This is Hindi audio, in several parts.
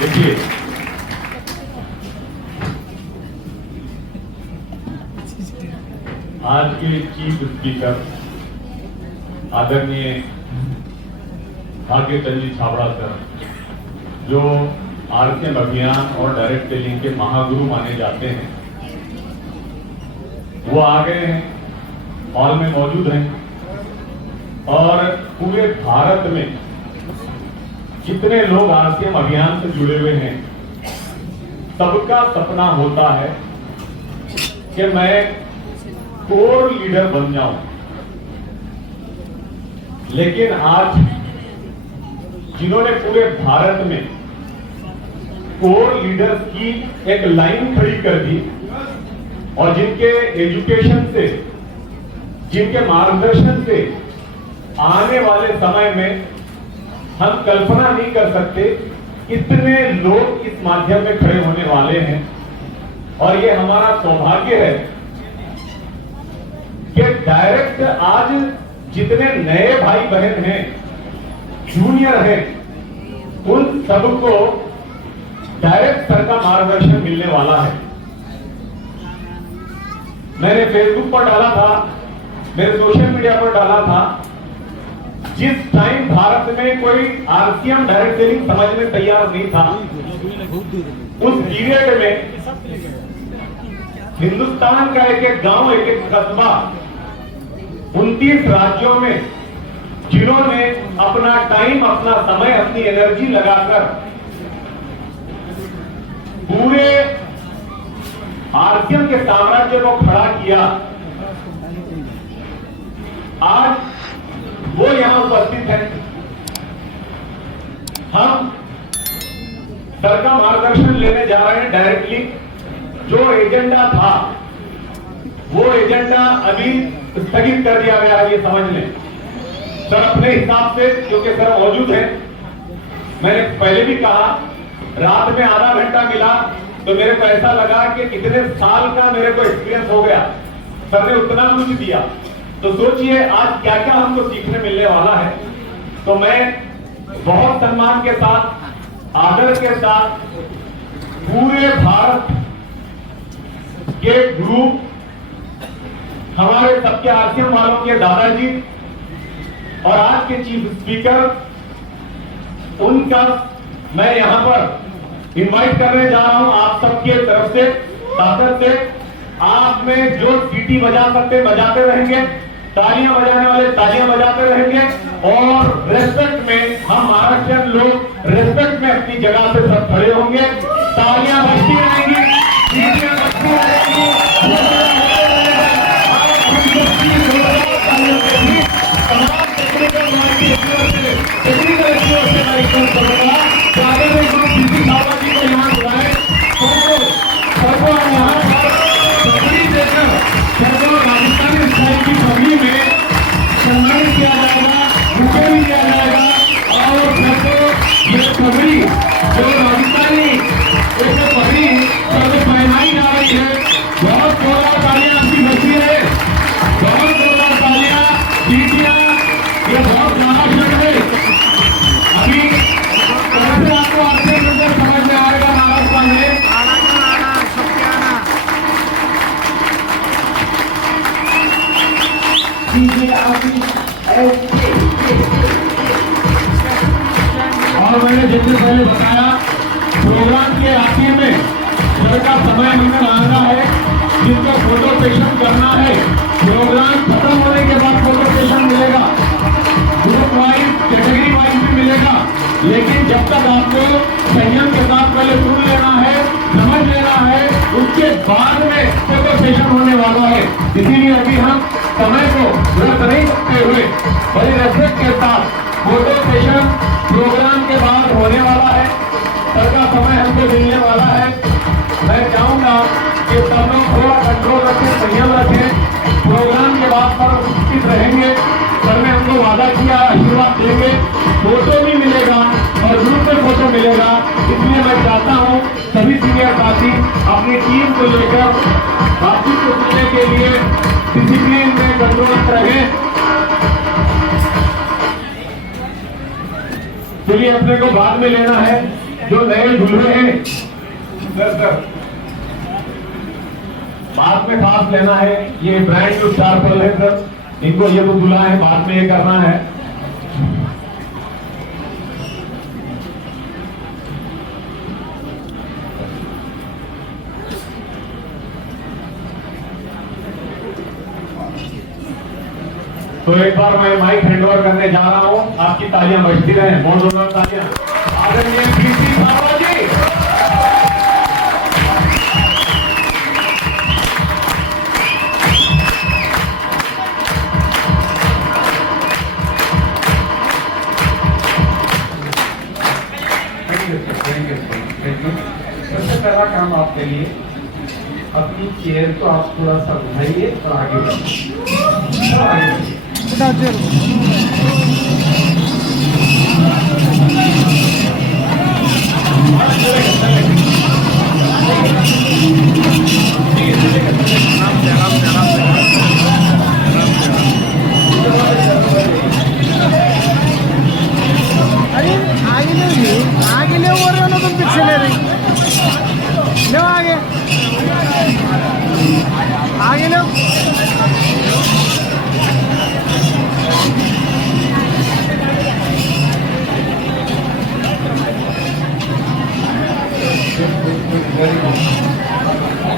देखिए, आज के चीफ स्पीकर आदरणीय भाग्यचंद जी छाबड़ा सर, जो आरसीएम अभियान और डायरेक्ट सेलिंग के महागुरु माने जाते हैं, वो आ गए हैं, हॉल में मौजूद हैं। और पूरे भारत में जितने लोग आरसीएम अभियान से जुड़े हुए हैं, सबका सपना होता है कि मैं कोर लीडर बन जाऊं। लेकिन आज जिन्होंने पूरे भारत में कोर लीडर्स की एक लाइन खड़ी कर दी और जिनके एजुकेशन से, जिनके मार्गदर्शन से आने वाले समय में हम कल्पना नहीं कर सकते इतने लोग इस माध्यम में खड़े होने वाले हैं। और ये हमारा सौभाग्य है कि डायरेक्ट आज जितने नए भाई बहन हैं, जूनियर हैं, उन सबको डायरेक्ट सर का मार्गदर्शन मिलने वाला है। मैंने फेसबुक पर डाला था, मेरे सोशल मीडिया पर डाला था, जिस टाइम भारत में कोई आरसीएम डायरेक्ट सेलिंग समझने तैयार नहीं था, उस पीरियड में हिंदुस्तान का एक एक गांव, एक एक कस्बा, 29 राज्यों में जिन्होंने अपना टाइम, अपना समय, अपनी एनर्जी लगाकर पूरे आरसीएम के साम्राज्य को खड़ा किया, आज वो यहां उपस्थित है। हम सर का मार्गदर्शन लेने जा रहे हैं डायरेक्टली। जो एजेंडा था वो एजेंडा अभी स्थगित कर दिया गया है, ये समझ लें। सर अपने हिसाब से, क्योंकि सर मौजूद है, मैंने पहले भी कहा, रात में आधा घंटा मिला तो मेरे को ऐसा लगा कि कितने साल का मेरे को एक्सपीरियंस हो गया। सर ने उतना कुछ दिया, तो सोचिए आज क्या क्या हमको सीखने मिलने वाला है। तो मैं बहुत सम्मान के साथ, आदर के साथ पूरे भारत के गुरु, हमारे सबके आरसीएम वालों के दादाजी और आज के चीफ स्पीकर, उनका मैं यहां पर इनवाइट करने जा रहा हूं आप सबके तरफ से, ताकत से। आप में जो सीटी बजा सकते बजाते रहेंगे, तालियां बजाने वाले तालियां बजाते रहेंगे, और रेस्पेक्ट में हम महाराष्ट्रियन लोग रेस्पेक्ट में अपनी जगह से सब खड़े होंगे। तालियां बजती रहेंगी, सीटियां बजती रहेंगी। राजस्थानी स्टाइल की पगड़ी में सम्मानित किया जाएगा, बुके भी किया जाएगा। और ये पगड़ी जो राजस्थानी एक पगड़ी सबको पहनाई जा रही है, बहुत जोरदार तालियां आपकी बची है, बहुत जोरदार तालियां, सीटियां, ये बहुत बड़ा क्षण है। अभी कैसे आपको आते नजर समझ में आएगा महाराष्ट्र में। और मैंने जितने पहले बताया, प्रोग्राम के आखिर में सर का समय हमें आना है, जिनको फोटो सेशन करना है। प्रोग्राम खत्म होने के बाद फोटो सेशन मिलेगा, ग्रुप वाइज, कैटेगरी वाइज भी मिलेगा। लेकिन जब तक आपको संयम के साथ पहले सुन लेना है, समझ लेना है, उसके बाद में फोटो सेशन होने वाला है। इसीलिए अभी हम समय को व्यर्थ नहीं करते हुए बड़ी रेस्पेक्ट के साथ फोटो सेशन प्रोग्राम के बाद होने वाला है। सर का समय हमको मिलने वाला है। मैं चाहूंगा कि सब लोग थोड़ा कंट्रोल रखें, संयम रखें। प्रोग्राम के बाद पर उपस्थित रहेंगे। सर ने हमको वादा किया, आशीर्वाद देंगे, फोटो भी मिलेगा और ग्रुप में फोटो मिलेगा। इसलिए मैं चाहता हूँ सभी सीनियर साथी अपनी टीम को लेकर बातचीत को सुनने के लिए डिसिप्लिन में कंट्रोल रहें। चलिए अपने को बाद में लेना है। जो नए दूल्हे हैं सर बाद में खास लेना है, ये ब्रांड न्यू स्टार पल है सर, इनको ये तो दूल्हा है, बाद में ये करना है। तो एक बार मैं माइक हैंडओवर करने जा रहा हूं, आपकी तालियां बजती रहे, बहुत जोरदार तालियां। आदरणीय पीसी साहब जी, सबसे पहला काम आपके लिए, अपनी चेयर को आप थोड़ा सा उठाइए और आगे बढ़िए। अरे आगे ले ओवर वाला तुम पीछे ले रही लो, आगे लो।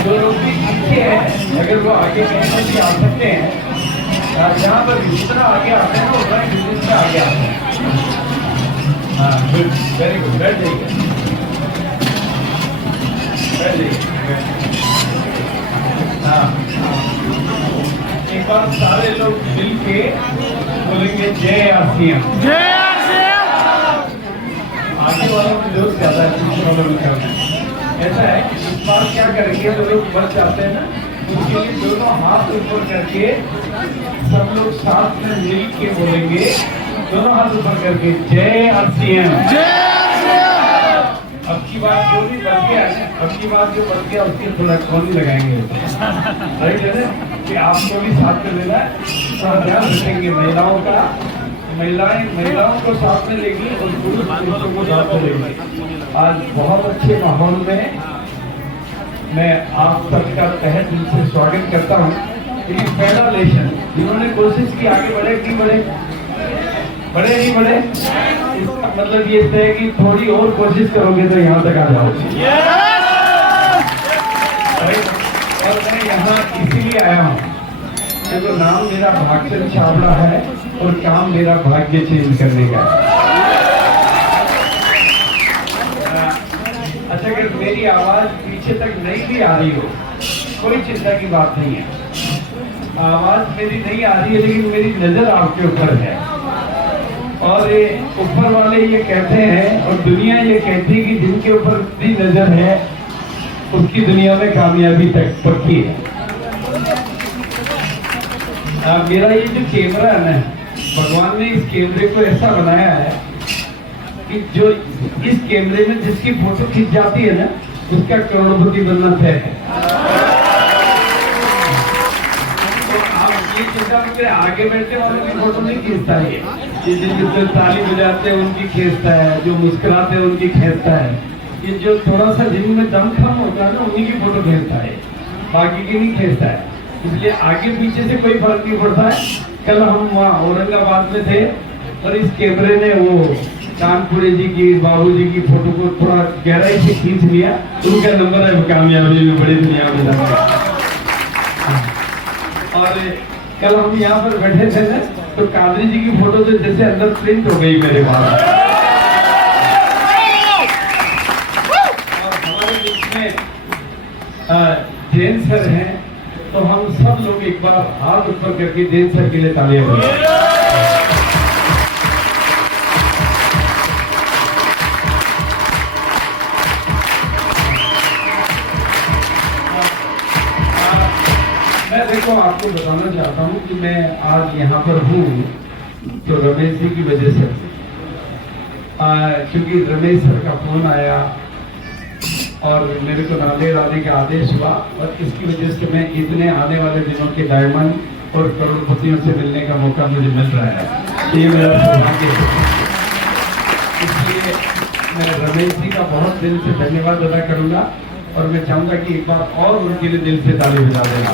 जो लोग भी अच्छे हैं, अगर वो आगे कहीं से भी आ सकते हैं, जहाँ पर जितना आगे आते हैं ना उतना ही बिजनेस में आगे आते हैं। हाँ गुड, वेरी गुड, बैठ जाइए, बैठ जाइए। हाँ, एक बार सारे लोग मिल के बोलेंगे जय RCM। जय RCM। आगे वालों की जरूरत ज्यादा है, पीछे वालों में कम है। ऐसा है, इस बार क्या करेंगे, जो लोग बच जाते हैं ना, उनके लिए दोनों हाथ ऊपर करके सब लोग साथ में मिल के बोलेंगे, दोनों हाथ ऊपर करके जय RCM। अब की बात जो भी बच गया है, अब की बात जो बच गया उसकी थोड़ा कौन लगाएंगे, राइट है ना, कि आपको भी साथ में लेना है, थोड़ा ध्यान रखेंगे महिलाओं का, महिलाओं को साथ में लेगी और पुरुषों को साथ में लेंगे। आज बहुत अच्छे माहौल में मैं आप सबका तहे दिल से स्वागत करता हूँ। लेकिन पहला लेशन जिन्होंने कोशिश की आगे बढ़े नहीं बढ़े, बढ़े नहीं बढ़े, इसका मतलब ये है कि थोड़ी और कोशिश करोगे तो यहाँ तक आ जाओगे। और मैं यहाँ इसीलिए आया हूँ क्योंकि नाम मेरा भागचंद छाबड़ा है और काम मेरा भाग्य चेंज करने का है। अच्छा, अगर मेरी आवाज पीछे तक नहीं भी आ रही हो, कोई चिंता की बात नहीं है। आवाज मेरी नहीं आ रही है लेकिन मेरी नजर आपके ऊपर है, और ये ऊपर वाले ये कहते हैं और दुनिया ये कहती है कि जिनके ऊपर भी नजर है उसकी दुनिया में कामयाबी तक पक्की है। मेरा ये जो कैमरा है ना, भगवान ने इस कैमरे को ऐसा बनाया है कि जो इस कैमरे में जिसकी फोटो खींच जाती है ना, उसका करोड़पति बनना तय है। तो आप ये चिंता करते हैं, आगे बैठने वालों की फोटो नहीं खींचता है, ये जिनके ताली बजाते हैं उनकी खींचता है, जो मुस्कुराते हैं उनकी खींचता है, ये जो थोड़ा सा जिनमें दम कम होता है ना उन्हीं की फोटो खींचता है, बाकी की नहीं खींचता है। इसलिए आगे पीछे से कोई फर्क नहीं पड़ता है। कल हम वहाँ औरंगाबाद में थे और इस कैमरे ने वो कानपुरे जी की, बाबू जी की फोटो को थोड़ा गहराई से खींच लिया, उनका नंबर है कामयाबी में बड़ी दुनिया में जाता। और कल हम यहाँ पर बैठे थे ना, तो कादरी जी की फोटो तो जैसे अंदर प्रिंट हो गई मेरे पास। और हमारे बीच में जैन सर हैं, तो हम सब लोग एक बार हाथ ऊपर करके जैन सर के लिए तालियां बजाएं। मैं देखो आपको बताना चाहता हूँ कि मैं आज यहाँ पर हूँ तो रमेश जी की वजह से, क्योंकि रमेश सर का फोन आया और मेरे को नांदेड़ आने का आदेश हुआ, और इसकी वजह से मैं इतने आने वाले दिनों के डायमंड और करोड़पतियों से मिलने का मौका मुझे मिल रहा है। ये मेरा सौभाग्य है। इसलिए मैं रमेश जी का बहुत दिल से धन्यवाद अदा करूंगा और मैं चाहूंगा कि एक बार और उनके लिए दिल से ताली बजा देना।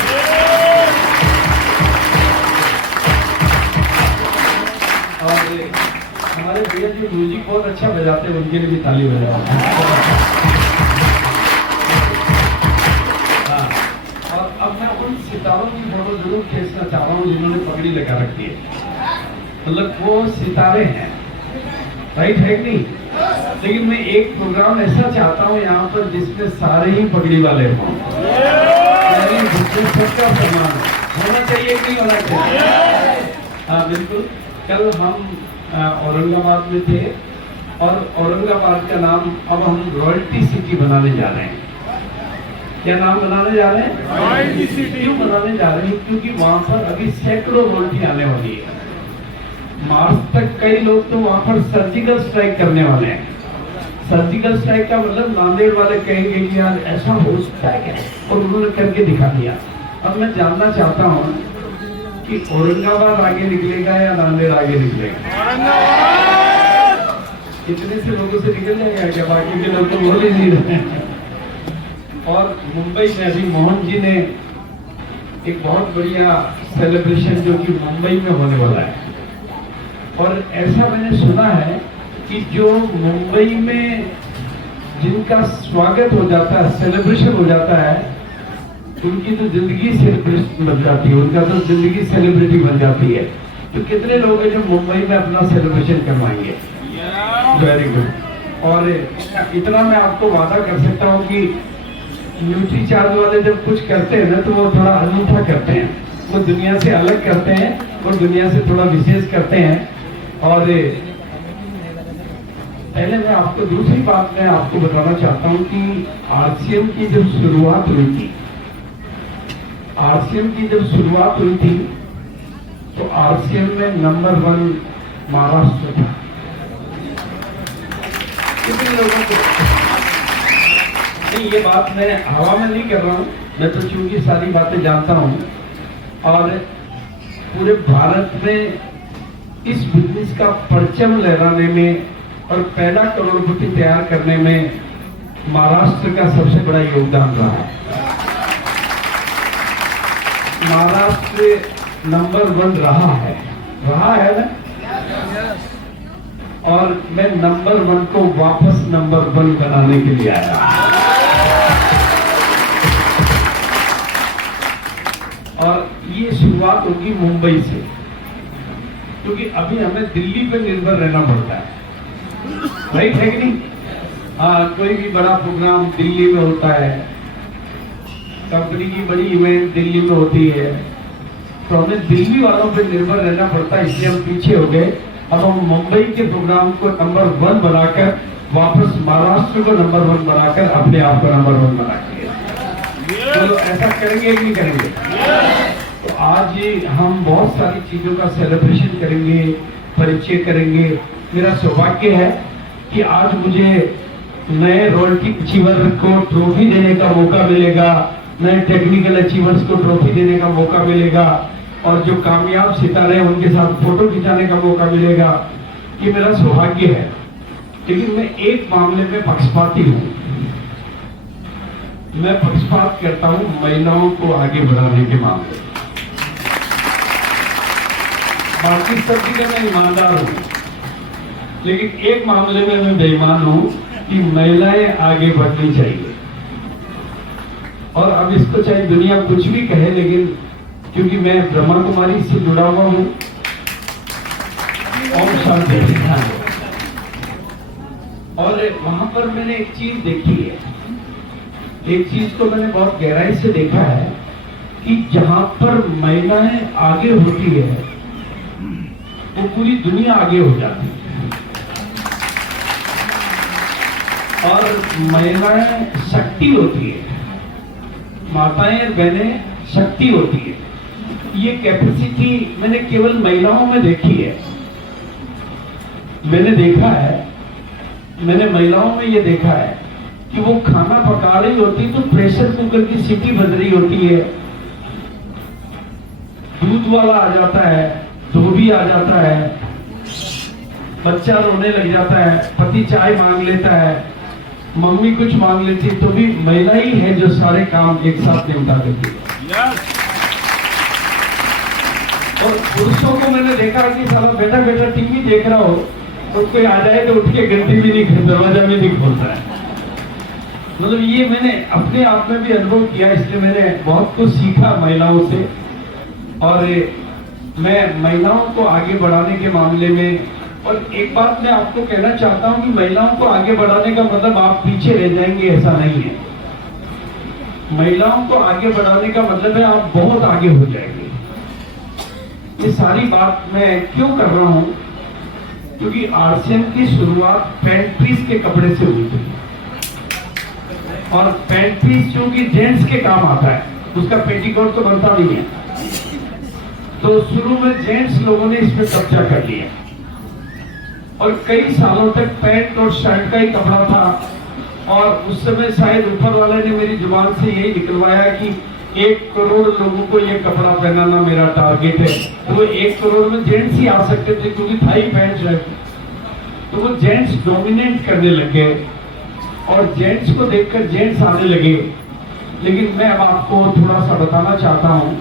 और हमारे भैया जो म्यूजिक बहुत अच्छा बजाते हैं उनके लिए भी ताली बजाओ। हाँ, और अब मैं उन सितारों की फोटो जरूर खींचना चाह रहा हूँ जिन्होंने पगड़ी लगा रखी है। मतलब वो सितारे हैं, राइट है कि नहीं? लेकिन मैं एक प्रोग्राम ऐसा चाहता हूँ यहाँ पर जिसमें सारे ही पगड़ी वाले हों, यानी जिसमें सबका सम्मान होना चाहिए कि नहीं होना चाहिए? हाँ बिल्कुल। कल हम औरंगाबाद में थे और औरंगाबाद का नाम अब हम रॉयल्टी सिटी बनाने जा रहे हैं। क्या नाम बनाने जा रहे हैं? Royalty city. क्यों बनाने जा रहे हैं? क्योंकि वहां पर अभी सैकड़ों रॉयल्टी आने वाली है। मार्च तक कई लोग तो वहां पर सर्जिकल स्ट्राइक करने वाले हैं। सर्जिकल स्ट्राइक का मतलब नांदेड़ वाले कहेंगे कि यार ऐसा हो सकता है क्या, और उन्होंने करके दिखा दिया। अब मैं जानना चाहता हूँ कि औरंगाबाद आगे निकलेगा या नांदेड़ आगे निकलेगा? इतने से लोगों से निकल जाएगा क्या? बाकी के लोग तो बोल ही नहीं रहे हैं। और मुंबई में अभी मोहन जी ने एक बहुत बढ़िया सेलिब्रेशन जो कि मुंबई में होने वाला है, और ऐसा मैंने सुना है कि जो मुंबई में जिनका स्वागत हो जाता है, सेलिब्रेशन हो जाता है, उनकी तो जिंदगी सेलिब्रेशन बन जाती है, उनका तो जिंदगी सेलिब्रिटी बन जाती है। तो कितने लोग हैं जो मुंबई में अपना सेलिब्रेशन करवाएंगे? Very good. और इतना मैं आपको वादा कर सकता हूँ कि न्यूट्री चार्ज वाले जब कुछ करते हैं ना तो वो थोड़ा अनूठा करते हैं, वो दुनिया से अलग करते हैं, वो दुनिया से थोड़ा विशेष करते हैं। और पहले मैं आपको दूसरी बात मैं आपको बताना चाहता हूँ कि आरसीएम की जब शुरुआत हुई थी, आरसीएम की जब शुरुआत हुई थी तो आरसीएम में नंबर 1 महाराष्ट्र था। कितने लोगों को नहीं, ये बात मैं हवा में नहीं कर रहा हूँ, मैं तो चूंकि सारी बातें जानता हूँ। और पूरे भारत में इस बिजनेस का परचम लहराने में और पहला करोड़पति तैयार करने में महाराष्ट्र का सबसे बड़ा योगदान रहा है। महाराष्ट्र नंबर 1 रहा है ना? और मैं नंबर 1 को वापस नंबर 1 बनाने के लिए आया। और ये शुरुआत होगी मुंबई से, क्योंकि अभी हमें दिल्ली पे निर्भर रहना पड़ता है, राइट है कि नहीं? हाँ, कोई भी बड़ा प्रोग्राम दिल्ली में होता है, कंपनी की बड़ी इवेंट दिल्ली में होती है, तो हमें दिल्ली वालों पे निर्भर रहना पड़ता है, इसलिए हम पीछे हो गए। अब हम मुंबई के प्रोग्राम को नंबर 1 बनाकर वापस महाराष्ट्र को नंबर 1 बनाकर अपने आप को नंबर 1 बनाएंगे। तो ऐसा करेंगे कि नहीं करेंगे? तो आज हम बहुत सारी चीजों का सेलिब्रेशन करेंगे, परिचय करेंगे। मेरा सौभाग्य है कि आज मुझे नए रॉयल्टी अचीवर को ट्रॉफी देने का मौका मिलेगा, नए टेक्निकल अचीवर्स को ट्रॉफी देने का मौका मिलेगा, और जो कामयाब सितारे हैं उनके साथ फोटो खिंचाने का मौका मिलेगा। ये मेरा सौभाग्य है। लेकिन मैं एक मामले में पक्षपाती हूँ, मैं पक्षपात करता हूँ महिलाओं को आगे बढ़ाने के मामले। बाकी सब चीजें मैं ईमानदार हूँ, लेकिन एक मामले में मैं बेईमान हूँ कि महिलाएं आगे बढ़नी चाहिए। और अब इसको चाहे दुनिया कुछ भी कहे, लेकिन क्योंकि मैं ब्रह्मा कुमारी से जुड़ा हुआ हूँ और वहां पर मैंने एक चीज देखी है, एक चीज को मैंने बहुत गहराई से देखा है कि जहां पर महिलाएं आगे होती है वो पूरी दुनिया आगे हो जाती है। और महिलाएं शक्ति होती है, माताएं और बहनें शक्ति होती है। ये कैपेसिटी मैंने केवल महिलाओं में देखी है। मैंने देखा है, मैंने महिलाओं में ये देखा है कि वो खाना पका रही होती तो प्रेशर कुकर की सीटी बज रही होती है, दूध वाला आ जाता है, धोबी आ जाता है, बच्चा रोने लग जाता है, पति चाय मांग लेता है, मम्मी कुछ मांग लेती है, तो भी महिला ही है जो सारे काम एक साथ निपटा देती है। और पुरुषों को मैंने देखा कि साला बेटा बेटा टीवी देख रहा हो तो कोई आ जाए तो उठ के घंटी भी नहीं, दरवाजा भी नहीं खोलता है। मतलब ये मैंने अपने आप में भी अनुभव किया, इसलिए मैंने बहुत कुछ सीखा महिलाओं से। और मैं महिलाओं को आगे बढ़ाने के मामले में, और एक बात मैं आपको कहना चाहता हूं कि महिलाओं को आगे बढ़ाने का मतलब आप पीछे रह जाएंगे, ऐसा नहीं है। महिलाओं को आगे बढ़ाने का मतलब है आप बहुत आगे हो जाएंगे। ये सारी बात मैं क्यों कर रहा हूं? क्योंकि आरसीएम की शुरुआत पैंट पीस के कपड़े से हुई थी, और पैंट पीस चूंकि जेंट्स के काम आता है, उसका पेटीकोट तो बनता नहीं है, तो शुरू में जेंट्स लोगों ने इसमें कब्जा कर लिया, और कई सालों तक पैंट और शर्ट का ही कपड़ा था। और उस समय शायद ऊपर वाले ने मेरी जुबान से यही निकलवाया कि 1 करोड़ लोगों को ये कपड़ा पहनाना मेरा टारगेट है। तो वो 1 करोड़ में जेंट्स ही आ सकते थे, क्योंकि था ही पैंट शर्ट। तो वो जेंट्स डोमिनेट करने लगे, और जेंट्स को देखकर जेंट्स आने लगे। लेकिन मैं अब आपको थोड़ा सा बताना चाहता हूँ,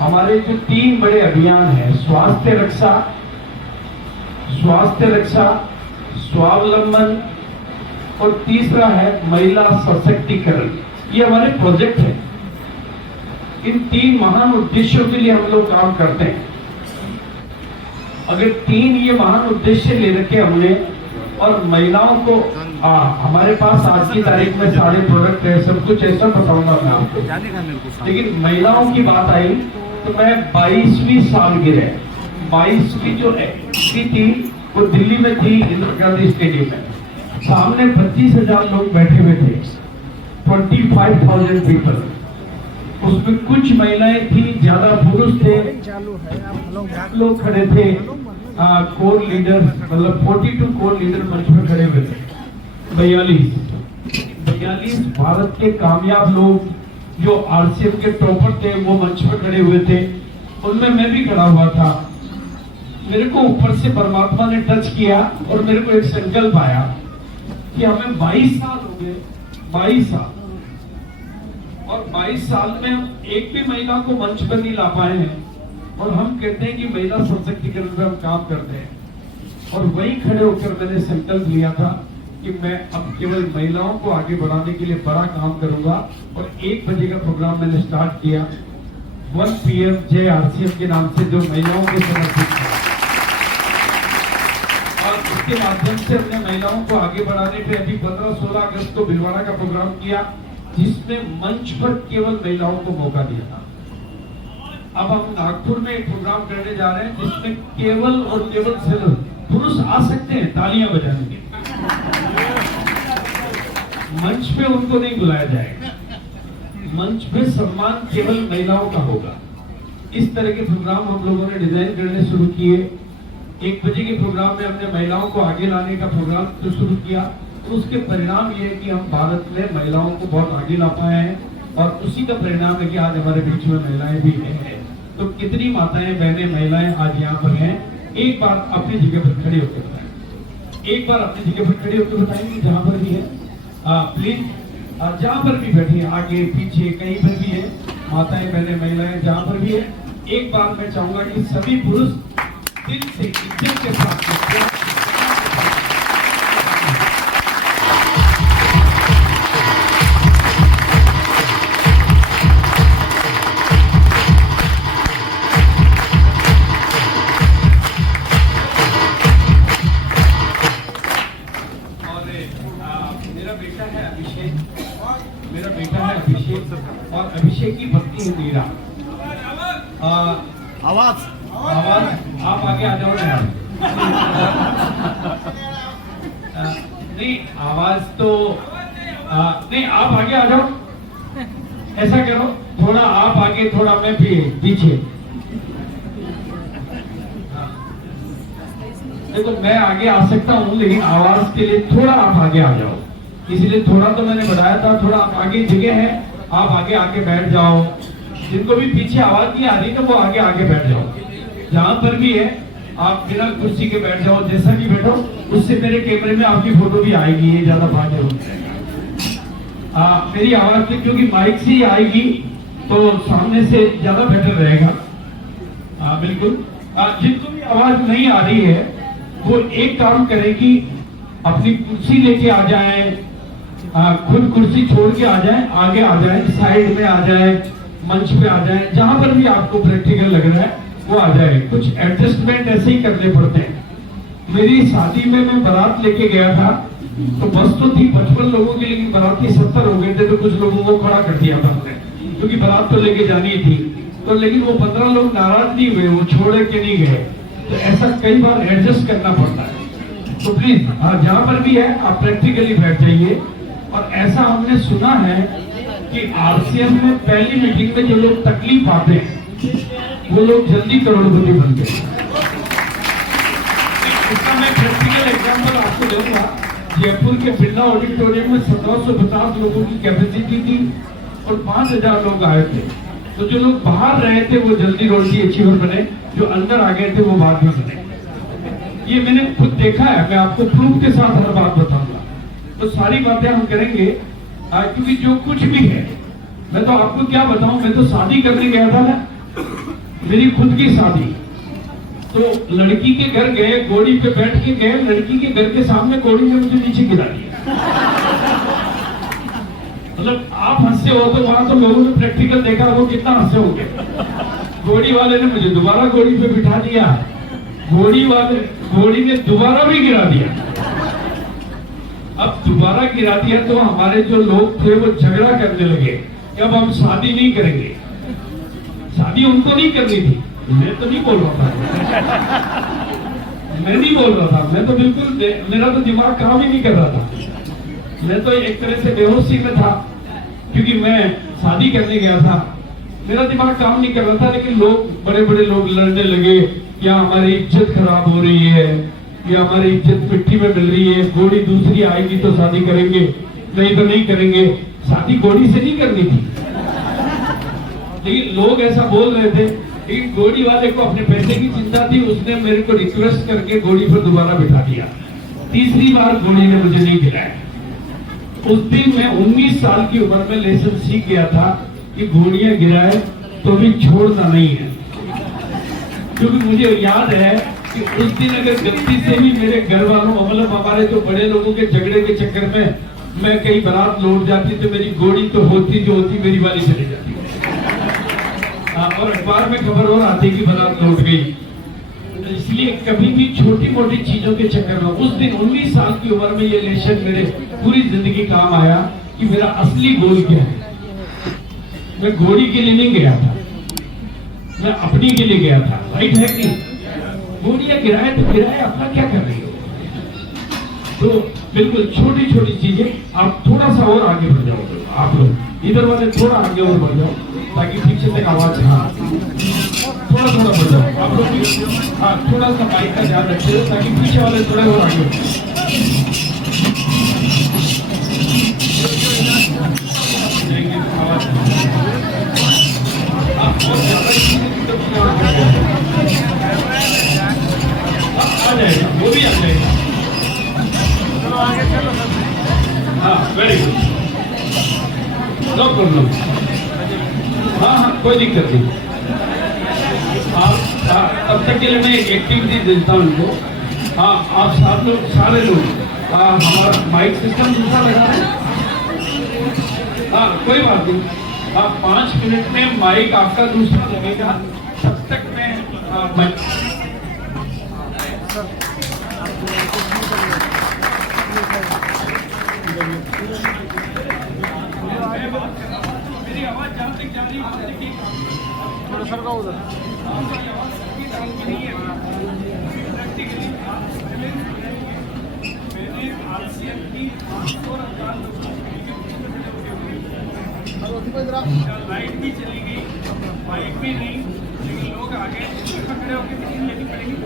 हमारे जो 3 बड़े अभियान हैं, स्वास्थ्य रक्षा, स्वावलंबन, और तीसरा है महिला सशक्तिकरण, ये हमारे प्रोजेक्ट है। इन 3 महान उद्देश्यों के लिए हम लोग काम करते हैं। अगर 3 ये महान उद्देश्य ले रखे हमने, और महिलाओं को हमारे पास आज की तारीख में सारे प्रोडक्ट है, सब कुछ ऐसा बताऊंगा मैं आपको। लेकिन महिलाओं की बात आई तो मैं 22वीं सालगिरह, 22वीं जो एक्टिविटी थी वो दिल्ली में थी, इंदिरा गांधी स्टेडियम में। सामने 25,000 लोग बैठे हुए थे, 25,000 पीपल। उसमें कुछ महिलाएं थी, ज्यादा पुरुष थे, लोग खड़े थे, कोर लीडर, मतलब 42 कोर लीडर मंच में खड़े हुए थे। 42 भारत के कामयाब लोग जो आरसीएम के टॉपर थे वो मंच पर खड़े हुए थे, उनमें मैं भी खड़ा हुआ था। मेरे को ऊपर से परमात्मा ने टच किया और मेरे को एक संकल्प आया कि हमें 22 साल हो गए, 22 साल, और 22 साल में हम एक भी महिला को मंच पर नहीं ला पाए हैं। और हम कहते हैं कि महिला सशक्तिकरण पर हम काम करते हैं, और वहीं खड़े होकर मैंने संकल्प लिया था कि मैं अब केवल महिलाओं को आगे बढ़ाने के लिए बड़ा काम करूंगा। और 1 बजे का प्रोग्राम मैंने स्टार्ट किया, 1 PM जय आरसीएम के नाम से, जो महिलाओं के समर्पित था। और इसके माध्यम से हमने महिलाओं को आगे बढ़ाने पे अभी 15-16 अगस्त को भिलवाड़ा का प्रोग्राम किया, जिसमें मंच पर केवल महिलाओं को मौका दिया था। अब हम नागपुर में एक प्रोग्राम करने जा रहे हैं जिसमें केवल और केवल सिर्फ पुरुष आ सकते हैं तालियां बजाने के, मंच पे उनको नहीं बुलाया जाएगा, मंच पे सम्मान केवल महिलाओं का होगा। इस तरह के प्रोग्राम हम लोगों ने डिजाइन करने शुरू किए। 1 बजे के प्रोग्राम में हमने महिलाओं को आगे लाने का प्रोग्राम तो शुरू किया, तो उसके परिणाम ये है कि हम भारत में महिलाओं को बहुत आगे ला पाए हैं, और उसी का परिणाम है कि आज हमारे बीच में महिलाएं भी हैं। तो कितनी माताएं, बहनें, महिलाएं आज यहाँ पर हैं? एक बार अपनी जगह पर खड़े होकर बताएं, एक बार अपनी जगह पर खड़े होकर बताएंगे जहाँ पर भी है, प्लीज, जहाँ पर भी बैठी है, आगे पीछे कहीं पर भी है, माताएं, बहनें, महिलाएं जहाँ पर भी है, एक बार मैं चाहूंगा कि सभी पुरुष दिल से इज्जत के साथ और अभिषेक की पत्नी है मीरा। आवाज आप आगे आ जाओ यार। नहीं आवाज तो नहीं, आप आगे आ जाओ, ऐसा करो, थोड़ा आप आगे, थोड़ा मैं पीछे। देखो मैं आगे आ सकता हूँ, लेकिन आवाज के लिए थोड़ा आप आगे आ जाओ, इसलिए थोड़ा तो मैंने बढ़ाया था, थोड़ा आप आगे जगह है, आप आगे आके बैठ जाओ। जिनको भी पीछे आवाज नहीं आ रही तो वो आगे आगे बैठ जाओ। जहां पर भी है आप बिना कुर्सी के बैठ जाओ, जैसा भी बैठो, उससे मेरे कैमरे में आपकी फोटो भी आएगी, ये ज्यादा बात है। मेरी आवाज तो क्योंकि माइक से ही आएगी तो सामने से ज्यादा बेटर रहेगा। बिल्कुल। जिनको भी आवाज नहीं आ रही है वो एक काम करेगी, अपनी कुर्सी लेके आ जाए, खुद कुर्सी छोड़ के आ जाए, आगे आ जाए, साइड में आ जाए, मंच पे आ जाए, जहां पर भी आपको प्रैक्टिकल लग रहा है वो आ जाए। कुछ एडजस्टमेंट ऐसे ही करने पड़ते हैं। मेरी शादी में मैं बारात लेके गया था तो बस तो थी 55 लोगों की, लेकिन बाराती 70 हो गए थे, तो कुछ लोगों को खड़ा कर दिया था हमने, क्योंकि बारात तो लेके जानी थी। तो लेकिन वो 15 लोग नाराज नहीं हुए, वो छोड़े के नहीं गए। तो ऐसा कई बार एडजस्ट करना पड़ता है। तो प्लीज जहां पर भी है आप प्रैक्टिकली बैठ जाइए। और ऐसा हमने सुना है कि आरसीएम में पहली मीटिंग में जो लोग तकलीफ आते हैं वो लोग जल्दी करोड़पति बनते हैं। इसका मैं प्रैक्टिकल एग्जांपल आपको दूंगा। जयपुर के बिरला ऑडिटोरियम में 1750 लोगों की कैपेसिटी थी और 5000 लोग आए थे। तो जो लोग बाहर रहे थे वो जल्दी रोटी अचीवर बने, जो अंदर आ गए थे वो बाद में बने। ये मैंने खुद देखा है, मैं आपको प्रूफ के साथ हर बात बताऊंगा। तो सारी बातें हम करेंगे क्योंकि जो कुछ भी है, मैं तो आपको क्या बताऊं, मैं तो शादी करने गया था ना, मेरी खुद की शादी। तो लड़की के घर गए, घोड़ी पे बैठ के गए, लड़की के घर के सामने घोड़ी ने मुझे नीचे गिरा दिया। मतलब आप हंसे हो तो वहां तो लोगों ने प्रैक्टिकल देखा, वो कितना हंसे होंगे। घोड़ी वाले ने मुझे दोबारा घोड़ी पे बिठा दिया, घोड़ी ने दोबारा भी गिरा दिया। अब दोबारा गिरा दिया तो हमारे जो लोग थे वो झगड़ा करने लगे कि अब हम शादी नहीं करेंगे। शादी उनको नहीं करनी थी, मैं तो नहीं बोल रहा था, मैं नहीं बोल रहा था, मैं तो बिल्कुल, मेरा तो दिमाग काम ही नहीं कर रहा था। मैं तो एक तरह से बेहोशी में था क्योंकि मैं शादी करने गया था, मेरा दिमाग काम नहीं कर रहा था। लेकिन लोग, बड़े बड़े लोग लड़ने लगे, या हमारी इज्जत खराब हो रही है, या हमारी इज्जत मिट्टी में मिल रही है, घोड़ी दूसरी आएगी तो शादी करेंगे, नहीं तो नहीं करेंगे। शादी घोड़ी से नहीं करनी थी, लेकिन लोग ऐसा बोल रहे थे। लेकिन घोड़ी वाले को अपने पैसे की चिंता थी, उसने मेरे को रिक्वेस्ट करके घोड़ी पर दोबारा बिठा दिया। तीसरी बार घोड़ी ने मुझे नहीं गिराया। उस दिन मैं 19 साल की उम्र में लेसन सीख गया था कि घोड़ियां गिराए तो भी छोड़ना नहीं है। क्योंकि मुझे याद है कि उस दिन अगर गलती से भी मेरे घर वालों, मतलब हमारे जो बड़े लोगों के झगड़े के चक्कर में मैं कहीं बारात लौट जाती तो मेरी घोड़ी तो होती जो होती, मेरी वाली चली जाती। और अखबार में खबर और आती कि बारात लौट गई। इसलिए कभी भी छोटी मोटी चीजों के चक्कर में, उस दिन 19 साल की उम्र में ये लेसन मेरे पूरी जिंदगी काम आया कि मेरा असली गोल क्या है। मैं घोड़ी के लिए नहीं गया था, मैं अपनी के लिए गया था। राइट है कि घोड़ियां गिराए तो गिराए, अपना क्या कर रही हो। तो बिल्कुल छोटी छोटी चीजें, आप थोड़ा सा और आगे बढ़ जाओ, आप लोग इधर वाले थोड़ा आगे और बढ़ जाओ ताकि पीछे तक आवाज, हाँ थोड़ा थोड़ा बढ़ जाओ आप लोग भी। हाँ, थोड़ा सा माइक का ध्यान रखिए ताकि पीछे वाले थोड़े और आगे जाएंगे। आवाज आ जाएगा, वो भी आ जाएगा। हाँ, वेरी गुड, नो प्रॉब्लम। हाँ हाँ, कोई दिक्कत नहीं। आप तब तक के लिए मैं एक एक्टिविटी देता हूँ उनको। हाँ, आप साथ लोग, सारे लोग, हमारा माइक सिस्टम दूसरा लगा है। हाँ, कोई बात नहीं, आप 5 मिनट में माइक आपका दूसरा लगेगा, तब तक मैं मेरी आवाज जहाँ तक जा रही है थोड़ा सरका उधर। लाइट भी चली गई, बाइक भी नहीं, लेकिन लोग आगे खड़े होकर मीटिंग लेनी पड़ेगी।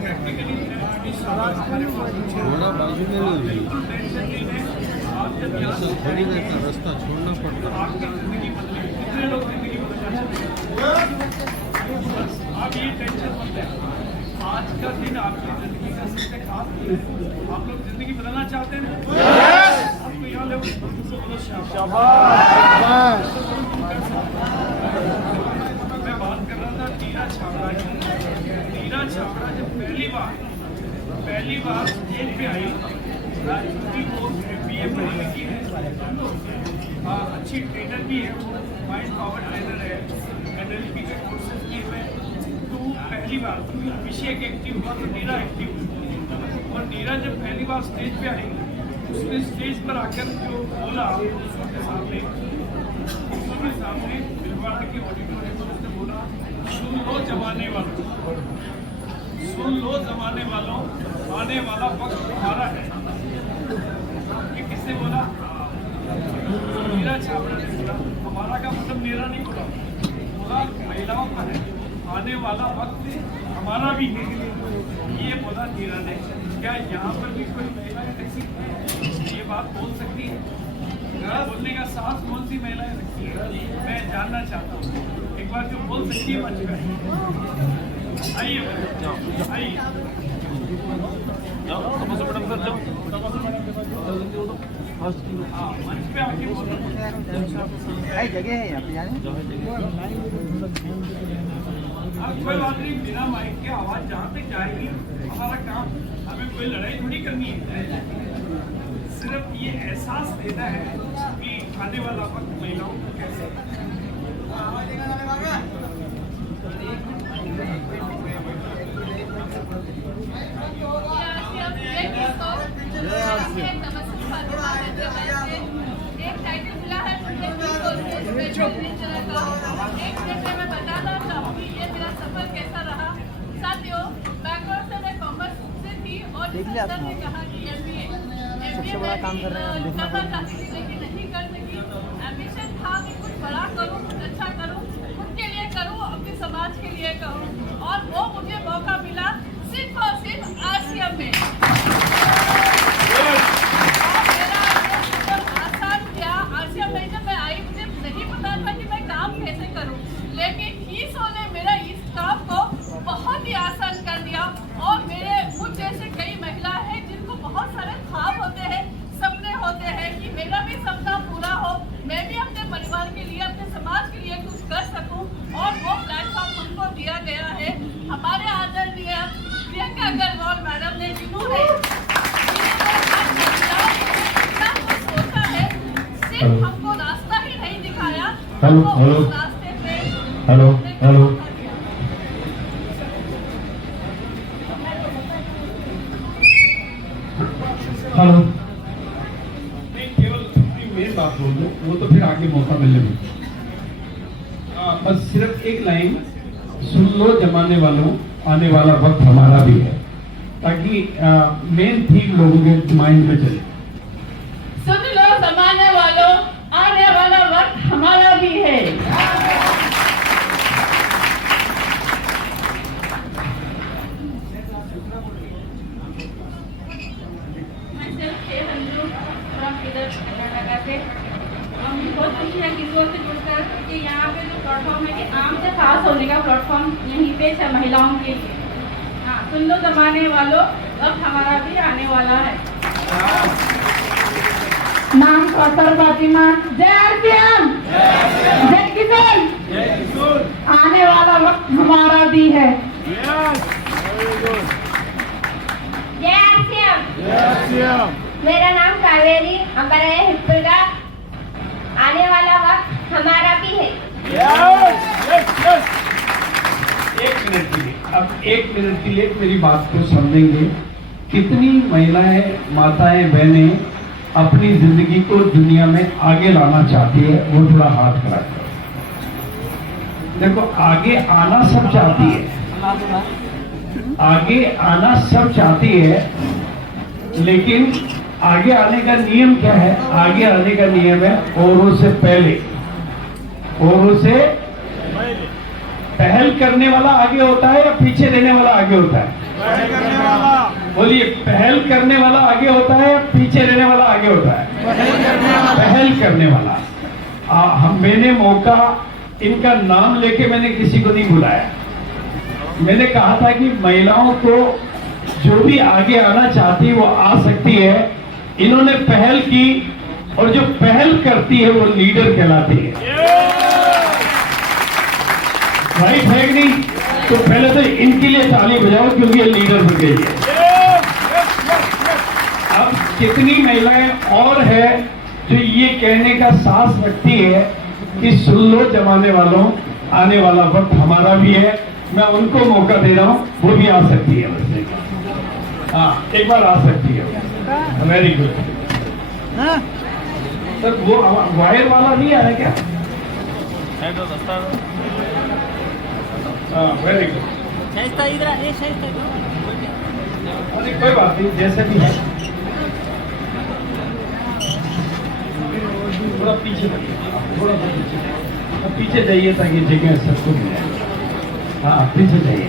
प्रैक्टिकली हमारे पास टेंशन नहीं है, रास्ता छोड़ना पड़ता है। आपकी जिंदगी बदले, कितने लोग जिंदगी बदलना चाहते हैं। आप ये टेंशन मत लें। आज का दिन आपकी जिंदगी का सबसे खास दिन है। आप लोग जिंदगी बदलना चाहते हैं? आपको यहाँ ले बोलो शाबाश। मैं बात कर रहा था नीरज छाबड़ा की। नीरज छाबड़ा जब पहली बार स्टेज पे आई, क्योंकि वो MBA पढ़ी लिखी है, अच्छी ट्रेनर भी है, वो माइंड पावर ट्रेनर है, NLP के कोर्सेज भी हुए। तो पहली बार अभिषेक एक्टिव हुआ तो नीरा एक्टिव हुआ। और नीरा जब पहली बार स्टेज पे आई, उसने स्टेज पर आकर जो बोला दूसरों के सामने भिलवाड़ा के ऑडिटोरियम में उसने बोला, सुन लो जमाने वालों, आने वाला वक्त तुम्हारा है। ये किसने बोला? नीरज छाबड़ा ने बोला। हमारा का मतलब मेरा नहीं बोला महिलाओं का है। आने वाला वक्त हमारा भी है, ये बोला नीरा ने। क्या यहाँ पर भी कोई महिला ऐसी ये बात बोल सकती है? बोलने का साहस कौन सी महिलाएं रखती है? मैं जानना चाहता हूँ। एक बार जो बोल सकती है मंच पे आइए, आइए। हाँ, मंच पे आके बोलो। जगह है यहाँ पे जाने। कोई बात नहीं, बिना माइक के आवाज जहाँ तक जाएगी हमारा काम। हमें कोई लड़ाई थोड़ी करनी है, सिर्फ ये एहसास देना है कि आने वाला वक्त महिलाओं को कैसे। एक टाइटल मिला है मैं बताना चाहूँगी ये मेरा सफर कैसा रहा। साथियों, बैकग्राउंड से मैं कॉमर्स से थी और ने कहा कि MBA बड़ा काम कर रहे हैं, करना चाहती थी लेकिन नहीं कर सकी। एम्बिशन था कि कुछ बड़ा करूँ, कुछ अच्छा करूँ, खुद के लिए करूँ, अपने समाज के लिए करूँ, और वो मुझे मौका मिला सिर्फ और सिर्फ RCM में। RCM में जब मैं आई, मुझे नहीं पता था कि मैं काम कैसे करूं, लेकिन ईसो ने मेरा इस काम को बहुत ही आसान कर दिया। और मेरे मुझ जैसे कई महिलाएं हैं जिनको बहुत सारे ख्वाब होते हैं, सपने होते हैं कि मेरा भी सपना पूरा हो, मैं भी अपने परिवार के लिए, अपने समाज के लिए कुछ कर सकूं, और वो प्लेटफॉर्म उनको दिया गया है। हमारे आदरणीय प्रियंका अग्रवाल मैडम ने, जिन्होंने सोचा है, सिर्फ हमको रास्ता ही नहीं दिखाया, हमको उस रास्ते पे हेलो नहीं, केवल मेन बात बोल दो, वो तो फिर आगे मौका मिलेगा। बस सिर्फ एक लाइन, सुन लो जमाने वालों, आने वाला वक्त हमारा भी है, ताकि मेन थीम लोगों के माइंड में चले। सुन लो जमाने वालों, आने वाला वक्त हमारा भी है। हम बहुत खुशी है किसी से जुड़कर कि यहाँ पे जो प्लेटफॉर्म है कि आम से खास होने का प्लेटफॉर्म यहीं पे है महिलाओं के लिए। हाँ, सुन लो जमाने वालों, वक्त हमारा भी आने वाला है। नाम कौशल फातिमा, जय RCM, जय किसान, आने वाला वक्त हमारा भी है। जय RCM। मेरा नाम कावेरी अंबर है हिप्पुरा। आने वाला वक्त हमारा भी है। एक मिनट के लिए, अब एक मिनट के लिए मेरी बात को समझेंगे। कितनी महिलाएं, माताएं, बहनें अपनी जिंदगी को दुनिया में आगे लाना चाहती है, वो थोड़ा हाथ खड़ा करो। देखो, आगे आना सब चाहती है, आगे आना सब चाहती है, लेकिन आगे आने का नियम क्या है? आगे आने का नियम है औरों से पहले, औरों से पहल करने वाला आगे होता है या पीछे रहने वाला आगे होता है? बोलिए, पहल करने वाला आगे होता है या पीछे रहने वाला आगे होता है? पहल करने वाला। मैंने मौका, इनका नाम लेके मैंने किसी को नहीं बुलाया, मैंने कहा था कि महिलाओं को जो भी आगे आना चाहती है वो आ सकती है। इन्होंने पहल की और जो पहल करती है वो लीडर कहलाती है। राइट है कि नहीं? तो पहले तो इनके लिए ताली बजाओ क्योंकि ये लीडर बन गई है। अब कितनी महिलाएं और है जो ये कहने का साहस रखती है कि सुन लो जमाने वालों, आने वाला वक्त हमारा भी है। मैं उनको मौका दे रहा हूं, वो भी आ सकती है। वैसे हाँ, एक बार आ सकती है। Very good. हाँ सर वो वायर वाला नहीं आया क्या? हाँ वेरी गुड। अरे कोई बात नहीं, जैसे भी है। थोड़ा पीछे जाइए, थोड़ा सा पीछे, अब पीछे जाइए ताकि जगह सबको मिले। हाँ पीछे जाइए।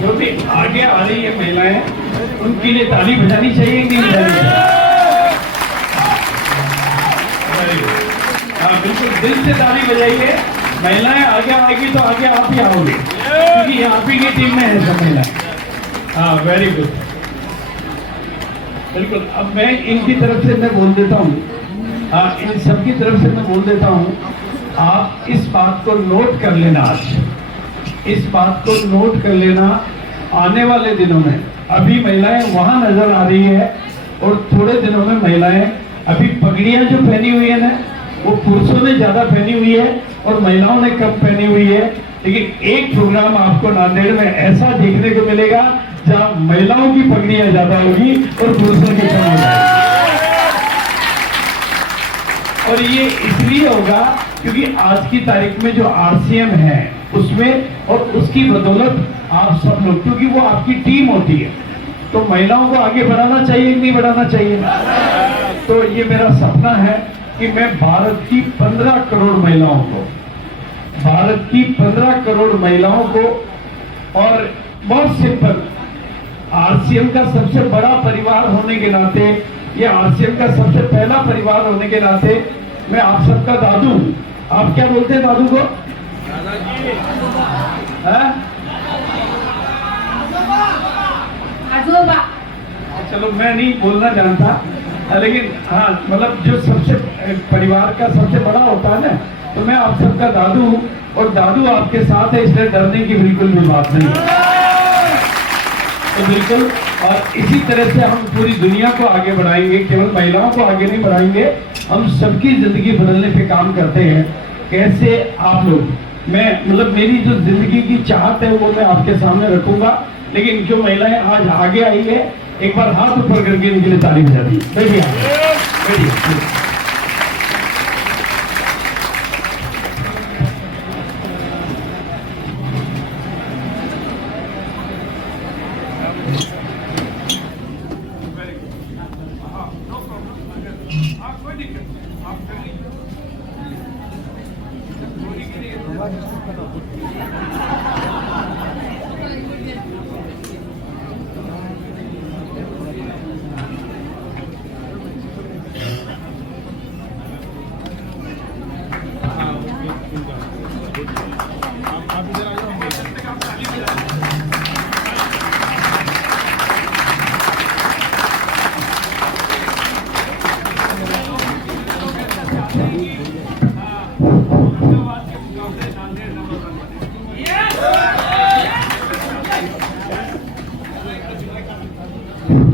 जो भी आगे आ रही है महिलाएं, उनके लिए ताली बजानी चाहिए कि नहीं बजानी चाहिए? हाँ बिल्कुल, दिल से ताली बजाइए। महिलाएं आगे आएगी तो आगे आप ही आओगे, क्योंकि आप ही की टीम में है सब महिलाएं। हाँ वेरी गुड, बिल्कुल। अब मैं इनकी तरफ से मैं बोल देता हूँ, इन सबकी तरफ से मैं बोल देता हूँ। आप इस बात को नोट कर लेना, आज इस बात को नोट कर लेना। आने वाले दिनों में अभी महिलाएं वहां नजर आ रही है और थोड़े दिनों में महिलाएं, अभी पगड़ियां जो पहनी हुई है ना, वो पुरुषों ने ज्यादा पहनी हुई है और महिलाओं ने कम पहनी हुई है। लेकिन एक प्रोग्राम आपको नांदेड़ में ऐसा देखने को मिलेगा जहां महिलाओं की पगड़ियां ज्यादा होगी और पुरुषों की कम होगी। और ये इसलिए होगा क्योंकि आज की तारीख में जो आरसीएम है उसमें, और उसकी बदौलत आप सब लोग, क्योंकि वो आपकी टीम होती है, तो महिलाओं को आगे बढ़ाना चाहिए कि नहीं बढ़ाना चाहिए? तो ये मेरा सपना है कि मैं भारत की 15 करोड़ महिलाओं को, भारत की 15 करोड़ महिलाओं को, और बहुत सिंपल, आरसीएम का सबसे बड़ा परिवार होने के नाते, ये आरसीएम का सबसे पहला परिवार होने के नाते मैं आप सबका दादू, आप क्या बोलते हैं दादू को? आजोबा। चलो मैं नहीं बोलना जानता, लेकिन हाँ मतलब जो सबसे परिवार का सबसे बड़ा होता है ना, तो मैं आप सबका दादू हूँ और दादू आपके साथ है, इसलिए डरने की बिल्कुल भी बात नहीं है। तो बिल्कुल, और इसी तरह से हम पूरी दुनिया को आगे बढ़ाएंगे, केवल महिलाओं को आगे नहीं बढ़ाएंगे, हम सबकी जिंदगी बदलने पे काम करते हैं। कैसे आप लोग, मैं मतलब मेरी जो जिंदगी की चाहत है वो मैं आपके सामने रखूंगा, लेकिन जो महिलाएं आज आगे आई है, एक बार हाथ ऊपर करके इनके लिए तारीफ बजा दी। बैठिए बैठिए।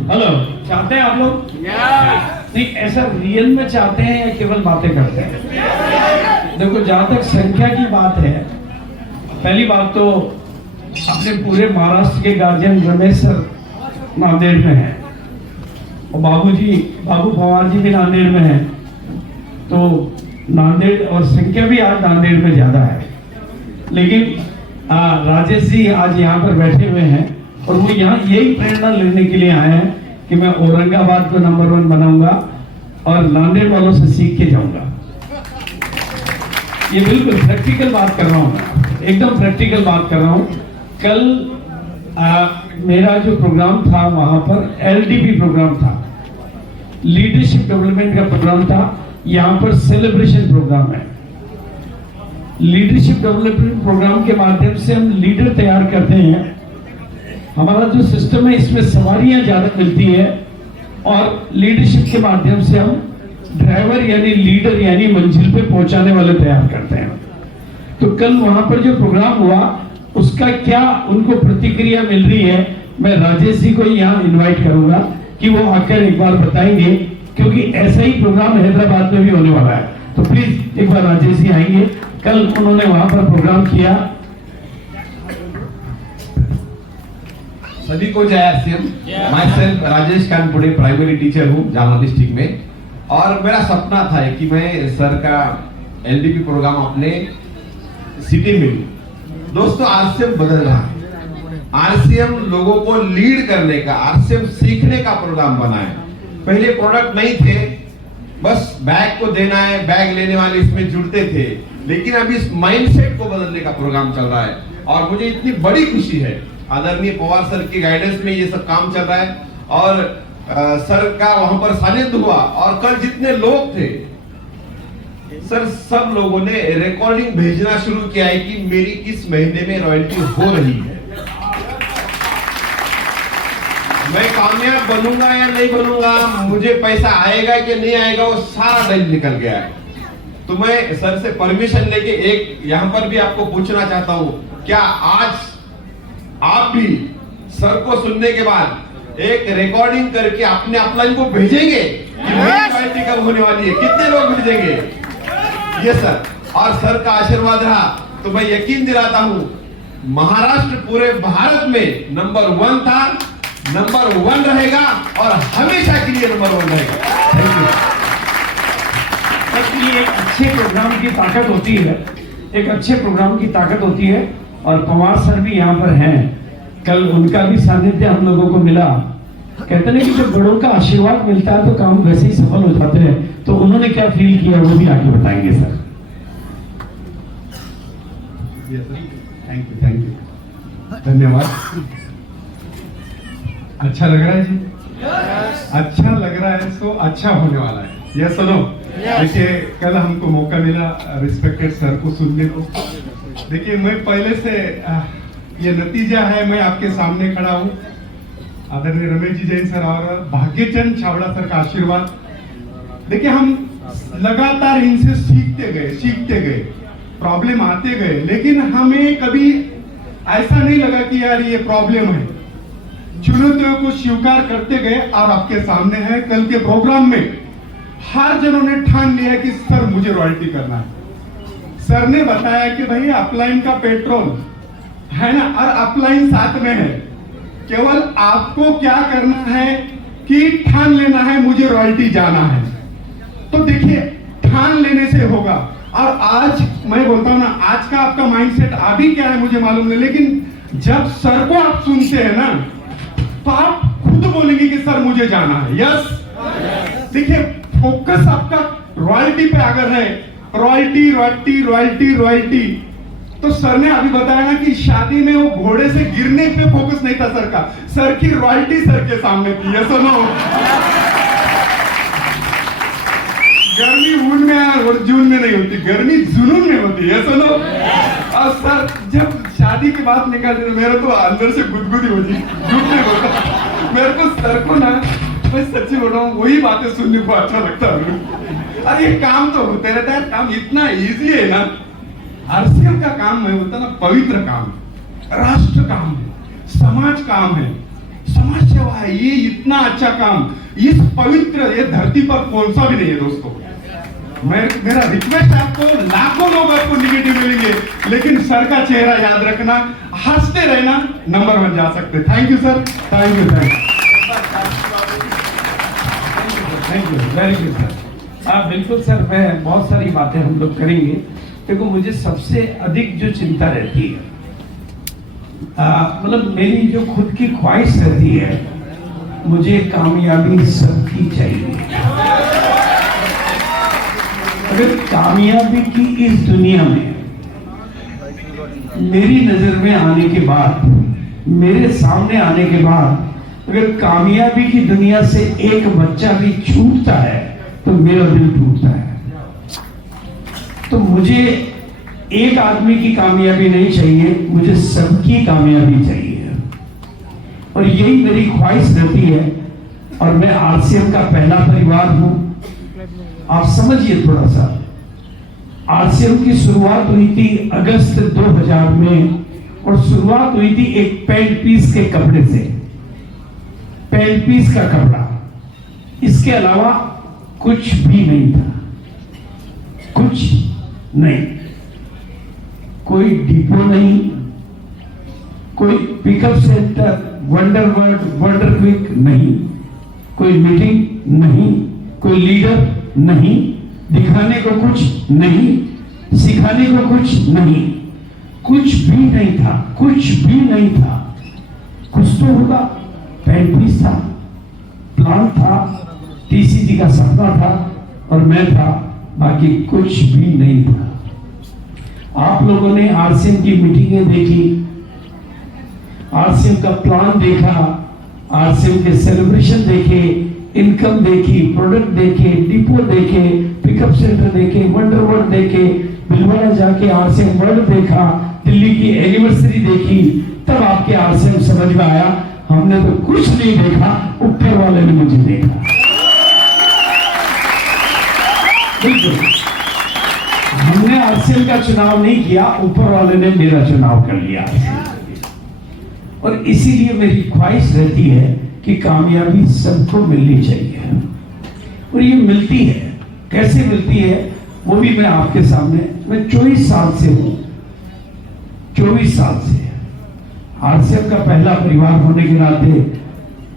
हेलो, चाहते हैं आप लोग? नहीं, ऐसा रियल में चाहते हैं या केवल बातें करते हैं? देखो, जहां तक संख्या की बात है, पहली बात तो अपने पूरे महाराष्ट्र के गार्जियन रमेश सर नांदेड़ में हैं और बाबू पवार जी भी नांदेड़ में हैं, तो नांदेड़ और संख्या भी आज नांदेड़ में ज्यादा है। लेकिन राजेश जी आज यहाँ पर बैठे हुए हैं और वो यहाँ यही प्रेरणा लेने के लिए आए हैं कि मैं औरंगाबाद को नंबर 1 बनाऊंगा और नांदेड़ वालों से सीख के जाऊंगा। ये बिल्कुल प्रैक्टिकल बात कर रहा हूँ मैं, एकदम प्रैक्टिकल बात कर रहा हूँ। कल मेरा जो प्रोग्राम था वहां पर एलडीपी प्रोग्राम था, लीडरशिप डेवलपमेंट का प्रोग्राम था। यहाँ पर सेलिब्रेशन प्रोग्राम है। लीडरशिप डेवलपमेंट प्रोग्राम के माध्यम से हम लीडर तैयार करते हैं। हमारा जो सिस्टम है इसमें सवारियां ज्यादा मिलती है और लीडरशिप के माध्यम से हम ड्राइवर यानी लीडर यानी मंजिल पे पहुंचाने वाले तैयार करते हैं। तो कल वहां पर जो प्रोग्राम हुआ उसका क्या उनको प्रतिक्रिया मिल रही है, मैं राजेश जी को यहाँ इनवाइट करूंगा कि वो आकर एक बार बताएंगे, क्योंकि ऐसा ही प्रोग्राम हैदराबाद में भी होने वाला है। तो प्लीज एक बार राजेश जी आएंगे। कल उन्होंने वहां पर प्रोग्राम किया। सभी को जय आरसीएम। मैं self Rajesh Kanpuri primary teacher हूँ जालना डिस्ट्रिक्ट में, और मेरा सपना था कि मैं सर का एलडीपी प्रोग्राम अपने सिटी में लूं। दोस्तों, आरसीएम बदल रहा है। आरसीएम लोगों को लीड करने का, आरसीएम सीखने का प्रोग्राम बना है। पहले प्रोडक्ट नहीं थे, बस बैग को देना है, बैग लेने वाले इसमें जुड़ते थे, लेकिन अभी इस माइंडसेट को बदलने का प्रोग्राम चल रहा है। और मुझे इतनी बड़ी खुशी है, आदरणीय पवार सर के गाइडेंस में ये सब काम चल रहा है, और सर का वहां पर सानिध्य हुआ। और कल जितने लोग थे सर, सब लोगों ने रिकॉर्डिंग भेजना शुरू किया है कि मेरी किस महीने में रॉयल्टी हो रही है, मैं कामयाब बनूंगा या नहीं बनूंगा, मुझे पैसा आएगा कि नहीं आएगा, वो सारा डर निकल गया है। तो मैं सर से परमिशन लेके एक यहाँ पर भी आपको पूछना चाहता हूँ, क्या आज आप भी सर को सुनने के बाद एक रिकॉर्डिंग करके अपने अपलाइन को भेजेंगे कि मेरी रॉयल्टी कब होने वाली है? कितने लोग भेजेंगे? ये सर, और सर का आशीर्वाद रहा तो मैं यकीन दिलाता हूं महाराष्ट्र पूरे भारत में नंबर 1 था, नंबर 1 रहेगा और हमेशा के लिए नंबर 1 रहेगा। Thank you. एक्चुअली एक अच्छे प्रोग्राम की ताकत होती है, एक अच्छे प्रोग्राम की ताकत होती है। और पवार सर भी यहाँ पर हैं, कल उनका भी सानिध्य हम लोगों को मिला। कहते हैं कि जब बड़ों का आशीर्वाद मिलता है तो काम वैसे ही सफल हो जाते हैं। तो उन्होंने क्या फील किया वो भी आगे बताएंगे सर। थैंक यू, धन्यवाद। अच्छा लग रहा है जी? अच्छा लग रहा है तो अच्छा होने वाला है। ये सुनो, देखिए कल हमको मौका मिला रिस्पेक्टेड सर को सुनने को। देखिए मैं पहले से ये नतीजा है, मैं आपके सामने खड़ा हूँ। आदरणीय रमेश जी जैन सर और भाग्यचंद छावड़ा सर का आशीर्वाद। देखिए हम लगातार इनसे सीखते गए, प्रॉब्लम आते गए, लेकिन हमें कभी ऐसा नहीं लगा कि यार ये प्रॉब्लम है। चुनौतियों को स्वीकार करते गए और आपके सामने है। कल के प्रोग्राम में हर जनों ने ठान लिया कि सर मुझे रॉयल्टी करना है। सर ने बताया कि भाई अपलाइन का पेट्रोल है ना, और अपलाइन साथ में है, केवल आपको क्या करना है कि ठान लेना है मुझे रॉयल्टी जाना है। तो देखिए ठान लेने से होगा। और आज मैं बोलता हूं ना, आज का आपका माइंडसेट अभी क्या है मुझे मालूम नहीं, लेकिन जब सर को आप सुनते हैं ना तो आप खुद बोलेंगे कि सर मुझे जाना है। यस, देखिए फोकस आपका रॉयल्टी पे अगर है, रॉयल्टी रॉयल्टी रॉयल्टी रॉयल्टी, तो सर ने अभी बताया ना कि शादी में वो घोड़े से गिरने पे फोकस नहीं था सर का, सर की रॉयल्टी सर के सामने थी। ये सुनो, गर्मी ऊन में और जून में नहीं होती, गर्मी जुनून में होती है। सुनो, और सर जब शादी की बात निकालते मेरे तो अंदर से गुदगुदी होती, झूठ नहीं बोलता। मेरे को सर को ना, मैं सच्ची बोल रहा हूँ, वही बातें सुनने को अच्छा लगता है। अरे काम तो होते रहता है, काम इतना इजी है ना। आरसीएम का काम मैं बोलता ना पवित्र काम है, राष्ट्र काम है, समाज काम है, समाज सेवा है। ये इतना अच्छा काम इस पवित्र ये धरती पर कौन सा भी नहीं है दोस्तों। मेरा रिक्वेस्ट आपको, लाखों लोग आपको निगेटिव मिलेंगे, लेकिन सर का चेहरा याद रखना, हंसते रहना, नंबर 1 जा सकते। Thank you sir, thank you, thank you, very good sir. हाँ बिल्कुल सर, मैं बहुत सारी बातें हम लोग करेंगे। देखो मुझे सबसे अधिक जो चिंता रहती है, मतलब मेरी जो खुद की ख्वाहिश रहती है, मुझे कामयाबी सबकी चाहिए। अगर कामयाबी की इस दुनिया में मेरी नजर में आने के बाद मेरे सामने आने के बाद अगर कामयाबी की दुनिया से एक बच्चा भी छूटता है तो मेरा दिल टूटता है। तो मुझे एक आदमी की कामयाबी नहीं चाहिए, मुझे सबकी कामयाबी चाहिए और यही मेरी ख्वाहिश रहती है। और मैं आरसीएम का पहला परिवार हूं। आप समझिए थोड़ा सा, आरसीएम की शुरुआत हुई थी अगस्त 2000 में और शुरुआत हुई थी एक पैंट पीस के कपड़े से, पैंट पीस का कपड़ा, इसके अलावा कुछ भी नहीं था, कुछ नहीं। कोई डिपो नहीं, कोई pickup centre, wonder word, wonder quick नहीं, कोई मीटिंग नहीं, कोई लीडर नहीं, दिखाने को कुछ नहीं, सिखाने को कुछ नहीं, कुछ भी नहीं था, कुछ भी नहीं था। कुछ तो होगा, पैंट पीस था, प्लान था, टीसीजी का सपना था और मैं था, बाकी कुछ भी नहीं था। आप लोगों ने आरसीएम की मीटिंगें देखी, आरसीएम का प्लान देखा, आरसीएम के सेलिब्रेशन देखे, इनकम देखी, प्रोडक्ट देखे, डिपो देखे, पिकअप सेंटर देखे, वंडर वर्ल्ड देखे, भिलवाड़ा जाके आरसीएम वर्ल्ड देखा, दिल्ली की एनिवर्सरी देखी, तब आपके आरसीएम समझ में आया। हमने तो कुछ नहीं देखा, ऊपर वाले ने मुझे देखा। बिल्कुल, हमने आरसीएम का चुनाव नहीं किया, ऊपर वाले ने मेरा चुनाव कर लिया। और इसीलिए मेरी ख्वाहिश रहती है कि कामयाबी सबको मिलनी चाहिए और ये मिलती है। कैसे मिलती है वो भी मैं आपके सामने, मैं 24 साल से हूं, 24 साल से आरसीएम का पहला परिवार होने के नाते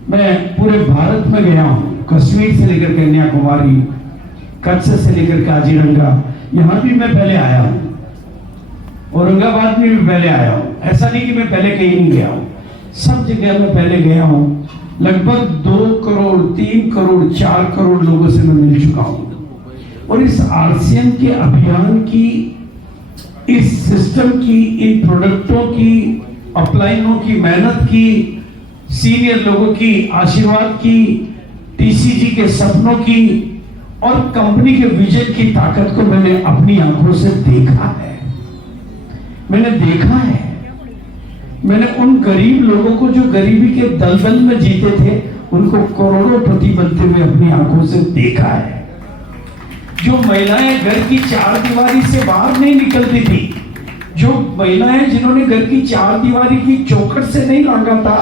मैं पूरे भारत में गया हूं, कश्मीर से लेकर कन्याकुमारी, कच्छ से लेकर काजीरंगा, यहां भी मैं पहले आया हूं, औरंगाबाद में भी पहले आया हूं। ऐसा नहीं कि मैं पहले कहीं नहीं गया हूं, सब जगह मैं पहले गया हूं। लगभग 2 करोड़, 3 करोड़, 4 करोड़ लोगों से मैं मिल चुका हूं और इस आरसीएम के अभियान की, इस सिस्टम की, इन प्रोडक्टों की, अपलाइनों की मेहनत की, सीनियर लोगों की आशीर्वाद की, टीसीजी के सपनों की और कंपनी के विजन की ताकत को मैंने अपनी आंखों से देखा है। मैंने देखा है, मैंने उन गरीब लोगों को जो गरीबी के दलदल में जीते थे, उनको करोड़ोंपति बनते हुए अपनी आंखों से देखा है। जो महिलाएं घर की चार दीवारी से बाहर नहीं निकलती थी, जो महिलाएं जिन्होंने घर की चार दीवारी की चौखट से नहीं लांगा था,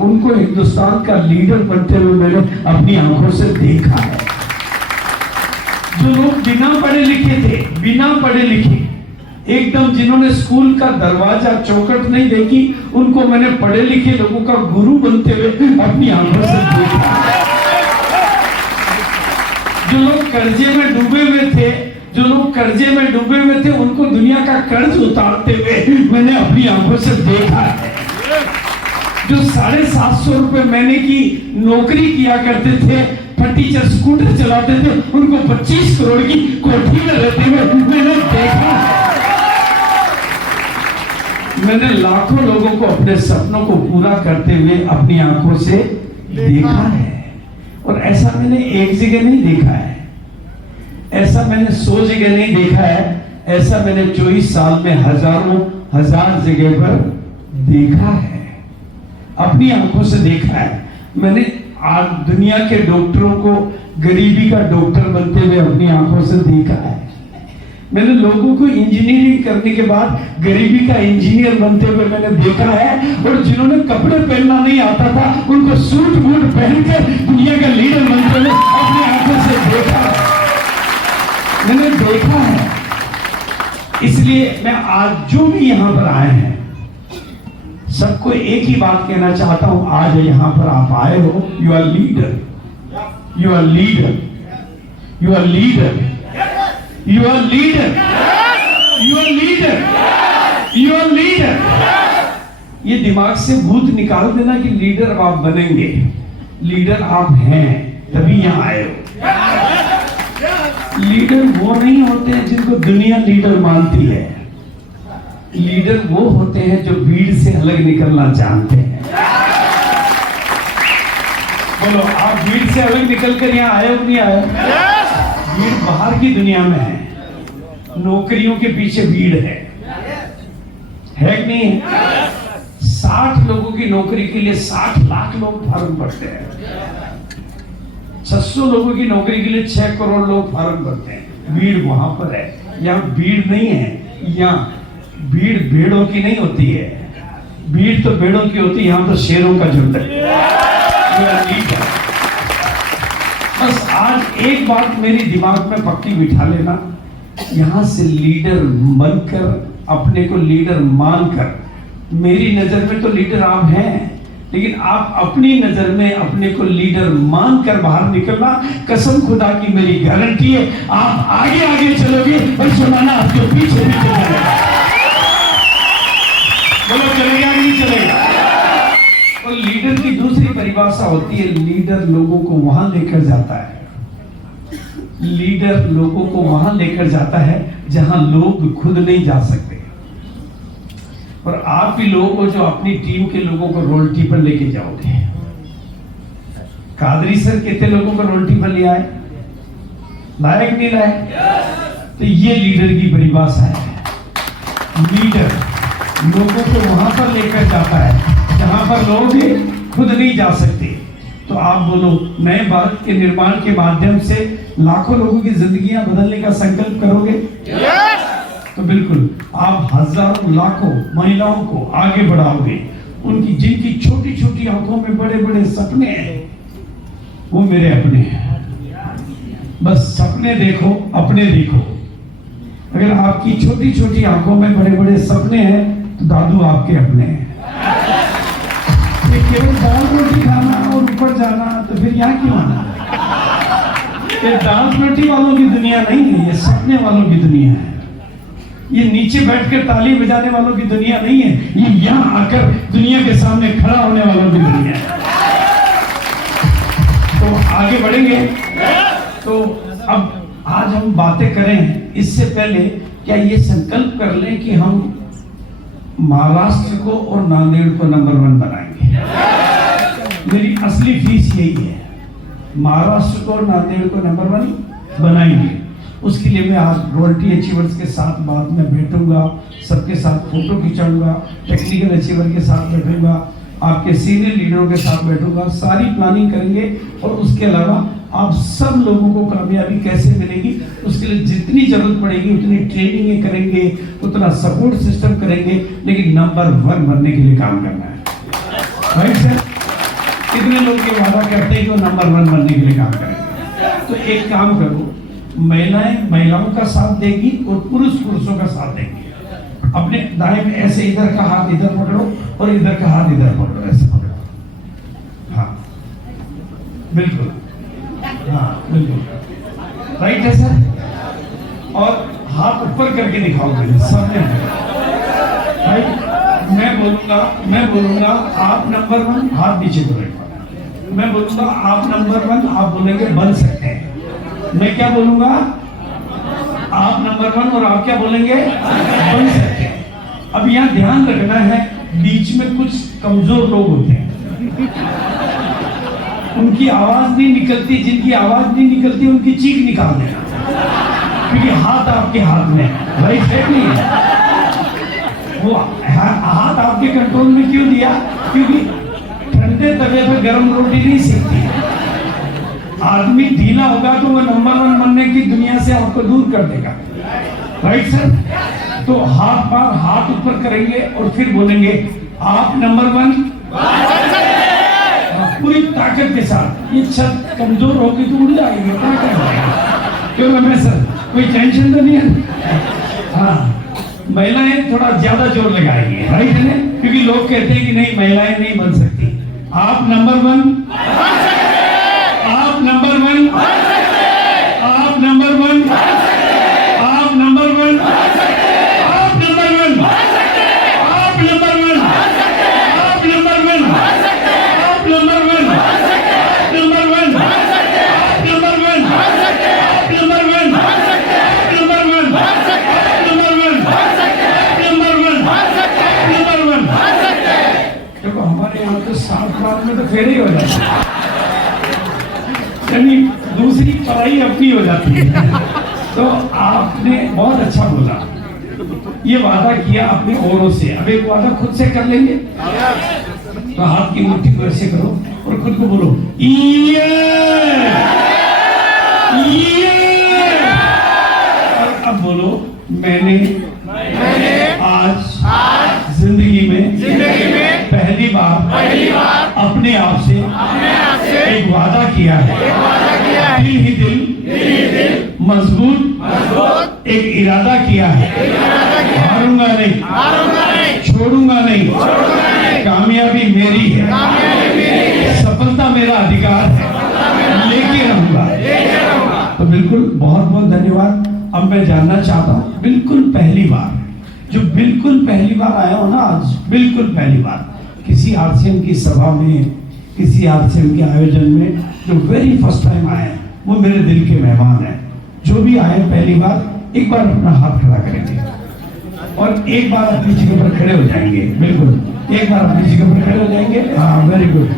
उनको हिंदुस्तान का लीडर बनते हुए मैंने अपनी आंखों से देखा है। जो लोग बिना पढ़े लिखे थे, बिना पढ़े लिखे, एकदम जिन्होंने स्कूल का दरवाजा चौखट नहीं देखी, उनको मैंने पढ़े लिखे लोगों का गुरु बनते हुए अपनी आंखों से देखा। जो लोग कर्जे में डूबे हुए थे, जो लोग कर्जे में डूबे हुए थे, उनको दुनिया का कर्ज उतारते हुए मैंने अपनी आंखों से देखा है। जो 750 रुपए महीने की नौकरी किया करते थे, टीचर स्कूटर चलाते थे, उनको 25 करोड़ की कोठी में रहते हुए मैंने देखा है। मैंने लाखों लोगों को अपने सपनों को पूरा करते हुए अपनी आंखों से देखा है और ऐसा मैंने एक जगह नहीं देखा है, ऐसा मैंने 100 जगह नहीं देखा है, ऐसा मैंने 24 साल में हजारों हजार जगह पर देखा है, अपनी आंखों से देखा है। मैंने आज दुनिया के डॉक्टरों को गरीबी का डॉक्टर बनते हुए अपनी आंखों से देखा है। मैंने लोगों को इंजीनियरिंग करने के बाद गरीबी का इंजीनियर बनते हुए मैंने देखा है और जिन्होंने कपड़े पहनना नहीं आता था, उनको सूट बूट पहनकर दुनिया का लीडर बनते हुए अपनी आंखों से देखा है। मैंने देखा है। इसलिए मैं आज जो भी यहां पर आए हैं, सबको एक ही बात कहना चाहता हूं। आज यहां पर आप आए हो, you are leader, you are leader, you are leader, you are leader, you are leader, you are leader. ये दिमाग से भूत निकाल देना कि लीडर आप बनेंगे। लीडर आप हैं, तभी यहां आए हो। लीडर वो नहीं होते हैं जिनको दुनिया लीडर मानती है। लीडर वो होते हैं जो भीड़ से अलग निकलना जानते हैं। बोलो, आप भीड़ से अलग निकल कर यहाँ आए हो नहीं आए? भीड़ बाहर की दुनिया में है, नौकरियों के पीछे भीड़ है कि नहीं है? 60 लोगों की नौकरी के लिए 60 लाख लोग फॉर्म भरते हैं। 600 लोगों की नौकरी के लिए 6 करोड़ लोग फॉर्म भरते हैं। भीड़ वहां पर है, यहाँ भीड़ नहीं है। यहाँ भीड़ भेड़ों की नहीं होती है, भीड़ तो भेड़ों की होती है, यहाँ तो शेरों का झुंड है। बस आज एक बात मेरी दिमाग में पक्की बिठा लेना, यहां से लीडर बनकर, अपने को लीडर मानकर, मेरी नजर में तो लीडर आप हैं, लेकिन आप अपनी नजर में अपने को लीडर मानकर बाहर निकलना। कसम खुदा की मेरी गारंटी है, आप आगे आगे चलोगे और सुनाना आपके पीछे पीछे चलेगा। बोलो, चलेगा नहीं चलेगा? और लीडर की दूसरी परिभाषा होती है, लीडर लोगों को वहां लेकर जाता है। लीडर लोगों को वहां लेकर जाता है जहां लोग खुद नहीं जा सकते। और आप भी लोगों को, जो अपनी टीम के लोगों को रोल्टी पर लेके जाओगे। कादरी सर कितने लोगों को रोल्टी पर ले आए? लायक नहीं लाए? तो ये लीडर की परिभाषा है। लीडर लोगों को वहां पर लेकर जाता है जहां पर लोग खुद नहीं जा सकते। तो आप बोलो, नए भारत के निर्माण के माध्यम से लाखों लोगों की जिंदगियां बदलने का संकल्प करोगे? तो बिल्कुल, आप हजारों लाखों महिलाओं को आगे बढ़ाओगे। उनकी जिनकी छोटी छोटी आंखों में बड़े बड़े सपने हैं, वो मेरे अपने हैं। बस सपने देखो, अपने देखो। अगर आपकी छोटी छोटी आंखों में बड़े बड़े सपने हैं, तो दादू आपके अपने हैं। केवल दाल रोटी खाना और ऊपर जाना, तो फिर यहाँ क्यों आना? ये दाल रोटी वालों की दुनिया नहीं है, ये सपने वालों की दुनिया है। ये नीचे बैठकर ताली बजाने वालों की दुनिया नहीं है, ये यहाँ आकर दुनिया के सामने खड़ा होने वालों की दुनिया है। तो आगे बढ़ेंगे। तो अब आज हम बातें करें, इससे पहले क्या ये संकल्प कर लें कि हम महाराष्ट्र को और नांदेड़ को नंबर 1 बनाएंगे। मेरी असली फीस यही है, महाराष्ट्र को और नांदेड़ को नंबर 1 बनाएंगे। उसके लिए मैं आज रॉयल्टी अचीवर्स के साथ बाद में बैठूंगा, सबके साथ फोटो खिंचाऊंगा, टेक्निकल अचीवर के साथ बैठूंगा, आपके सीनियर लीडरों के साथ बैठूंगा, सारी प्लानिंग करेंगे। और उसके अलावा आप सब लोगों को कामयाबी कैसे मिलेगी, उसके लिए जितनी जरूरत पड़ेगी उतनी ट्रेनिंग करेंगे, उतना सपोर्ट सिस्टम करेंगे, लेकिन नंबर 1 बनने के लिए काम करना है। Right sir? कितने लोग ये वादा करते हैं कि नंबर 1 बनने के लिए काम करेंगे? तो एक काम करो, महिलाएं महिलाओं का साथ देगी और पुरुष पुरुषों का साथ देंगे। अपने दाएं में ऐसे इधर का हाथ इधर पकड़ो और इधर का हाथ इधर पकड़ो, ऐसे पकड़ो। हाँ बिल्कुल, हाँ बिल्कुल राइट है सर। और हाथ ऊपर करके दिखाओगे सबने, राइट? मैं बोलूंगा आप नंबर 1, हाथ नीचे करेगा। मैं बोलूंगा आप नंबर 1, आप बोलेंगे बन सकते हैं। मैं क्या बोलूंगा? आप नंबर 1 और आप क्या बोलेंगे? बन सकते हैं। अब यहाँ ध्यान रखना है, बीच में कुछ कमजोर लोग होते हैं, उनकी आवाज नहीं निकलती। जिनकी आवाज नहीं निकलती उनकी चीख निकाल देना, क्योंकि हाथ आपके हाथ में है। राइट है नहीं है? वो हाथ आपके कंट्रोल में क्यों दिया? क्योंकि ठंडे तवे पर गर्म रोटी नहीं सीखती। आदमी ढीला होगा तो वो नंबर 1 बनने की दुनिया से आपको दूर कर देगा। Right sir? तो हाथ ऊपर करेंगे और फिर बोलेंगे आप नंबर 1 पूरी ताकत के साथ। ये छत कमजोर होगी तो उड़ जाएगी, क्या करेंगे? क्यों रमेश सर, कोई टेंशन तो नहीं है? हाँ, महिलाएं थोड़ा ज्यादा जोर लगाएंगी, राइट है ना? क्योंकि लोग कहते हैं कि नहीं महिलाएं नहीं बन सकती। आप नंबर 1, आप नंबर 1, आप नंबर 1, आप नंबर 1, आप नंबर 1, आप नंबर 1, आप नंबर 1, आप नंबर 1, नंबर 1, आप नंबर 1, आप नंबर 1, नंबर 1, नंबर 1, नंबर 1, लड़ाई अपनी हो जाती है। तो आपने बहुत अच्छा बोला, ये वादा किया अपने औरों से, अब एक वादा खुद से कर लेंगे। तो हाथ की मुट्ठी को ऐसे करो और खुद को बोलो ये। और अब बोलो मैंने आज जिंदगी में पहली बार अपने आप से एक वादा किया है। दिल ही दिल मजबूत एक इरादा किया है, हारूंगा नहीं, छोड़ूंगा नहीं, कामयाबी मेरी है, सफलता मेरा अधिकार है, लेके रहूंगा। तो बिल्कुल बहुत बहुत धन्यवाद। अब मैं जानना चाहता हूँ, बिल्कुल पहली बार, जो बिल्कुल पहली बार आया हो ना आज, बिल्कुल पहली बार किसी आरसीएम की सभा में, किसी आरसीएम के आयोजन में, जो वेरी फर्स्ट टाइम आए हैं, वो मेरे दिल के मेहमान हैं। जो भी आए पहली बार, एक बार अपना हाथ खड़ा करेंगे और एक बार अपनी जगह पर खड़े हो जाएंगे। बिल्कुल एक बार अपनी जगह पर खड़े हो जाएंगे। हाँ वेरी गुड,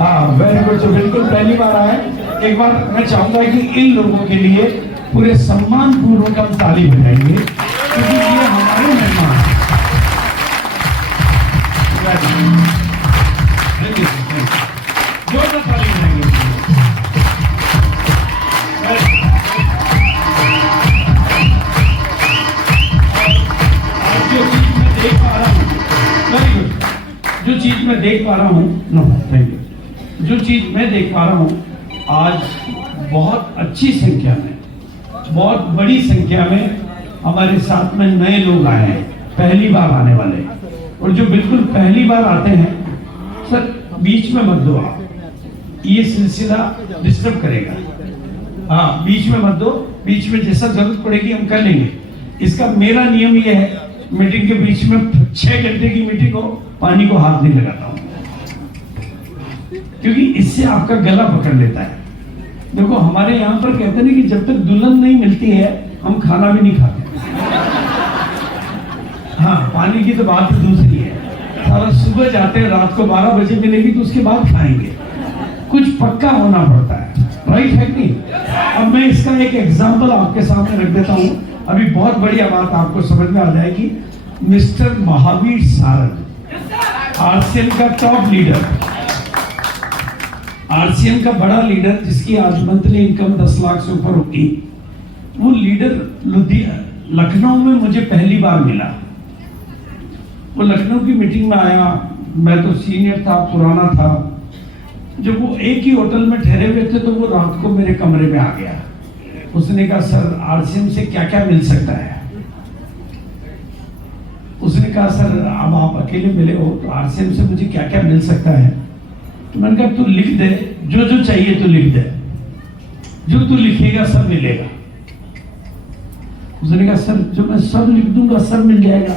हाँ वेरी गुड। जो बिल्कुल पहली बार आए, एक बार मैं चाहूंगा कि इन लोगों के लिए पूरे सम्मान पूर्वक हम ताली बजाएंगे, क्योंकि ये हमारे मेहमान हैं। जोरदार ताली बजाएंगे। जो चीज मैं देख पा रहा हूँ, वेरी गुड, जो चीज मैं देख पा रहा हूँ, नो थैंक यू, जो चीज मैं देख पा रहा हूँ आज बहुत अच्छी संख्या में, बहुत बड़ी संख्या में हमारे साथ में नए लोग आए हैं, पहली बार आने वाले। और जो बिल्कुल पहली बार आते हैं, सर बीच में मत दो आप, ये सिलसिला डिस्टर्ब करेगा। हाँ बीच में मत दो, बीच में जैसा जरूरत पड़ेगी हम कर लेंगे। इसका मेरा नियम ये है, मीटिंग के बीच में 6 घंटे की मीटिंग हो, पानी को हाथ नहीं लगाता हूँ, क्योंकि इससे आपका गला पकड़ लेता है। देखो हमारे यहाँ पर कहते हैं कि जब तक दुल्हन नहीं मिलती है हम खाना भी नहीं खाते। हाँ पानी की तो बात दूसरी है, सारा सुबह जाते हैं, रात को 12 बजे मिलेगी तो उसके बाद खाएंगे। कुछ पक्का होना पड़ता है, राइट है कि नहीं। अब मैं इसका एक एग्जाम्पल आपके सामने रख देता हूँ, अभी बहुत बढ़िया बात आपको समझ में आ जाएगी। मिस्टर महावीर सारंग, आरसीएम का टॉप लीडर, आरसीएम का बड़ा लीडर, जिसकी आज मंथली इनकम 10 लाख से ऊपर होगी, वो लीडर लखनऊ में मुझे पहली बार मिला। वो लखनऊ की मीटिंग में आया, मैं तो सीनियर था, पुराना था। जब वो एक ही होटल में ठहरे हुए थे तो वो रात को मेरे कमरे में आ गया। उसने कहा सर आरसीएम से क्या क्या मिल सकता है। उसने कहा सर अब आप अकेले मिले हो तो आरसीएम से मुझे क्या क्या मिल सकता है। तो मैंने कहा तू लिख दे, जो जो चाहिए तू लिख दे, जो तू लिखेगा सब मिलेगा। उसने कहा सर जो मैं सब लिख दूंगा सब मिल जाएगा।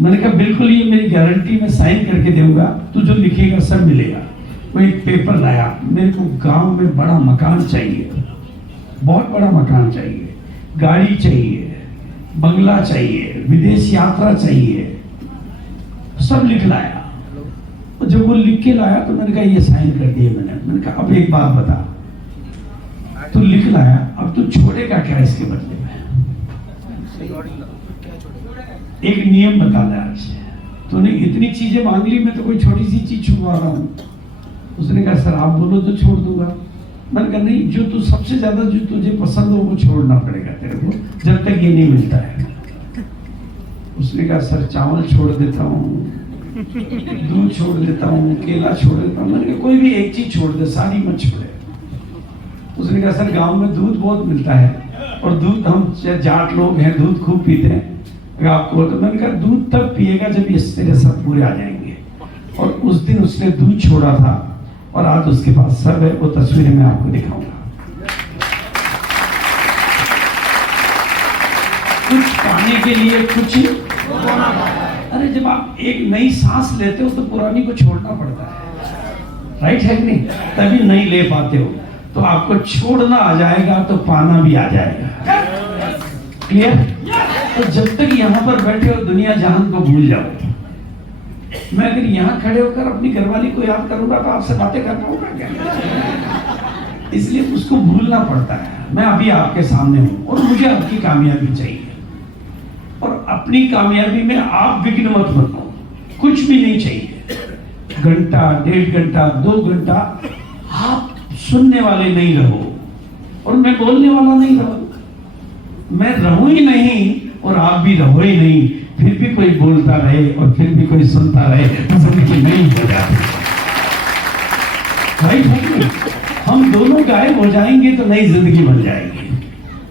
मैंने कहा बिल्कुल ये मेरी गारंटी, मैं साइन करके दूंगा, तू जो लिखेगा सब मिलेगा। वो एक पेपर लाया, मेरे को गांव में बड़ा मकान चाहिए, बहुत बड़ा मकान चाहिए, गाड़ी चाहिए, बंगला चाहिए, विदेश यात्रा चाहिए, सब लिख लाया। और जब वो लिख के लाया तो मैंने कहा ये साइन कर दिए मैंने कहा अब एक बात बता, तू लिख लाया, अब तू छोड़ेगा क्या इसके बदले में? एक नियम बता दे आज, तूने इतनी चीजें मांग ली, मैं तो कोई छोटी सी चीज छुपा रहा हूँ। उसने कहा सर आप बोलो तो छोड़ दूंगा। मैंने कहा नहीं, जो तू सबसे ज्यादा जो तुझे पसंद हो वो छोड़ना पड़ेगा तेरे को, जब तक ये नहीं मिलता है। उसने कहा सर चावल छोड़ देता हूँ, दूध छोड़ देता हूँ, केला छोड़ देता हूँ। मैंने कहा कोई भी एक चीज छोड़ दे, सारी मत छोड़े। उसने कहा सर गांव में दूध बहुत मिलता है और दूध हम जाट लोग हैं, दूध खूब पीते हैं आपको। तो मैंने कहा दूध तब पिएगा जब ये तेरे सब पूरे आ जाएंगे। और उस दिन उसने दूध छोड़ा था और आज उसके पास सब है, वो तस्वीरें मैं आपको दिखाऊंगा। कुछ पाने के लिए कुछ, अरे जब आप एक नई सांस लेते हो तो पुरानी को छोड़ना पड़ता है, राइट है कि नहीं? तभी नहीं ले पाते हो। तो आपको छोड़ना आ जाएगा तो पाना भी आ जाएगा। क्लियर? तो जब तक यहाँ पर बैठे हो दुनिया जहान को भूल जाओ। मैं अगर यहाँ खड़े होकर अपनी घरवाली को याद करूंगा तो आपसे बातें कर पाऊंगा क्या? इसलिए उसको भूलना पड़ता है। मैं अभी आपके सामने हूं और मुझे आपकी कामयाबी चाहिए, और अपनी कामयाबी में आप विघ्न मत बनो, कुछ भी नहीं चाहिए। घंटा, 1.5 घंटा, 2 घंटा आप सुनने वाले नहीं रहो, और मैं बोलने वाला नहीं रहूं। मैं रहूं ही नहीं और आप भी रहो ही नहीं, फिर भी कोई बोलता रहे और फिर भी कोई सुनता रहे, तो जिंदगी नहीं हो जाती। राइट है कि नहीं? हम दोनों गायब हो जाएंगे तो नई जिंदगी बन जाएगी,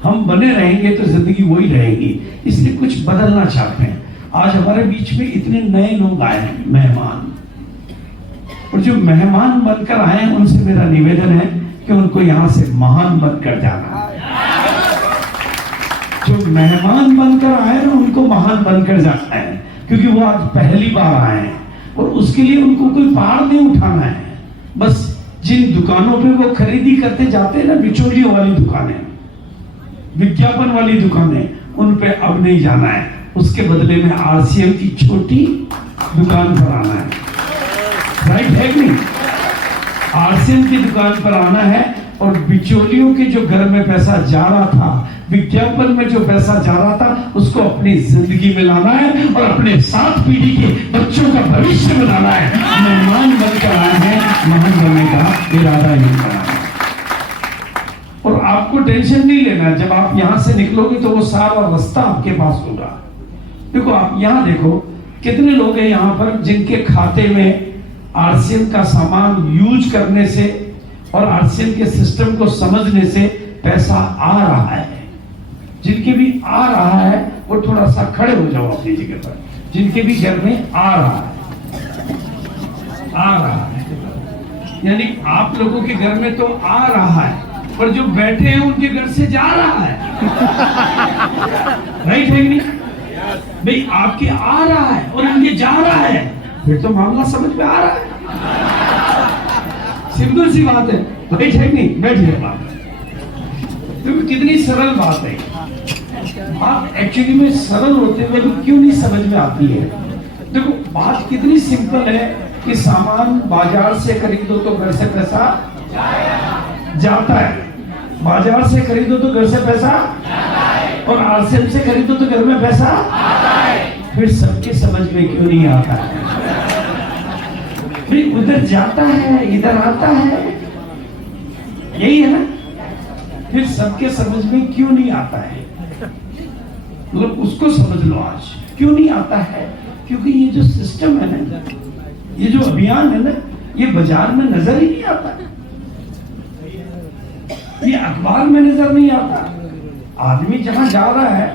हम बने रहेंगे तो जिंदगी वही रहेगी। इसलिए कुछ बदलना चाहते हैं। आज हमारे बीच में इतने नए लोग आए हैं, मेहमान, और जो मेहमान बनकर आए हैं उनसे मेरा निवेदन है कि उनको यहां से महान बनकर जाना है। जो मेहमान बनकर आए हैं उनको महान बनकर जाना है, क्योंकि वो आज पहली बार आए हैं, और उसके लिए उनको कोई पहाड़ नहीं उठाना है। बस जिन दुकानों पे वो खरीदी करते जाते हैं ना, बिचौलियों वाली दुकानें, विज्ञापन वाली दुकानें, उन पे अब नहीं जाना है। उसके बदले में आरसीएम की छोटी दुकान पर आना है। राइट है कि नहीं? आरसीएम की दुकान पर आना है, और बिचौलियों के जो घर में पैसा जा रहा था, विज्ञापन में जो पैसा जा रहा था, उसको अपनी जिंदगी में लाना है, और अपने 7 पीढ़ी के बच्चों का भविष्य बनाना है। मेहमान बनकर आए हैं, महान बनने का इरादा ही करना है। और आपको टेंशन नहीं लेना है, जब आप यहां से निकलोगे तो वो सारा रास्ता आपके पास होगा। देखो, आप यहां देखो कितने लोग हैं यहां पर जिनके खाते में आरसीएम का सामान यूज करने से और आरसीएम के सिस्टम को समझने से पैसा आ रहा है। जिनके भी आ रहा है वो थोड़ा सा खड़े हो जाओ अपनी जगह पर। जिनके भी घर में आ रहा है, यानी आप लोगों के घर में तो आ रहा है, पर जो बैठे हैं उनके घर से जा रहा है। राइट है कि नहीं भाई? आपके आ रहा है और इनके जा रहा है, फिर तो मामला समझ में आ रहा है। सिंपल सी बात है। राइट है कि नहीं? बैठिए बात, तो कितनी सरल बात है। बात एक्चुअली में सरल होते हुए भी क्यों नहीं समझ में आती है? देखो, बात कितनी सिंपल है कि सामान बाजार से खरीदो तो घर से पैसा जाता है, बाजार से खरीदो तो घर से पैसा, और आरसीएम से खरीदो तो घर में पैसा आता है। फिर सबके समझ में क्यों नहीं आता है? फिर उधर जाता है, इधर आता है, यही है ना? फिर सबके समझ में क्यों नहीं आता है? मतलब उसको समझ लो आज क्यों नहीं आता है। क्योंकि ये जो सिस्टम है ना, ये जो अभियान है ना, ये बाजार में नजर ही नहीं आता, ये अखबार में नजर नहीं आता। आदमी जहां जा रहा है,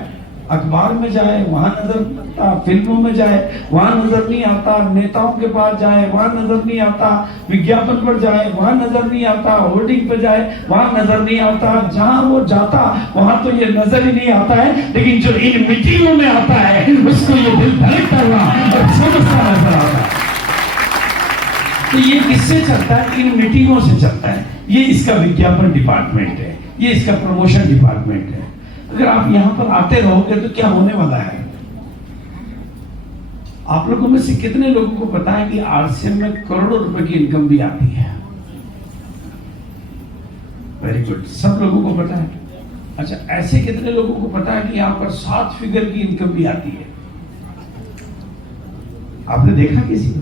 अखबार में जाए वहां नजर आता, फिल्मों में जाए वहां नजर नहीं आता, नेताओं के पास जाए वहां नजर नहीं आता, विज्ञापन पर जाए वहां नजर नहीं आता, होर्डिंग पर जाए वहां नजर नहीं आता। जहां वो जाता वहां तो ये नजर ही नहीं आता है, लेकिन जो इन मीटिंगों में आता है उसको ये दिल धड़कता हुआ और समझता नजर आता है। तो ये किससे चलता है? इन मीटिंगों से चलता है। ये इसका विज्ञापन डिपार्टमेंट है, ये इसका प्रमोशन डिपार्टमेंट है। अगर आप यहां पर आते रहोगे तो क्या होने वाला है? आप लोगों में से कितने लोगों को पता है कि आरसीएम में करोड़ों रुपए की इनकम भी आती है? वेरी गुड, सब लोगों को पता है। अच्छा, ऐसे कितने लोगों को पता है कि यहां पर 7 फिगर की इनकम भी आती है? आपने देखा किसी को?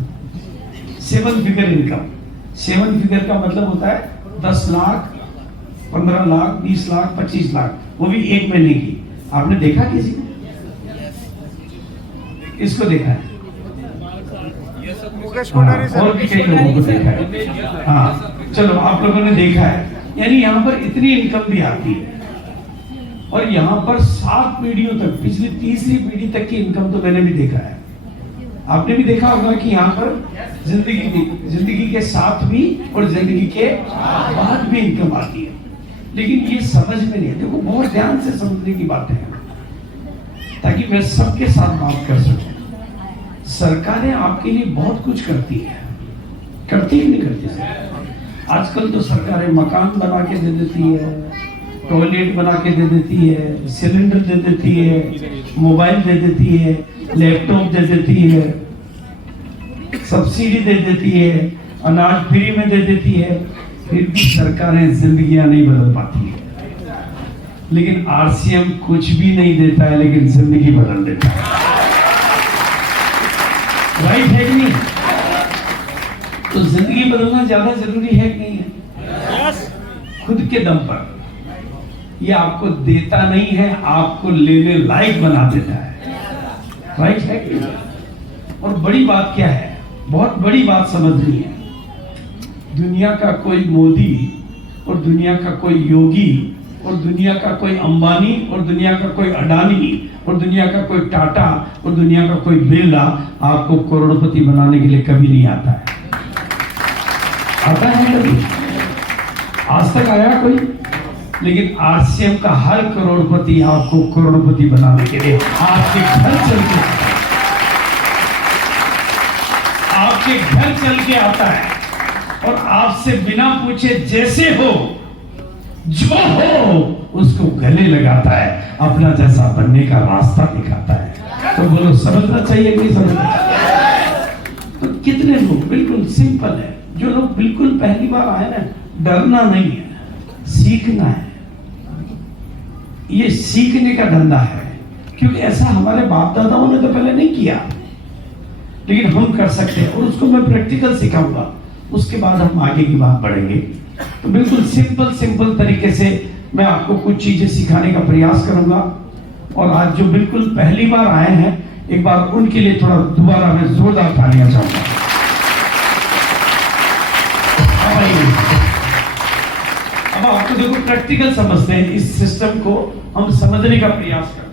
7 फिगर इनकम। 7 फिगर का मतलब होता है 10 लाख, 15 लाख, 20 लाख, 25 लाख, वो भी एक महीने की। आपने देखा किसी को? किसको देखा है? और भी कई लोगों को देखा है। हाँ, चलो, आप लोगों ने देखा है। यानी यहाँ पर इतनी इनकम भी आती है, और यहाँ पर 7 पीढ़ियों तक, पिछली तीसरी पीढ़ी तक की इनकम तो मैंने भी देखा है। आपने भी देखा होगा कि यहाँ पर जिंदगी के साथ भी और जिंदगी के बाद भी इनकम आती है, लेकिन ये समझ में नहीं। देखो, बहुत ध्यान से समझने की बात है, ताकि मैं सबके साथ बात कर सकूं। सरकारें आपके लिए बहुत कुछ करती है, करती ही नहीं करती। आजकल तो सरकारें मकान बना के दे देती है, टॉयलेट बना के दे देती है, सिलेंडर दे देती है, मोबाइल दे देती है, लैपटॉप दे देती है, सब्सिडी दे देती है, अनाज फ्री में दे देती है। फिर भी सरकारें जिंदगियां नहीं बदल पाती है, लेकिन आरसीएम कुछ भी नहीं देता है लेकिन जिंदगी बदल देता है। राइट है कि नहीं? तो जिंदगी बदलना ज्यादा जरूरी है कि नहीं है? खुद के दम पर ये आपको देता नहीं है, आपको लेने लायक बना देता है। राइट है कि नहीं? और बड़ी बात क्या है, बहुत बड़ी बात समझनी है। दुनिया का कोई मोदी और दुनिया का कोई योगी और दुनिया का कोई अंबानी और दुनिया का कोई अडानी और दुनिया का कोई टाटा और दुनिया का कोई बिरला आपको करोड़पति बनाने के लिए कभी नहीं आता है। आता है कभी? आज तक आया कोई? लेकिन आरसीएम का हर करोड़पति आपको करोड़पति बनाने के लिए आपके घर चल के आता है और आपसे बिना पूछे जैसे हो जो हो उसको गले लगाता है, अपना जैसा बनने का रास्ता दिखाता है। तो बोलो समझना चाहिए कि समझना चाहिए? तो कितने लोग बिल्कुल सिंपल है, जो लोग बिल्कुल पहली बार आए ना, डरना नहीं है, सीखना है। ये सीखने का धंधा है, क्योंकि ऐसा हमारे बाप दादाओं ने तो पहले नहीं किया, लेकिन हम कर सकते हैं और उसको मैं प्रैक्टिकल सिखाऊंगा। उसके बाद हम आगे की बात बढ़ेंगे। तो बिल्कुल सिंपल तरीके से मैं आपको कुछ चीजें सिखाने का प्रयास करूंगा। और आज जो बिल्कुल पहली बार आए हैं, एक बार उनके लिए थोड़ा दोबारा मैं जोरदार तालियां चाहूंगा। अब आपको देखो प्रैक्टिकल समझते हैं, इस सिस्टम को हम समझने का प्रयास करते हैं।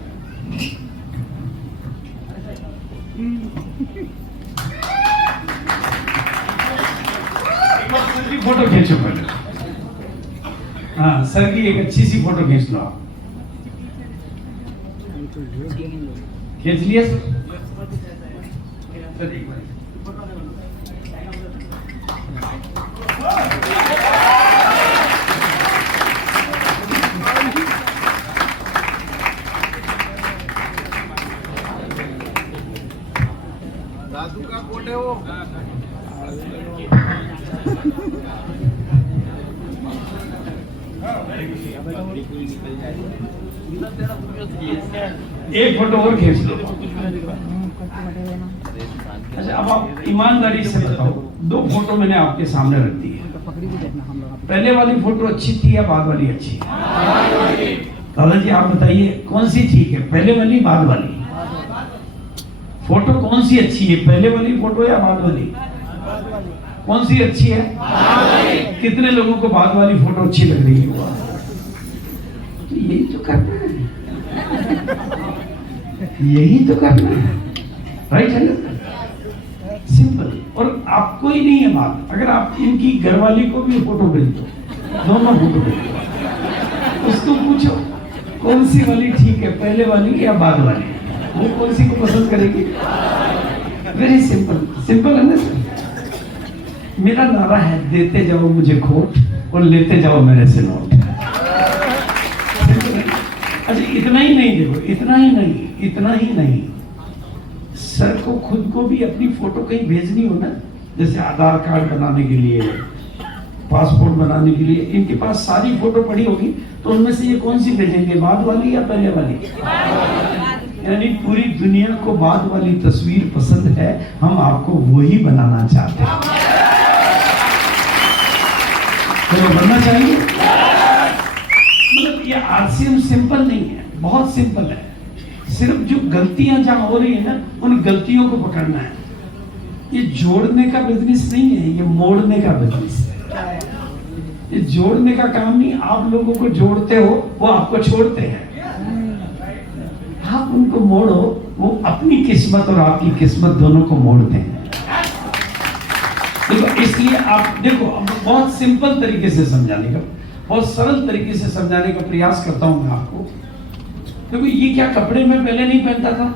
फोटो खींचो पहले। हाँ, सर की एक अच्छी सी फोटो खींच लो। खींच लिया सर? दादू का कोट है वो। एक फोटो और खींच लो। अच्छा, अब आप ईमानदारी से बताओ, दो फोटो मैंने आपके सामने रख दी है। पहले वाली फोटो अच्छी थी या बाद वाली अच्छी है? दादा जी आप बताइए कौन सी ठीक है, पहले वाली बाद वाली? फोटो कौन सी अच्छी है, पहले वाली फोटो या बाद वाली? कौन सी अच्छी है? कितने लोगों को बाद वाली फोटो अच्छी लग रही है? तो यही तो करना है, यही तो करना है। राइट है ना? सिंपल। और आपको ही नहीं है बात, अगर आप इनकी घरवाली को भी फोटो भेज दो, दोनों फोटो भेज दो, उसको पूछो कौन सी वाली ठीक है, पहले वाली या बाद वाली, वो कौन सी को पसंद करेगी? Very simple. सिंपल है ना सर? मेरा नारा है, देते जाओ मुझे खोट और लेते जाओ मेरे से नोट। अच्छा, इतना ही नहीं, देखो इतना ही नहीं, सर को खुद को भी अपनी फोटो कहीं भेजनी हो ना, जैसे आधार कार्ड बनाने के लिए, पासपोर्ट बनाने के लिए, इनके पास सारी फोटो पड़ी होगी, तो उनमें से ये कौन सी भेजेंगे, बाद वाली या पहले वाली? यानी पूरी दुनिया को बाद वाली तस्वीर पसंद है, हम आपको वही बनाना चाहते हैं। तो बनना चाहिए। मतलब ये आरसीएम सिंपल नहीं है, बहुत सिंपल है। सिर्फ जो गलतियां जहां हो रही है ना, उन गलतियों को पकड़ना है। ये जोड़ने का बिजनेस नहीं है, ये मोड़ने का बिजनेस है। ये जोड़ने का काम नहीं, आप लोगों को जोड़ते हो, वो आपको छोड़ते हैं। आप उनको मोड़ो, वो अपनी किस्मत और आपकी किस्मत दोनों को मोड़ते हैं। देखो, इसलिए आप देखो, अब बहुत सिंपल तरीके से समझाने का, बहुत सरल तरीके से समझाने का प्रयास करता हूं मैं आपको। देखो, ये क्या कपड़े मैं पहले नहीं पहनता था,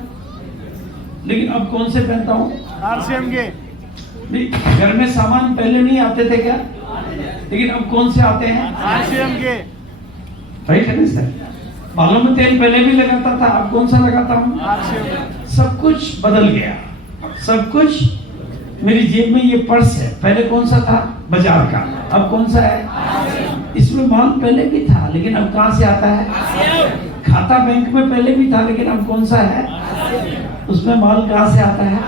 लेकिन अब कौन से पहनता हूं? आरसीएम के। घर में सामान पहले नहीं आते थे क्या, लेकिन अब कौन से आते हैं? आरसीएम के। राइट है ना सर? बालों में तेल पहले भी लगाता था, अब कौन सा लगाता हूं? आरसीएम। सब कुछ बदल गया, सब कुछ। मेरी जेब में ये पर्स है, पहले कौन सा था? बाजार का, अब कौन सा है? इसमें माल पहले भी था लेकिन अब कहां से आता है? खाता बैंक में पहले भी था लेकिन अब कौन सा है? उसमें माल कहां से आता है?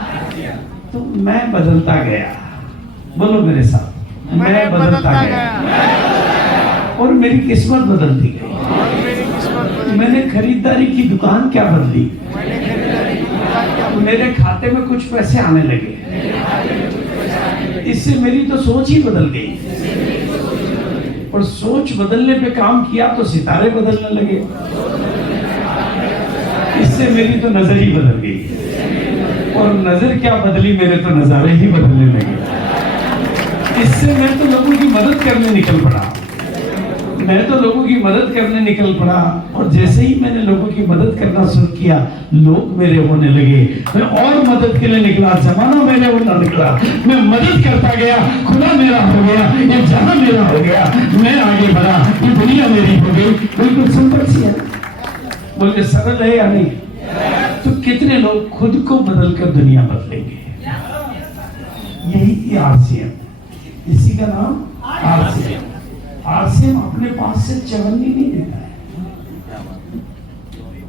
तो मैं बदलता गया, बोलो मेरे साथ, मैं बदलता गया और मेरी किस्मत बदलती गई। मैंने खरीदारी की दुकान क्या बदली, मेरे खाते में कुछ पैसे आने लगे, इससे मेरी तो सोच ही बदल गई। और सोच बदलने पे काम किया तो सितारे बदलने लगे, इससे मेरी तो नजर ही बदल गई। और नजर क्या बदली, मेरे तो नजारे ही बदलने लगे। इससे मैं तो लोगों की मदद करने निकल पड़ा, मैं तो लोगों की मदद करने निकल पड़ा। और जैसे ही मैंने लोगों की मदद करना शुरू किया, लोग मेरे होने लगे। मैं और मदद के लिए निकला, जमाना मेरे होना निकला। मैं मदद करता गया, खुदा मेरा हो गया, ये जहां मेरा हो गया। मैं आगे बढ़ा, ये दुनिया मेरी हो गई। बिल्कुल सिंपल सी है, बोले सरल है या नहीं? तो कितने लोग खुद को बदलकर दुनिया बदलेंगे? यही आरसीएम, इसी का नाम आरसीएम। आरसीएम अपने पास से चवन्नी नहीं देता है।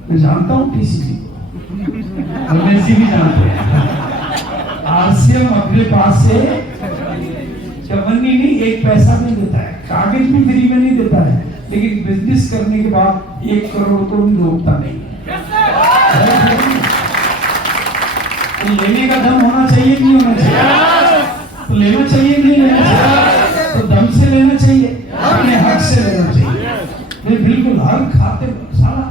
मैं जानता हूं पीसीसी को, एमएससी भी जानते हैं। आरसीएम अपने पास से चवन्नी नहीं, एक पैसा नहीं देता है, कागज भी फ्री में नहीं देता है, लेकिन बिजनेस करने के बाद 1 करोड़ को भी रोकता नहीं। लेने का दम होना चाहिए कि नहीं होना चाहिए? तो लेना चाहिए कि नहीं लेना चाहिए? तो दम से लेना चाहिए, अपने हक से लेना चाहिए। नहीं, बिल्कुल हर खाते सारा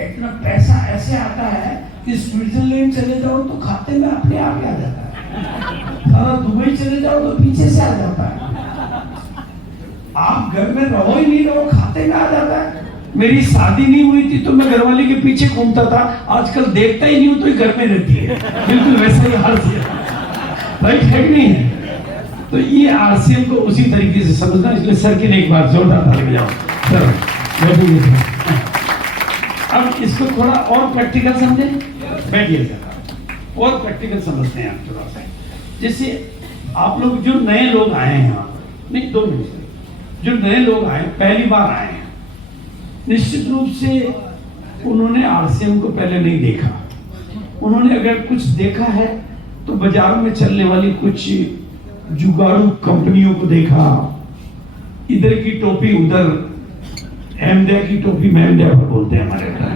इतना पैसा ऐसे आता है कि स्विट्जरलैंड चले जाओ तो खाते में अपने आप ही आ जाता है, सारा दुबई चले जाओ तो पीछे से आ जाता है। आप घर में रहो ही नहीं, रहो खाते में आ जाता है। मेरी शादी नहीं हुई थी तो मैं घरवाली के पीछे घूमता था, आजकल देखता ही नहीं हूं तो घर में रहती है। बिल्कुल वैसा ही हाल है, राइट है कि नहीं है? तो ये आरसीएम को उसी तरीके से समझना, इसलिए सर के लिए एक बार जोरदार ताली बजाओ सर। अब इसको थोड़ा और प्रैक्टिकल समझे, बैठिए सर, और प्रैक्टिकल समझते हैं आप थोड़ा सा। जैसे आप लोग जो नए लोग आए हैं यहाँ, नहीं 2 मिनट, जो नए लोग आए पहली बार आए हैं, निश्चित रूप से उन्होंने आरसीएम को पहले नहीं देखा। उन्होंने अगर कुछ देखा है तो बाजार में चलने वाली कुछ जुगाड़ू कंपनियों को देखा, इधर की टोपी उधर, अहमदिया की टोपी महमदिया पर बोलते हैं हमारे यहाँ,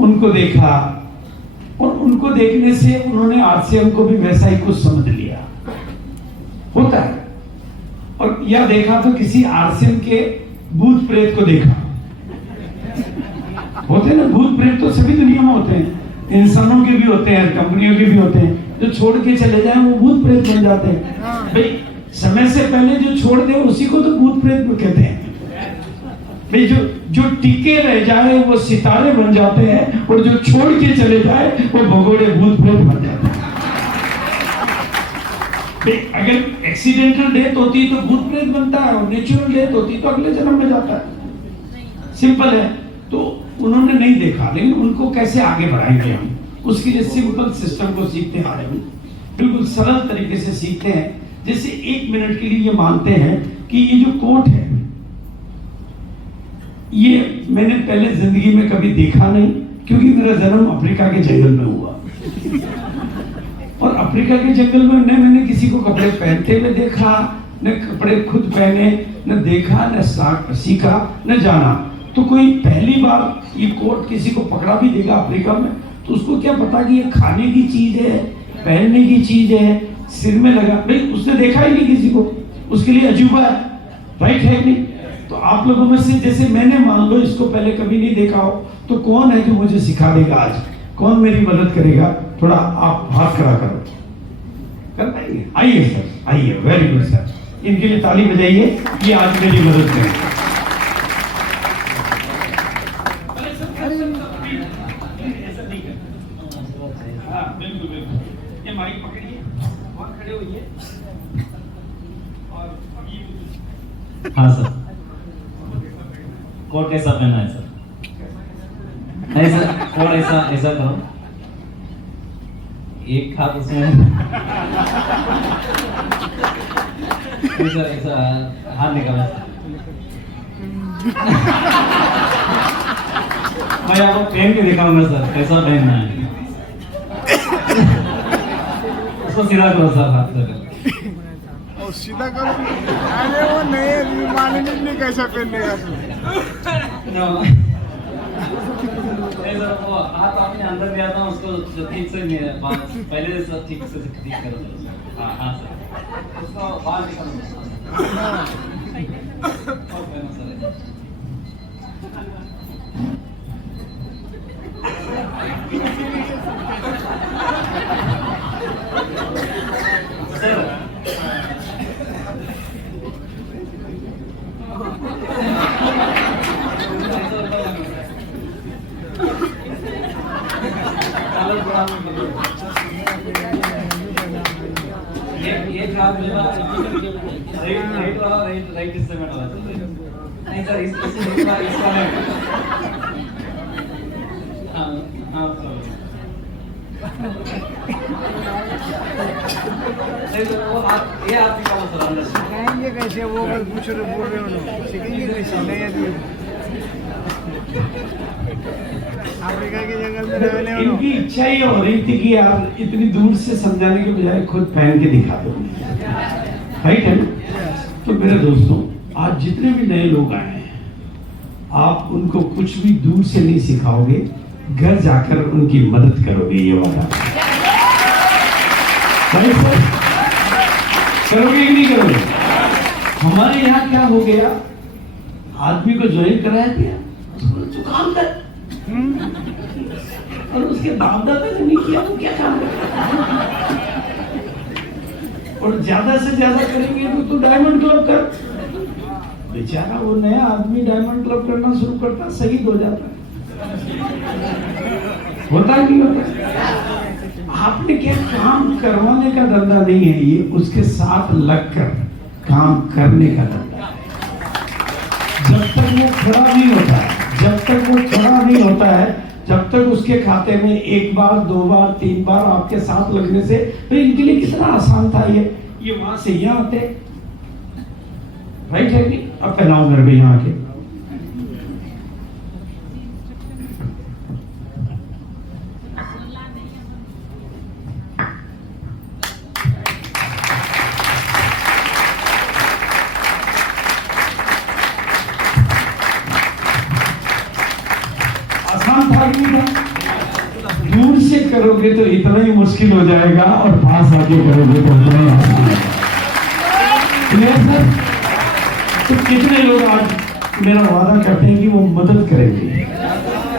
उनको देखा। और उनको देखने से उन्होंने आरसीएम को भी वैसा ही कुछ समझ लिया, होता है। और यह देखा तो किसी आरसीएम के भूत प्रेत को देखा, होते हैं ना भूत प्रेत, तो सभी दुनिया में होते हैं, इंसानों के भी होते हैं, कंपनियों के भी होते हैं। जो छोड़ के चले जाए वो भूत प्रेत बन जाते हैं। भाई समय से पहले जो छोड़ दे उसी को तो भूत प्रेत कहते हैं। भाई जो टिके रह जाए वो सितारे बन जाते हैं, और जो छोड़ के चले जाए वो भगोड़े भूत प्रेत बन जाते हैं। अगर एक्सीडेंटल डेथ होती तो भूत प्रेत बनता है, और नेचुरल डेथ होती तो अगले जन्म में जाता है। सिंपल है। तो उन्होंने नहीं देखा, लेकिन उनको कैसे आगे बढ़ाएंगे हम, उसके लिए सिंपल सिस्टम को सीखते आ रहे हैं, बिल्कुल सरल तरीके से सीखते हैं। जैसे 1 मिनट के लिए ये मानते हैं कि ये जो कोट है, ये मैंने पहले जिंदगी में कभी देखा नहीं, क्योंकि मेरा जन्म अफ्रीका के जंगल में हुआ। और अफ्रीका के जंगल में न मैंने किसी को कपड़े पहनते हुए देखा, न कपड़े खुद पहने, न देखा, न सीखा, न जाना। तो कोई पहली बार ये कोट किसी को पकड़ा भी देगा अफ्रीका में, तो उसको क्या पता कि ये खाने की चीज है, पहनने की चीज है, सिर में लगा, भाई उसने देखा ही नहीं किसी को, उसके लिए अजूबा है, राइट है नहीं? तो आप लोगों में से जैसे मैंने मान लो इसको पहले कभी नहीं देखा हो, तो कौन है जो मुझे सिखा देगा आज? कौन मेरी मदद करेगा? थोड़ा आप हाथ खड़ा करो, कर पाएंगे? आइए सर, आइए, वेरी गुड सर, इनके लिए ताली बजाइए, ये आज मेरी मदद करेंगे। हाँ सर, कोट कैसा पहना है सर? नहीं सर, कोट ऐसा करो, एक हाथ उसमें ऐसा हाथ निकाला। मैं आपको पहन के दिखाऊंगा सर, कैसा पहनना है। उसको सीधा करो सर, हाथ से और सीधा करो। अरे वो नहीं, मालूम ही नहीं कैसा पहनने का तू। वो हाथ अपने अंदर ले आता हूँ, उसको ठीक से पहले से ठीक से ठीक करो। हाँ हाँ सर, उसको बाहर निकालो। सर एक हाथ मेरा राइट वाला राइट इससे में डाला। नहीं सर, इसका हाँ हाँ सर, वो हाथ, ये हाथ निकालो सर अंदर से। सिखाएंगे कैसे? वो बस पूछ रहे, बोल रहे हो लोग, सीखेंगे कैसे? नहीं आदमी अफ्रीका की जंगल में रहने वालों। इनकी इच्छा ही हो रही थी कि यार इतनी दूर से समझाने के बजाय खुद पहन के दिखा दो, राइट है ना? तो मेरे दोस्तों, आज जितने भी नए लोग आए हैं, आप उनको कुछ भी दूर से नहीं सिखाओगे, घर जाकर उनकी मदद करोगे, ये वाला राइट सर? करोगे कि नहीं करोगे? हमारे यहाँ क्या हो गया, आदमी को ज्वाइन कराया गया, उसको काम कर, और उसके बाप दादा ने नहीं किया तो क्या काम कर? और ज्यादा से ज्यादा करेंगे तो डायमंड क्लब कर। बेचारा वो नया आदमी डायमंड क्लब करना शुरू करता, शहीद हो जाता है। होता है नहीं होता? आपने क्या, काम करवाने का धंधा नहीं है ये, उसके साथ लगकर काम करने का धंधा है। जब तक वो खड़ा नहीं होता है, जब तक वो खड़ा नहीं होता है, जब तक उसके खाते में एक बार, दो बार, तीन बार आपके साथ लगने से, तो इनके लिए कितना आसान था ये वहां से यहाँ आते, राइट है कि? अब पहनाओ मेरे को यहाँ आके। आसान था कि नहीं था? दूर से करोगे तो इतना ही मुश्किल हो जाएगा, और पास आके करोगे तो उतना ही आसान है। Clear sir? तो कितने लोग आज मेरा वादा करते हैं कि वो मदद करेंगे,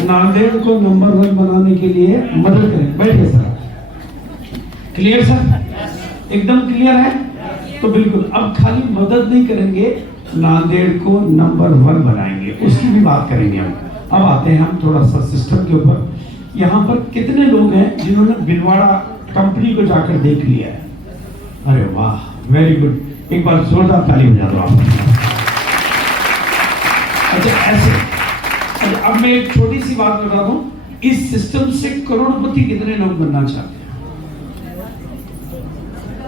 नांदेड़ को नंबर 1 बनाने के लिए मदद करेंगे? बैठे सर। Clear sir? एकदम क्लियर है? तो बिल्कुल, अब खाली मदद नहीं करेंगे, नांदेड़ को नंबर 1 बनाएंगे, उसकी भी बात करेंगे हम। अब आते हैं हम थोड़ा सा सिस्टम के ऊपर। यहाँ पर कितने लोग हैं जिन्होंने भिलवाड़ा कंपनी को जाकर देख लिया है? अरे वाह, वेरी गुड, एक बार जोरदार ताली बजा दो आप। अच्छा ऐसे, अच्छा अब मैं एक छोटी सी बात बता दूं, इस सिस्टम से करोड़पति कितने लोग बनना चाहते हैं?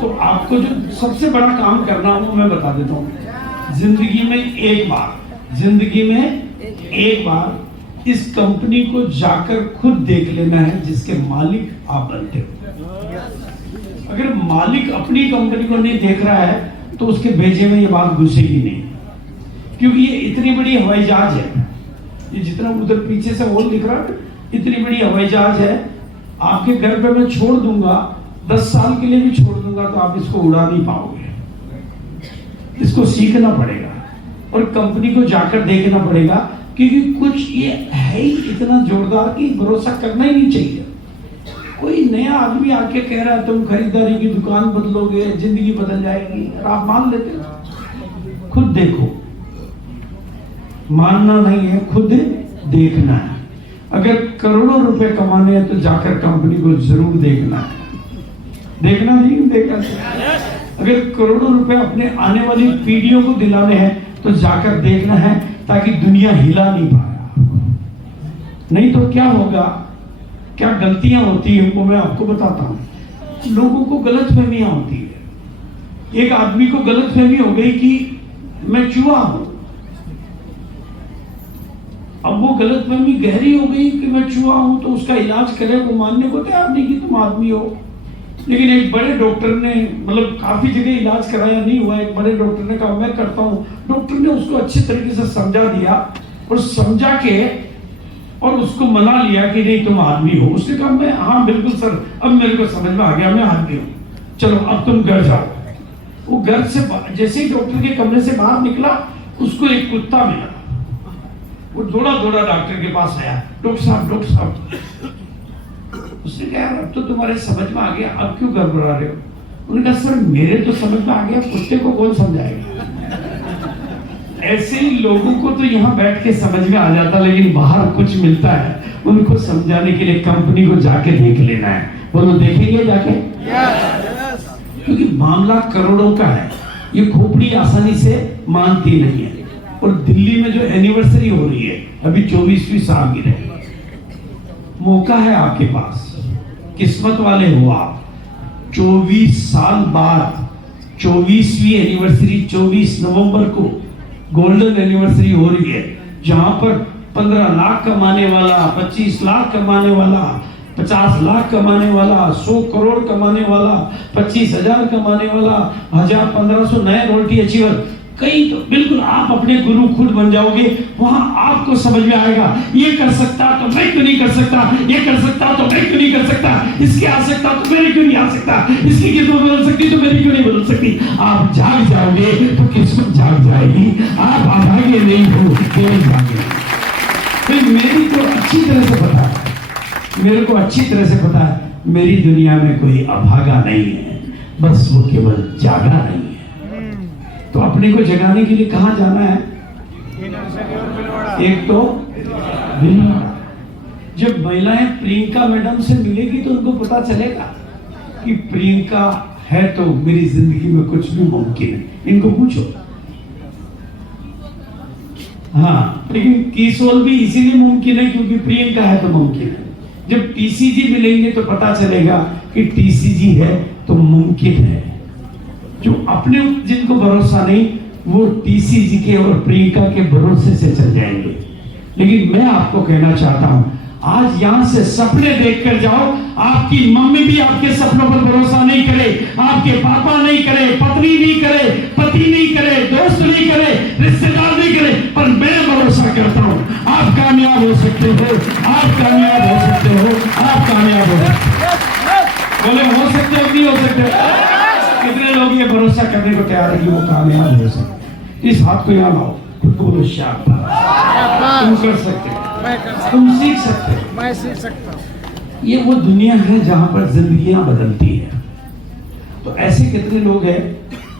तो आपको जो सबसे बड़ा काम करना वो मैं बता देता हूँ। जिंदगी में एक बार इस कंपनी को जाकर खुद देख लेना है जिसके मालिक आप बनते हो। अगर मालिक अपनी कंपनी को नहीं देख रहा है तो उसके भेजे में ये बात घुसेगी नहीं, क्योंकि ये इतनी बड़ी हवाई जहाज है, ये जितना उधर पीछे से होल दिख रहा है, इतनी बड़ी हवाई जहाज है। आपके घर पे मैं छोड़ दूंगा, 10 साल के लिए भी छोड़ दूंगा तो आप इसको उड़ा नहीं पाओगे। इसको सीखना पड़ेगा और कंपनी को जाकर देखना पड़ेगा, क्योंकि कुछ ये है ही इतना जोरदार कि भरोसा करना ही नहीं चाहिए। कोई नया आदमी आके कह रहा है तुम खरीदारी की दुकान बदलोगे, जिंदगी बदल जाएगी, और आप मान लेते हो? खुद देखो, मानना नहीं है, खुद देखना है। अगर करोड़ों रुपए कमाने हैं तो जाकर कंपनी को जरूर देखना है। देखना नहीं देखना। अगर करोड़ों रुपए अपने आने वाली पीढ़ियों को दिलाने हैं तो जाकर देखना है, ताकि दुनिया हिला नहीं पाया। नहीं तो क्या होगा, क्या गलतियां होती हैं वो मैं आपको बताता हूं। लोगों को गलतफहमियां होती है। एक आदमी को गलतफहमी हो गई कि मैं चूहा हूं, अब वो गलतफहमी गहरी हो गई कि मैं चूहा हूं, तो उसका इलाज करे, वो मानने को तैयार नहीं कि तुम आदमी हो। लेकिन एक बड़े डॉक्टर ने, मतलब काफी जगह इलाज कराया, नहीं हुआ, एक बड़े डॉक्टर ने कहा मैं करता हूं। डॉक्टर ने उसको अच्छे तरीके से समझा दिया और समझा के और उसको मना लिया कि नहीं तुम आदमी हो। उसने कहा मैं, हाँ बिल्कुल सर, अब मेरे को समझ में आ गया, मैं आदमी हूं, चलो अब तुम घर जाओ। वो घर से जैसे ही डॉक्टर के कमरे से बाहर निकला, उसको एक कुत्ता मिला। वो दौड़ा दौड़ा डॉक्टर के पास आया, डॉक्टर साहब, डॉक्टर साहब। उसने कहा अब तो तुम्हारे समझ में आ गया, अब क्यों घबरा रहे हो? उन्होंने कहा सर मेरे तो समझ में आ गया, कुत्ते को कौन समझाएगा? ऐसे ही लोगों को तो यहाँ बैठ के समझ में आ जाता, लेकिन बाहर कुछ मिलता है, उनको समझाने के लिए कंपनी को जाके देख लेना है। बोलो देखेंगे जाके? क्योंकि मामला करोड़ों का है, ये खोपड़ी आसानी से मानती नहीं है। और दिल्ली में जो एनिवर्सरी हो रही है, अभी 24वीं सालगिरह, मौका है आपके पास, किस्मत वाले हो आप। 24 साल बाद 24वीं एनिवर्सरी 24 नवंबर को गोल्डन एनिवर्सरी हो रही है, जहां पर 15 लाख कमाने वाला, 25 लाख कमाने वाला, 50 लाख कमाने वाला, 100 करोड़ कमाने वाला, 25,000 कमाने वाला, 1,000-1,500 नए रोटी अचीवर, कई तो बिल्कुल आप अपने गुरु खुद बन जाओगे। वहां आपको समझ में आएगा, ये कर सकता तो मैं क्यों नहीं कर सकता, ये कर सकता तो मैं क्यों नहीं कर सकता, इसके आ सकता तो मेरे क्यों नहीं आ सकता, इसकी किस्मत बदल सकती तो मेरी क्यों नहीं बदल सकती। आप जाग जाओगे तो किस्मत जाग जाएगी। आप अभागे नहीं हो, केवल जागे। तो मेरी तो अच्छी तरह से पता है, मेरे को अच्छी तरह से पता है, मेरी दुनिया में कोई अभागा नहीं है, बस वो केवल जागा नहीं है। तो अपने को जगाने के लिए कहां जाना है? एक तो भीलवाड़ा। जब महिलाएं प्रियंका मैडम से मिलेगी तो उनको पता चलेगा कि प्रियंका है तो मेरी जिंदगी में कुछ भी मुमकिन है। इनको पूछो। हाँ, लेकिन किशोर भी इसीलिए मुमकिन है क्योंकि प्रियंका है तो मुमकिन है। जब टीसीजी मिलेंगे तो पता चलेगा कि टीसीजी है तो मुमकिन है। जो अपने जिनको भरोसा नहीं, वो टीसीजी के और प्रियंका के भरोसे से चल जाएंगे। लेकिन मैं आपको कहना चाहता हूं, आज यहां से सपने देखकर जाओ। आपकी मम्मी भी आपके सपनों पर भरोसा नहीं करे, आपके पापा नहीं करे, पत्नी नहीं करे, पति नहीं करे, दोस्त नहीं करे, रिश्तेदार नहीं करे, पर मैं भरोसा करता हूं आप कामयाब हो सकते हो, आप कामयाब हो सकते हो, आप कामयाब हो सकते हो। बोले हो सकते हो, नहीं हो सकते? कितने लोग ये भरोसा करने को तैयार है कि वो कामयाब हो सकते? इस हाथ को यहाँ लाओ, खुद को बोलो शाबाश, तुम कर सकते हो, तुम सीख सकते हो, मैं सीख सकता हूँ। ये वो दुनिया है जहां पर जिंदगियां बदलती है। तो ऐसे कितने लोग हैं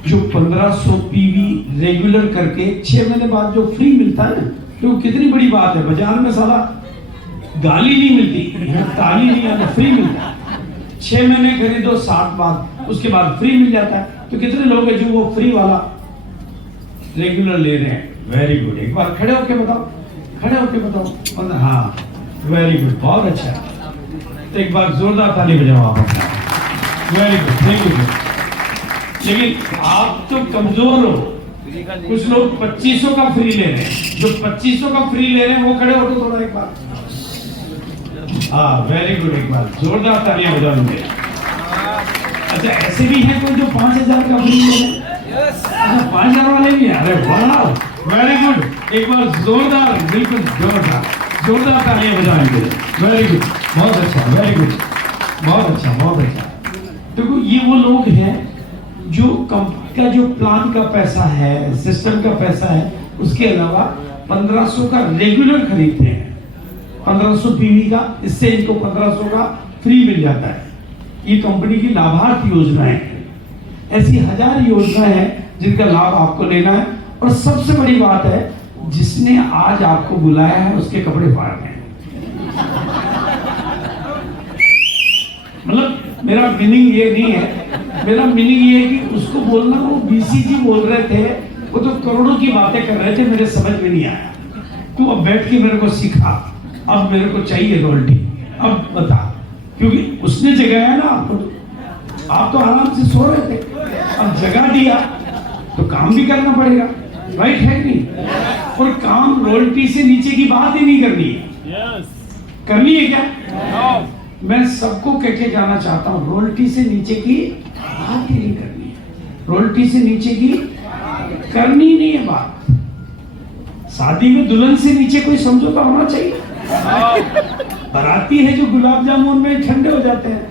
जो 1500 पीवी रेगुलर करके 6 महीने बाद जो फ्री मिलता है ना, तो कितनी बड़ी बात है। बाजार में साला गाली नहीं मिलती, ताली नहीं आती, फ्री मिलता है। 6 महीने खरीदो 7 बाद, उसके बाद फ्री मिल जाता है। तो कितने लोग हैं जो वो फ्री वाला रेगुलर ले रहे हैं? Very good. एक बार खड़े होके बताओ, खड़े होके बताओ। हाँ, वेरी गुड, बहुत अच्छा। तो एक बार जोरदार ताली बजाओ आप अपना। Very good, thank you. लेकिन आप तो कमजोर हो। कुछ लोग 2500 का फ्री ले रहे हैं। जो 2500 का फ्री ले रहे हैं वो खड़े हो तो थोड़ा एक बार। हाँ, वेरी गुड, एक बार जोरदार तालियां बजाओगे। अच्छा, ऐसे भी हैं कोई जो 5000 का फ्री ले रहे हैं? अच्छा, 5000 वाले भी हैं? अरे वाह, वेरी गुड, एक बार जोरदार, बिल्कुल जोरदार तालियां बजाएंगे। वेरी गुड, बहुत अच्छा, वेरी गुड, बहुत अच्छा, बहुत अच्छा। देखो, ये वो लोग हैं जो कंपनी का जो प्लान का पैसा है, सिस्टम का पैसा है, उसके अलावा 1500 का रेगुलर खरीदते हैं। 1500 पीवी का, इससे इनको 1500 का फ्री मिल जाता है। ये कंपनी की लाभार्थी योजनाएं हैं। ऐसी 1000 योजनाएं हैं जिनका लाभ आपको लेना है। और सबसे बड़ी बात है, जिसने आज आपको बुलाया है उसके कपड़े फाड़ हैं। मतलब मेरा मीनिंग ये नहीं है, मेरा मीनिंग ये है कि उसको बोलना, वो बीसीजी बोल रहे थे, वो तो करोड़ों की बातें कर रहे थे, मेरे समझ में नहीं आया। तू अब बैठ के मेरे को सिखा, अब मेरे को चाहिए रॉयल्टी, अब बता, क्योंकि उसने जगाया ना आपको। आप तो आराम से सो रहे थे, अब जगा दिया तो काम भी करना पड़ेगा, राइट है नहीं? और काम रॉयल्टी से नीचे की बात ही नहीं करनी है। करनी है क्या? मैं सबको कह के जाना चाहता हूं, रॉयल्टी से नीचे की बात ही नहीं करनी है। रॉयल्टी से नीचे की करनी नहीं है बात। शादी में दुल्हन से नीचे कोई समझौता होना चाहिए। बाराती है जो गुलाब जामुन में ठंडे हो जाते हैं,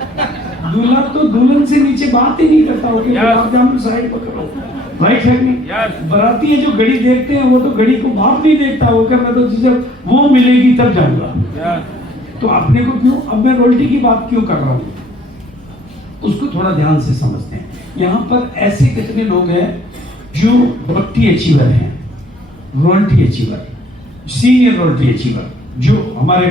दूल्हा तो दुल्हन से नीचे बात ही नहीं करता, ओके गुलाब जामुन साइड पर करो, राइट है नहीं? बाराती है जो घड़ी देखते हैं, वो तो घड़ी को बाप नहीं देखता, वो क्या मैं तो जब वो मिलेगी तब जाऊंगा। तो अपने को क्यों, अब मैं रॉयल्टी की बात क्यों कर रहा हूँ, उसको थोड़ा ध्यान से समझते हैं। यहाँ पर ऐसे कितने लोग हैं जो रॉयल्टी अचीवर हैं, royalty achiever, senior royalty achiever, जो हमारे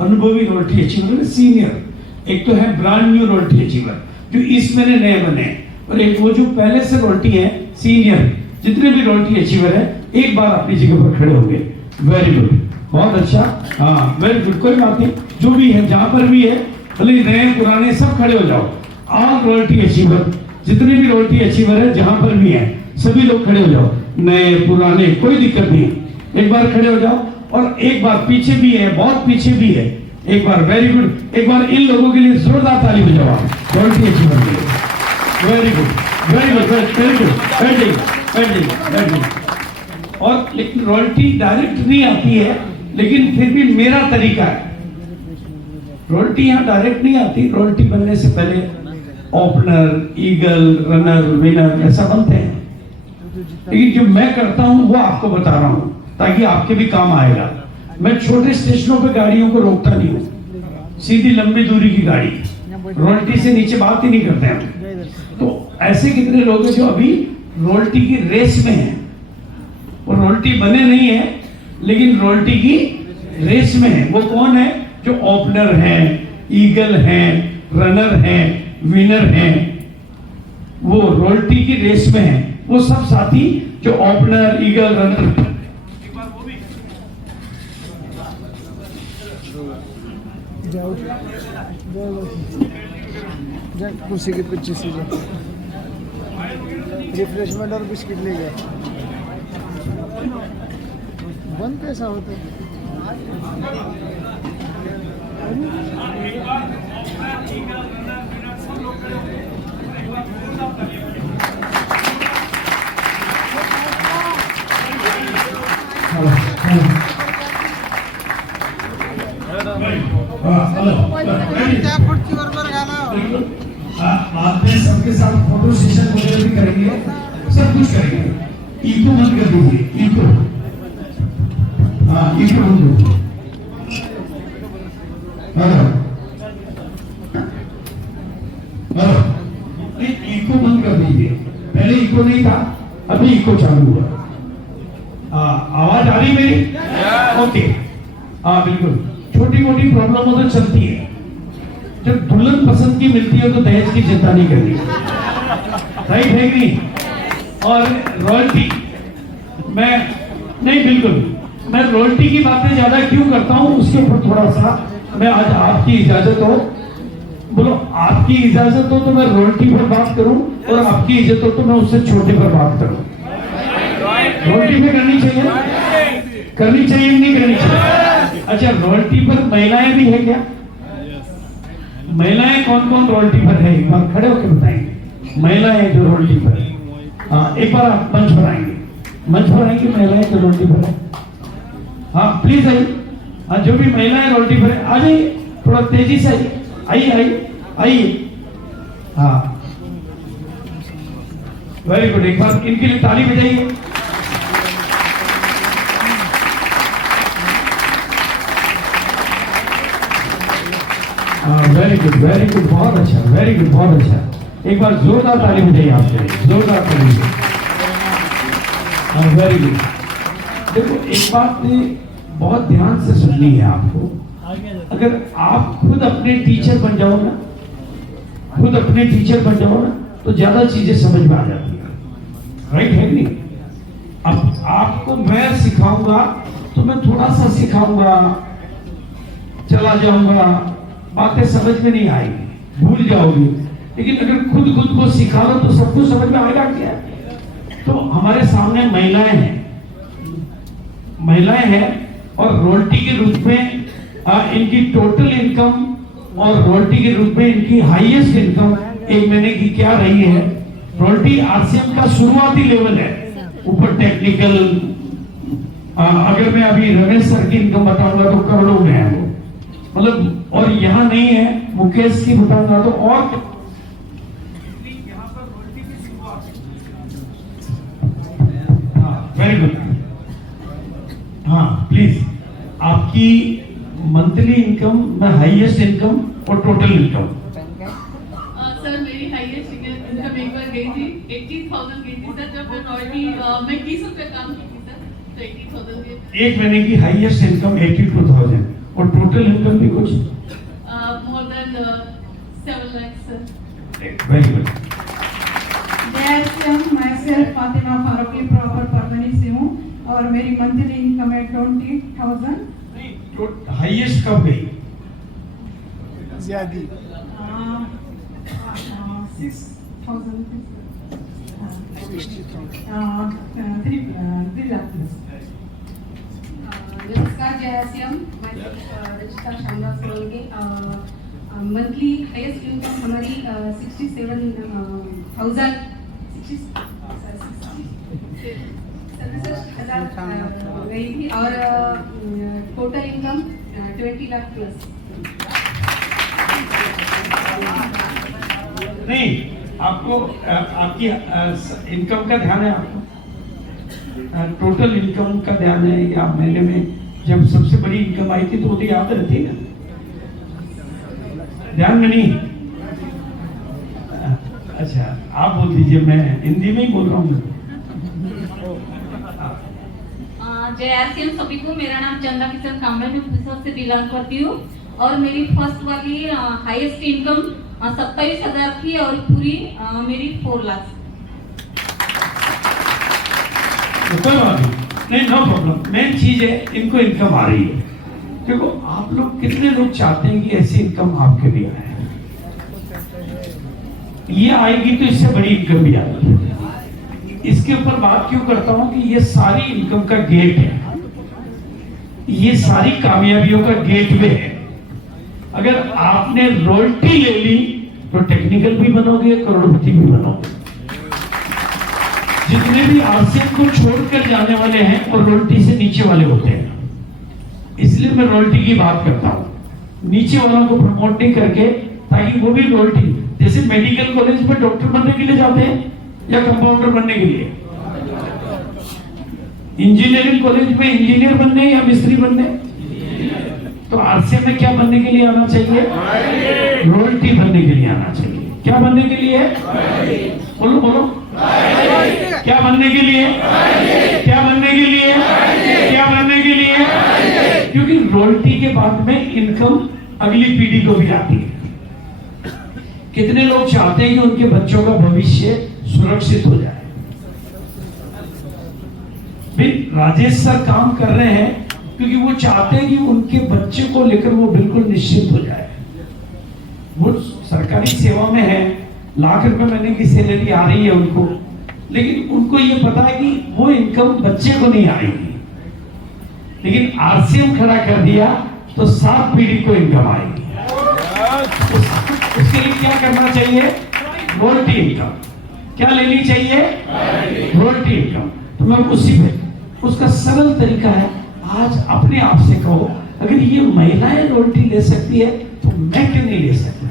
अनुभवी रॉयल्टी अचीवर है, सीनियर। एक तो है ब्रांड न्यू रॉयल्टी अचीवर जो इस महीने नए बने, और एक वो जो पहले से रॉयल्टी है, सीनियर। जितने भी रॉयल्टी अचीवर है एक बार अपनी जगह पर खड़े होंगे। वेरी गुड, बहुत अच्छा, हाँ वेरी गुड, कोई बात नहीं, जो भी है जहां पर भी है, भले नए पुराने सब खड़े हो जाओ। ऑल रॉयल्टी अचीवर, जितने भी रॉयल्टी अचीवर है जहां पर भी है, सभी लोग खड़े हो जाओ, नए पुराने कोई दिक्कत नहीं, एक बार खड़े हो जाओ। और एक बार पीछे भी है, बहुत पीछे भी है, एक बार वेरी गुड, एक बार इन लोगों के लिए जोरदार ताली बजाओ रॉयल्टी अचीवर के लिए। Very good, very good, very good, pending pending pending. और लेकिन रॉयल्टी डायरेक्ट नहीं आती है, लेकिन फिर भी मेरा तरीका है। रॉयल्टी यहाँ डायरेक्ट नहीं आती, रॉयल्टी बनने से पहले ओपनर, ईगल, रनर, विनर ऐसा बनते हैं। लेकिन जो मैं करता हूं वो आपको बता रहा हूं ताकि आपके भी काम आएगा। मैं छोटे स्टेशनों पे गाड़ियों को रोकता नहीं हूं, सीधी लंबी दूरी की गाड़ी, रॉयल्टी से नीचे बात ही नहीं करते हैं। तो ऐसे कितने लोग हैं जो अभी रॉयल्टी की रेस में हैं, वो रॉयल्टी बने नहीं है लेकिन रॉयल्टी की रेस में है। वो कौन है? जो ओपनर है, ईगल है, रनर है, विनर है, वो रॉयल्टी की रेस में है। वो सब साथी जो ओपनर, ईगल, रनर, कुर्सी के पीछे से रिफ्रेशमेंट और बिस्किट ले गया। बंद कैसा होता है? आपने सबके साथ फोटो सेशन वगैरह भी करेंगे, सब कुछ करेंगे। इको बंद कर दीजिए, इको, हाँ इको बंद कर, इको बंद कर दीजिए। पहले इको नहीं था, अभी इको चालू हुआ। आवाज आ रही मेरी? ओके, हाँ बिल्कुल। छोटी मोटी प्रॉब्लम तो चलती है, जब दुल्हन पसंद की मिलती है तो दहेज की चिंता नहीं करनी, राइट है कि नहीं? और रॉयल्टी, मैं नहीं, बिल्कुल मैं रॉयल्टी की बातें ज्यादा क्यों करता हूं उसके ऊपर थोड़ा सा मैं आज आपकी इजाजत हो, बोलो आपकी इजाजत हो तो मैं रॉयल्टी पर बात करूं, और आपकी इज्जत हो तो मैं उससे छोटे पर बात करूं। रॉयल्टी पे करनी चाहिए, करनी चाहिए नहीं करनी चाहिए? अच्छा, रॉयल्टी पर महिलाएं भी है क्या? महिलाएं कौन कौन रॉयल्टी पर है, एक बार खड़े होकर बताएंगे महिलाएं जो रॉयल्टी पर। हाँ एक बार आप मंच पर आएंगे, मंच पर आएंगे महिलाएं जो रॉयल्टी पर है। हाँ प्लीज आइए, हाँ जो भी महिलाएं रॉयल्टी पर है आ जाइए, थोड़ा तेजी से आइए, आइए आइए आइए। हाँ वेरी गुड, एक बार इनके लिए ताली बजाइए। वेरी गुड, वेरी गुड, बहुत अच्छा, वेरी गुड, बहुत अच्छा। एक बार जोरदार ताली बजाइए आपके लिए, जोरदार ताली। Very good. देखो एक बात बहुत ध्यान से सुननी है आपको, अगर आप खुद अपने टीचर बन जाओ ना, खुद अपने टीचर बन जाओ ना, तो ज्यादा चीजें समझ में आ जाती है, राइट है नहीं? अब आपको मैं सिखाऊंगा तो मैं थोड़ा सा सिखाऊंगा, चला जाऊंगा, बातें समझ में नहीं आएगी, भूल जाओगी। लेकिन अगर खुद को सिखा लो तो सब कुछ समझ में आएगा क्या। तो हमारे सामने महिलाएं हैं और रॉयल्टी के रूप में इनकी टोटल इनकम और रॉयल्टी के रूप में इनकी हाईएस्ट इनकम एक महीने की क्या रही है। रॉयल्टी आरसीएम का शुरुआती लेवल है, ऊपर टेक्निकल अगर मैं अभी रमेश सर की इनकम बताऊंगा तो करोड़ों में है वो, मतलब, और यहाँ नहीं है मुकेश की बताऊंगा तो और वेरी गुड। हाँ प्लीज, आपकी मंथली इनकम, हाईएस्ट इनकम और टोटल इनकम। सर मेरी हाईएस्ट इनकम एक बार गई थी 80,000 गई थी सर, जब मैं रॉयल्टी मैं 20 रुपए काम की थी सर, तो 80,000 गई। एक महीने की हाईएस्ट इनकम 82,000 और टोटल इनकम भी कुछ more than 7 lakh sir. Very good. myself Fatima Farooqui proper Parbhani से हूँ और मेरी मंथली इनकम है 20,000। हाईएस्ट कब गई? ज्यादा 6,000 3 लाख। नमस्कार, जय श्याम। रचिता शानदार सोलंकी। मंथली हाईएस्ट इनकम हमारी 67,000 गई थी और टोटल इनकम 20 लाख प्लस। नहीं, आपको आपकी इनकम का ध्यान है, आपको टोटल इनकम का ध्यान है या महीने में जब सबसे बड़ी इनकम आई थी तो वो तो याद रहती है ना, ध्यान में नहीं? अच्छा, आप बोल दीजिए, मैं हिंदी में ही बोल रहा हूँ। जय आरसीएम सभी को। मेरा नाम चंदा किशन कामरे में पुलिस से बिलोंग करती हूँ और मेरी फर्स्ट वाली हाईएस्ट इनकम 27,000 थी और पूरी मेरी 4 लाख। कोई बात नहीं, नो प्रॉब्लम। मेन चीज है इनको इनकम आ रही है। देखो, आप लोग कितने लोग चाहते हैं कि ऐसी इनकम आपके भी आए? ये आएगी तो इससे बड़ी इनकम भी आएगी। इसके ऊपर बात क्यों करता हूं कि ये सारी इनकम का गेट है, ये सारी कामयाबियों का गेटवे है। अगर आपने रॉयल्टी ले ली तो टेक्निकल भी बनोगे, करोड़पति भी बनोगे। जितने भी आरसीएम को छोड़कर जाने वाले हैं और रॉयल्टी से नीचे वाले होते हैं, इसलिए मैं रॉयल्टी की बात करता हूं। नीचे वालों को प्रमोट नहीं करके, ताकि वो भी रॉयल्टी, जैसे मेडिकल कॉलेज में डॉक्टर बनने के लिए जाते हैं या कंपाउंडर बनने के लिए, इंजीनियरिंग कॉलेज में इंजीनियर बनने या मिस्त्री बनने, तो आरसीएम में क्या बनने के लिए आना चाहिए? रॉयल्टी बनने के लिए आना चाहिए। क्या बनने के लिए? बोलो बोलो, क्या बनने के लिए? क्या बनने के लिए? क्या बनने के लिए? क्योंकि रॉयल्टी के बाद में इनकम अगली पीढ़ी को भी आती है। कितने लोग चाहते हैं कि उनके बच्चों का भविष्य सुरक्षित हो जाए? राजेश सर काम कर रहे हैं क्योंकि वो चाहते हैं कि उनके बच्चे को लेकर वो बिल्कुल निश्चित हो जाए। वो सरकारी सेवा में है, लाख रुपए महीने की सैलरी आ रही है उनको, लेकिन उनको ये पता है कि वो इनकम बच्चे को नहीं आएगी। लेकिन आरसीएम खड़ा कर दिया तो 7 पीढ़ी को इनकम आएगी। उसके लिए क्या करना चाहिए? Royalty income. क्या लेनी चाहिए? Royalty income. तो मैं उसी पे, उसका सरल तरीका है, आज अपने आप से कहो, अगर ये महिलाएं रॉयल्टी ले सकती है तो मैं क्यों नहीं ले सकती?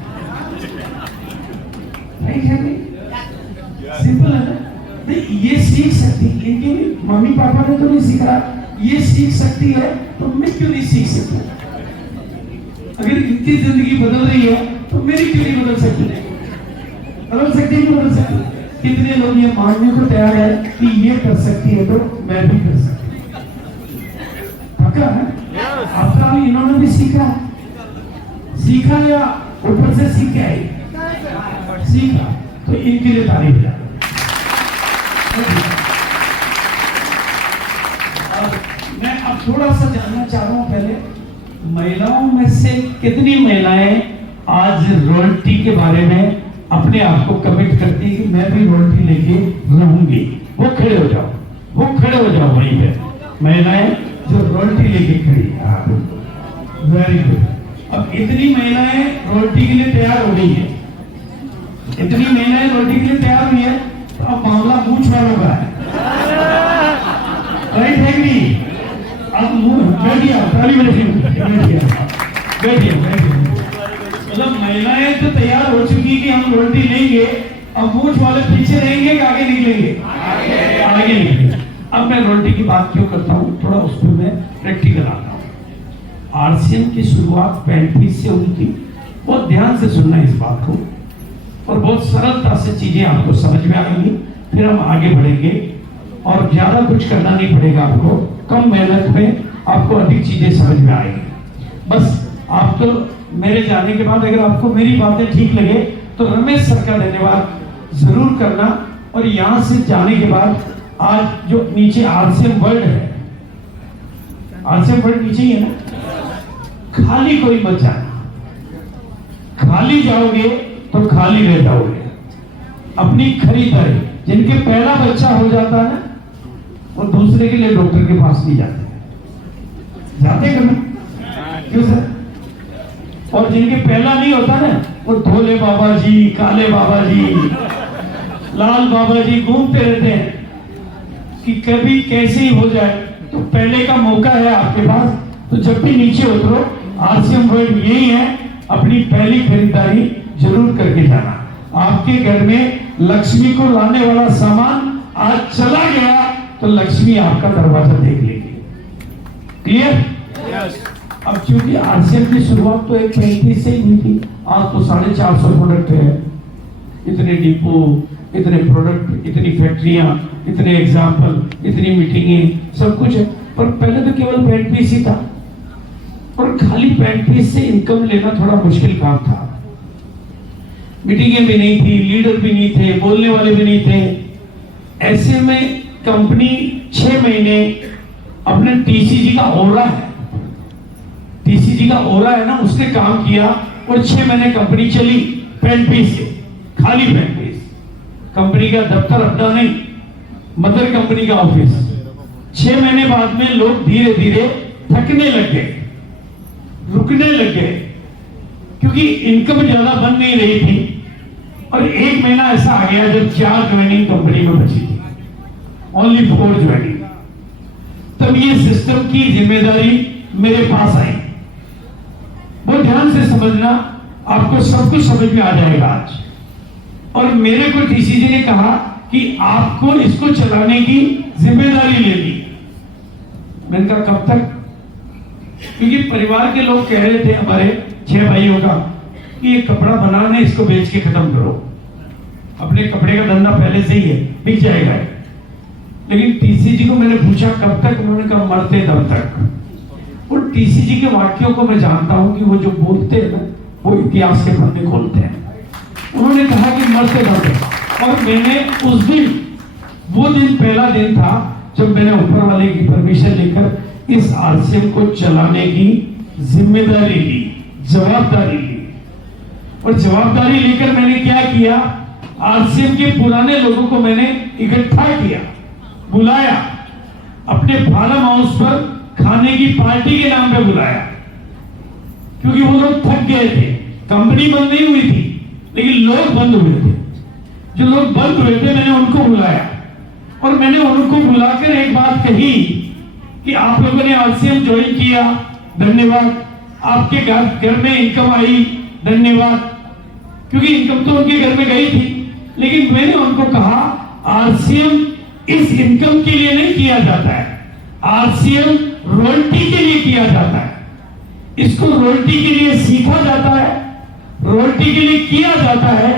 सिंपल है ना? ये सीख सकती, इनके मम्मी पापा ने तो नहीं सीखा, ये सीख सकती है तो मैं क्यों नहीं सीख सकता? अगर इनकी जिंदगी बदल रही है तो मेरी क्यों नहीं बदल सकती? बदल सकती है, बदल सकती। कितने लोग ये मानने को तैयार है कि ये कर सकती है तो मैं भी कर सकती हूँ? पक्का है? आपका इन्होंने भी सीखा या ऊपर से सीख के आई? सीखा, तो इनके लिए तारीफ है। मैं अब थोड़ा सा जानना चाह रहा हूं, पहले महिलाओं में से कितनी महिलाएं आज रॉयल्टी के बारे में अपने अपने आप को कमिट करती है कि मैं भी रॉयल्टी लेके रहूंगी। वो खड़े हो जाओ, वो खड़े हो जाओ वहीं पे महिलाएं जो रॉयल्टी लेके खड़ी। हाँ, वेरी गुड। अब इतनी महिलाएं रॉयल्टी के लिए तैयार हो गई है, इतनी महिलाएं रॉयल्टी के लिए तैयार हुई है, तो अब मामला मूछ वालों का है, राइट है कि नहीं? अब बैठिए, ताली बजाइए, बैठिए। मतलब महिलाएं तो तैयार हो चुकी कि हम रॉयल्टी लेंगे, अब मूछ वाले पीछे रहेंगे कि आगे निकलेंगे? आगे निकलेंगे। अब मैं रॉयल्टी की बात क्यों करता हूँ, थोड़ा उस पर मैं प्रैक्टिकल आता हूँ। आरसीएम की शुरुआत 35 से हुई थी। बहुत ध्यान से सुनना इस बात को, और बहुत सरलता से चीजें आपको समझ में आएंगी। फिर हम आगे बढ़ेंगे और ज्यादा कुछ करना नहीं पड़ेगा आपको, कम मेहनत में आपको अधिक चीजें समझ में आएंगी। बस आप तो मेरे जाने के बाद अगर आपको मेरी बातें ठीक लगे तो रमेश सर का धन्यवाद जरूर करना। और यहां से जाने के बाद आज जो नीचे आरसीएम वर्ल्ड है, आरसीएम वर्ल्ड नीचे ही है ना, खाली कोई मत जाना। खाली जाओगे तो खाली रह जाओगे। अपनी खरीदारी, जिनके पहला बच्चा हो जाता है ना, वो दूसरे के लिए डॉक्टर के पास नहीं जाते, जाते कभी? क्यों सर? और जिनके पहला नहीं होता ना, वो धोले बाबा जी, काले बाबा जी, लाल बाबा जी घूमते रहते हैं कि कभी कैसे ही हो जाए। तो पहले का मौका है आपके पास, तो जब भी नीचे उतरो, आरसीएम वर्ल्ड यही है, अपनी पहली खरीदारी जरूर करके जाना। आपके घर में लक्ष्मी को लाने वाला सामान आज चला गया तो लक्ष्मी आपका दरवाजा देख लेगी। क्लियर? यस। अब चूंकि आरसीएम की शुरुआत तो 35 से ही हुई थी, आज तो 450 प्रोडक्ट है, इतने डिपो, इतने प्रोडक्ट, इतनी फैक्ट्रियां, इतने एग्जाम्पल, इतनी मीटिंगें, सब कुछ है। पर पहले तो केवल 35 ही था, और खाली 35 से इनकम लेना थोड़ा मुश्किल काम था। मीटिंगें भी नहीं थी, लीडर भी नहीं थे, बोलने वाले भी नहीं थे। ऐसे में कंपनी 6 महीने अपने टीसीजी का ओरा है, टीसीजी का ओरा है ना, उसने काम किया और 6 महीने कंपनी चली 35 से, खाली 35। कंपनी का दफ्तर अपना नहीं, मदर कंपनी का ऑफिस। 6 महीने बाद में लोग धीरे धीरे थकने लग गए, रुकने लग गए, क्योंकि इनकम ज्यादा बन नहीं रही थी। और 1 महीना ऐसा आ गया जब 4 ज्वाइनिंग कंपनी में बची थी, ओनली 4 ज्वाइनिंग। तब ये सिस्टम की जिम्मेदारी मेरे पास आई। वो ध्यान से समझना, आपको सब कुछ समझ में आ जाएगा आज। और मेरे को टीसीजी ने कहा कि आपको इसको चलाने की जिम्मेदारी लेनी। मैंने कहा कब तक? क्योंकि परिवार के लोग कह रहे थे हमारे 6 भाइयों का कि ये कपड़ा बनाना है, इसको बेच के खत्म करो। अपने कपड़े का धंधा पहले से ही है, बिक जाएगा। लेकिन टीसीजी को मैंने पूछा कब तक? उन्होंने कहा मरते दम तक। और टीसीजी के वाक्यों को मैं जानता हूं कि वो जो बोलते हैं ना, वो इतिहास के पन्ने खोलते हैं। उन्होंने कहा कि मरते दम तक। और मैंने उस दिन, वो दिन पहला दिन था जब मैंने ऊपर वाले की परमिशन लेकर इस आरसीएम को चलाने की जिम्मेदारी ली, जवाबदारी ली। और जवाबदारी लेकर मैंने क्या किया, आरसीएम के पुराने लोगों को मैंने इकट्ठा किया, बुलाया, अपने फार्म हाउस पर खाने की पार्टी के नाम पे बुलाया। क्योंकि वो लोग थक गए थे, कंपनी बंद नहीं हुई थी, लेकिन लोग बंद हुए थे। जो लोग बंद हुए थे मैंने उनको बुलाया, और मैंने उनको बुलाकर एक बात कही कि आप लोगों ने आरसीएम ज्वाइन किया, धन्यवाद। आपके घर में इनकम आई, धन्यवाद। क्योंकि इनकम तो उनके घर में गई थी, लेकिन मैंने उनको कहा आरसीएम इस इनकम के लिए नहीं किया जाता है, आरसीएम रॉयल्टी के लिए किया जाता है। इसको रॉयल्टी के लिए सीखा जाता है, रॉयल्टी के लिए किया जाता है,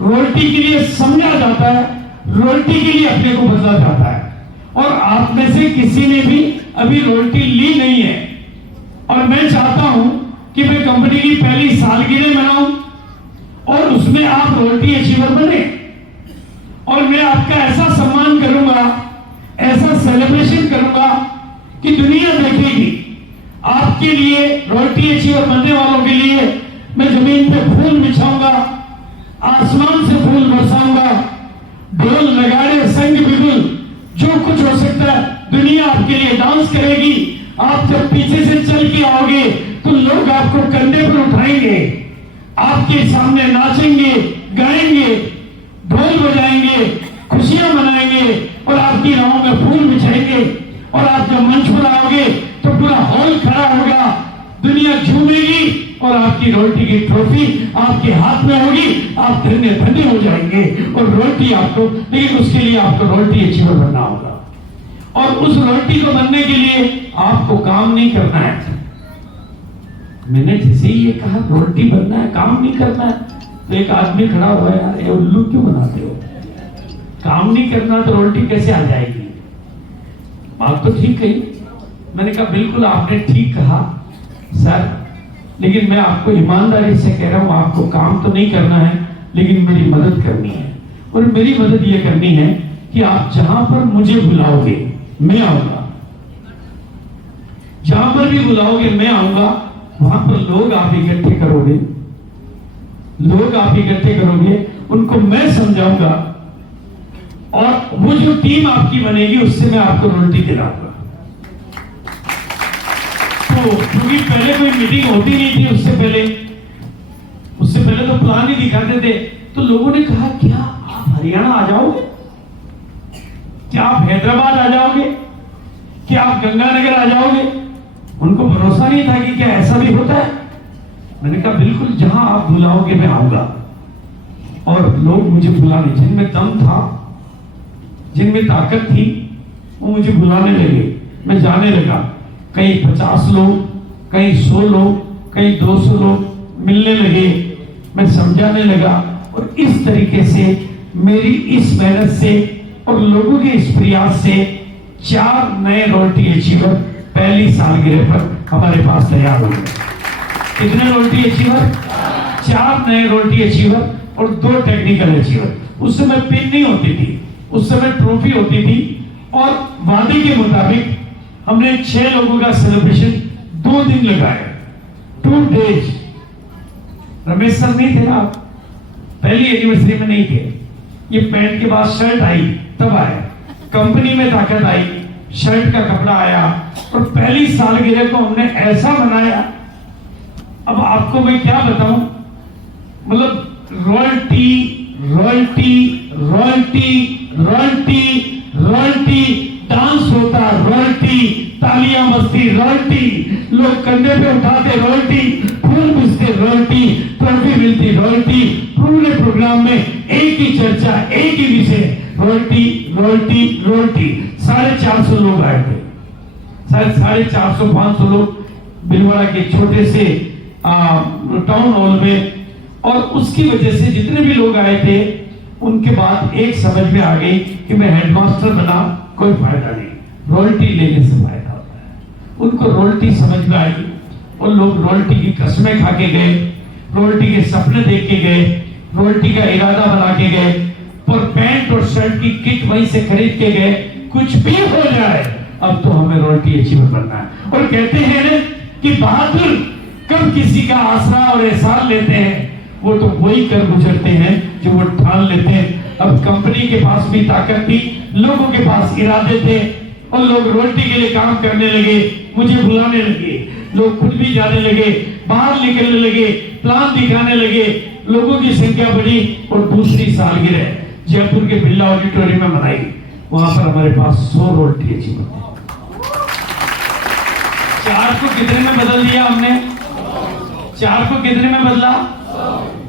रॉयल्टी के लिए समझा जाता है, रॉयल्टी के लिए अपने को बदला जाता है। और आप में से किसी ने भी अभी रॉयल्टी ली नहीं है, और मैं चाहता हूं कि मैं कंपनी की पहली सालगिरह मनाऊं और उसमें आप रॉयल्टी अचीवर बने, और मैं आपका ऐसा सम्मान करूंगा, ऐसा सेलिब्रेशन करूंगा कि दुनिया देखेगी। आपके लिए, रॉयल्टी अचीवर बनने वालों के लिए मैं जमीन पे फूल बिछाऊंगा, आसमान से फूल बरसाऊंगा, ढोल नगाड़े संग बिगुल, जो कुछ हो सकता है दुनिया आपके लिए डांस करेगी। आप जब पीछे से चल के आओगे तो लोग आपको कंधे पर उठाएंगे, आपके सामने नाचेंगे, गाएंगे, ढोल बजाएंगे, खुशियां मनाएंगे और आपकी राहों में फूल बिछाएंगे। और आप जब मंच पर आओगे तो पूरा हॉल खड़ा होगा, दुनिया झूमेगी और आपकी रोटी की ट्रॉफी आपके हाथ में होगी। आप धन्य धन्य हो जाएंगे और रोटी आपको, लेकिन उसके लिए आपको रोटी अचीवर बनना होगा। और उस रोटी को बनने के लिए आपको काम नहीं करना है। मैंने जैसे ही ये कहा रोटी बनना है, काम नहीं करना है, तो एक आदमी खड़ा हुआ है, यार ये उल्लू क्यों बनाते हो, काम नहीं करना तो रोटी कैसे आ जाएगी। बात तो ठीक कही। मैंने कहा बिल्कुल आपने ठीक कहा सर, लेकिन मैं आपको ईमानदारी से कह रहा हूं, आपको काम तो नहीं करना है लेकिन मेरी मदद करनी है। और मेरी मदद ये करनी है कि आप जहां पर मुझे बुलाओगे मैं आऊंगा, जहां पर भी बुलाओगे मैं आऊंगा। वहां पर लोग आप इकट्ठे करोगे, लोग आप इकट्ठे करोगे, उनको मैं समझाऊंगा और वो जो टीम आपकी बनेगी उससे मैं आपको रोटी दिलाऊंगा। तो क्योंकि पहले कोई मीटिंग होती नहीं थी, उससे पहले तो प्लान ही दिखाते थे, तो लोगों ने कहा क्या आप हरियाणा आ जाओगे, क्या आप हैदराबाद आ जाओगे, क्या आप गंगानगर आ जाओगे। उनको भरोसा नहीं था कि क्या ऐसा भी होता है। मैंने कहा बिल्कुल जहां आप बुलाओगे मैं आऊंगा। और लोग मुझे बुलाने, जिनमें दम था, जिनमें ताकत थी, वो मुझे बुलाने लगे। मैं जाने लगा, कहीं 50 लोग, कहीं 100 लोग, कहीं 200 लोग मिलने लगे। मैं समझाने लगा और इस तरीके से मेरी इस मेहनत से और लोगों के इस प्रयास से 4 नए रोटी अचीवर पहली सालगिरह पर हमारे पास तैयार हो गए। कितने रोटी अचीवर? 4 नए रोटी अचीवर और 2 टेक्निकल अचीवर। उस समय पिन नहीं होती थी, उस समय ट्रॉफी होती थी। और वादे के मुताबिक हमने 6 लोगों का सेलिब्रेशन 2 दिन लगाया, 2 डेज। रमेश सर नहीं थे आप, पहली एनिवर्सरी में नहीं थे। ये पैंट के बाद शर्ट आई तब आया, कंपनी में ताकत आई, शर्ट का कपड़ा आया और पहली सालगिरह को हमने ऐसा मनाया। अब आपको मैं क्या बताऊं, मतलब royalty royalty royalty royalty royalty, dance होता रॉयल्टी, तालियां बजती रॉयल्टी, लोग कंधे पे उठाते रॉयल्टी, फूल बिछते रॉयल्टी, ट्रॉफी मिलती रॉयल्टी। पूरे प्रोग्राम में एक ही चर्चा, एक ही विषय, रॉयल्टी रॉयल्टी रॉयल्टी। 450 लोग आए थे, 450 500 लोग भिलवाड़ा के छोटे से टाउन हॉल में। और उसकी वजह से जितने भी लोग आए थे उनके बाद एक समझ में आ गई कि मैं हेडमास्टर बना कोई फायदा नहीं, रॉयल्टी लेने से फायदा होता है। उनको रॉयल्टी समझ में आई और लोग रॉयल्टी की कसमें खा के गए, रॉयल्टी के सपने देख के गए, रॉयल्टी का इरादा बना के गए और पैंट और शर्ट की किट वहीं से खरीद के गए। कुछ भी हो जाए अब तो हमें रॉयल्टी अचीवर बनना है। और कहते हैं कि बहादुर कब किसी का आसरा और एहसान लेते हैं, वो तो वही कर गुजरते हैं जो वो ठान लेते हैं। अब कंपनी के पास भी ताकत थी, लोगों के पास इरादे थे और लोग रोटी के लिए काम करने लगे, मुझे बुलाने लगे, लोग खुद भी जाने लगे, बाहर निकलने लगे, प्लान दिखाने लगे, लोगों की संख्या बढ़ी। और दूसरी सालगिरह जयपुर के बिरला ऑडिटोरियम में मनाई, वहां पर हमारे पास 100 रोटी अचीवर थे। 4 को कितने में बदल दिया हमने? 4 को कितने में बदला?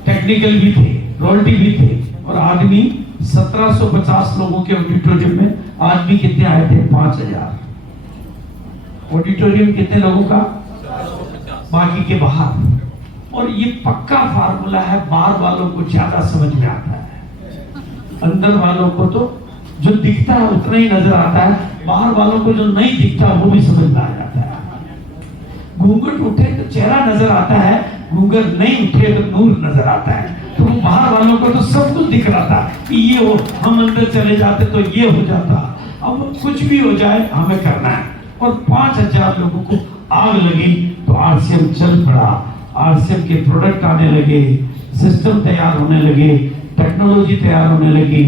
टेक्निकल भी थे, रॉयल्टी भी थे और आदमी 1750 लोगों के ऑडिटोरियम में आदमी कितने आए थे? 5000। ऑडिटोरियम कितने लोगों का? बाकी के बाहर। और ये पक्का फार्मूला है, बाहर वालों को ज्यादा समझ में आता है, अंदर वालों को तो जो दिखता है उतना ही नजर आता है, बाहर वालों को जो नहीं दिखता वो भी समझ में आ जाता है। घूंघट उठे तो चेहरा नजर आता है, घूंघट नहीं उठे तो नूर नजर आता है। तो बाहर वालों को तो सब कुछ दिख रहा था कि ये हो, हम अंदर चले जाते तो ये हो जाता। अब कुछ भी हो जाए हमें करना है। और 5000 लोगों को आग लगी तो आरसीएम चल पड़ा, आरसीएम के प्रोडक्ट आने लगे, सिस्टम तैयार होने लगे, टेक्नोलॉजी तैयार होने लगी,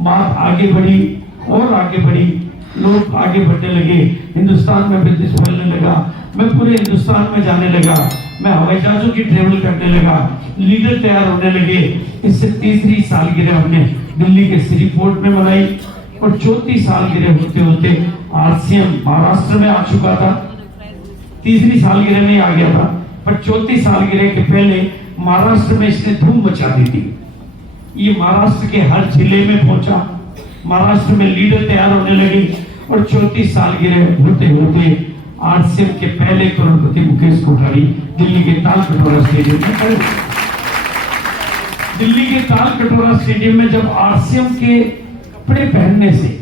बात आगे बढ़ी और आगे बढ़ी, लोग आगे बढ़ने लगे, हिंदुस्तान में बिजनेस फैलने लगा, मैं पूरे हिंदुस्तान में जाने लगा, मैं हवाई जहाजों की ट्रेवल करने लगा, लीडर तैयार होने लगे। इससे तीसरी सालगिरह हमने दिल्ली के श्री फोर्ट में मनाई और चौथी सालगिरह होते होते आरसीएम महाराष्ट्र में आ चुका था। तीसरी सालगिरह में आ गया था, पर चौथी सालगिरह के पहले महाराष्ट्र में इसने धूम मचा दी थी। ये महाराष्ट्र के हर जिले में पहुंचा, महाराष्ट्र में लीडर तैयार होने लगे और चौथी सालगिरह होते होते आरसीएम के पहले करोड़पति मुकेश कोठारी दिल्ली के ताल कटोरा स्टेडियम में खड़े। दिल्ली के ताल कटोरा स्टेडियम में जब आरसीएम के कपड़े पहनने से,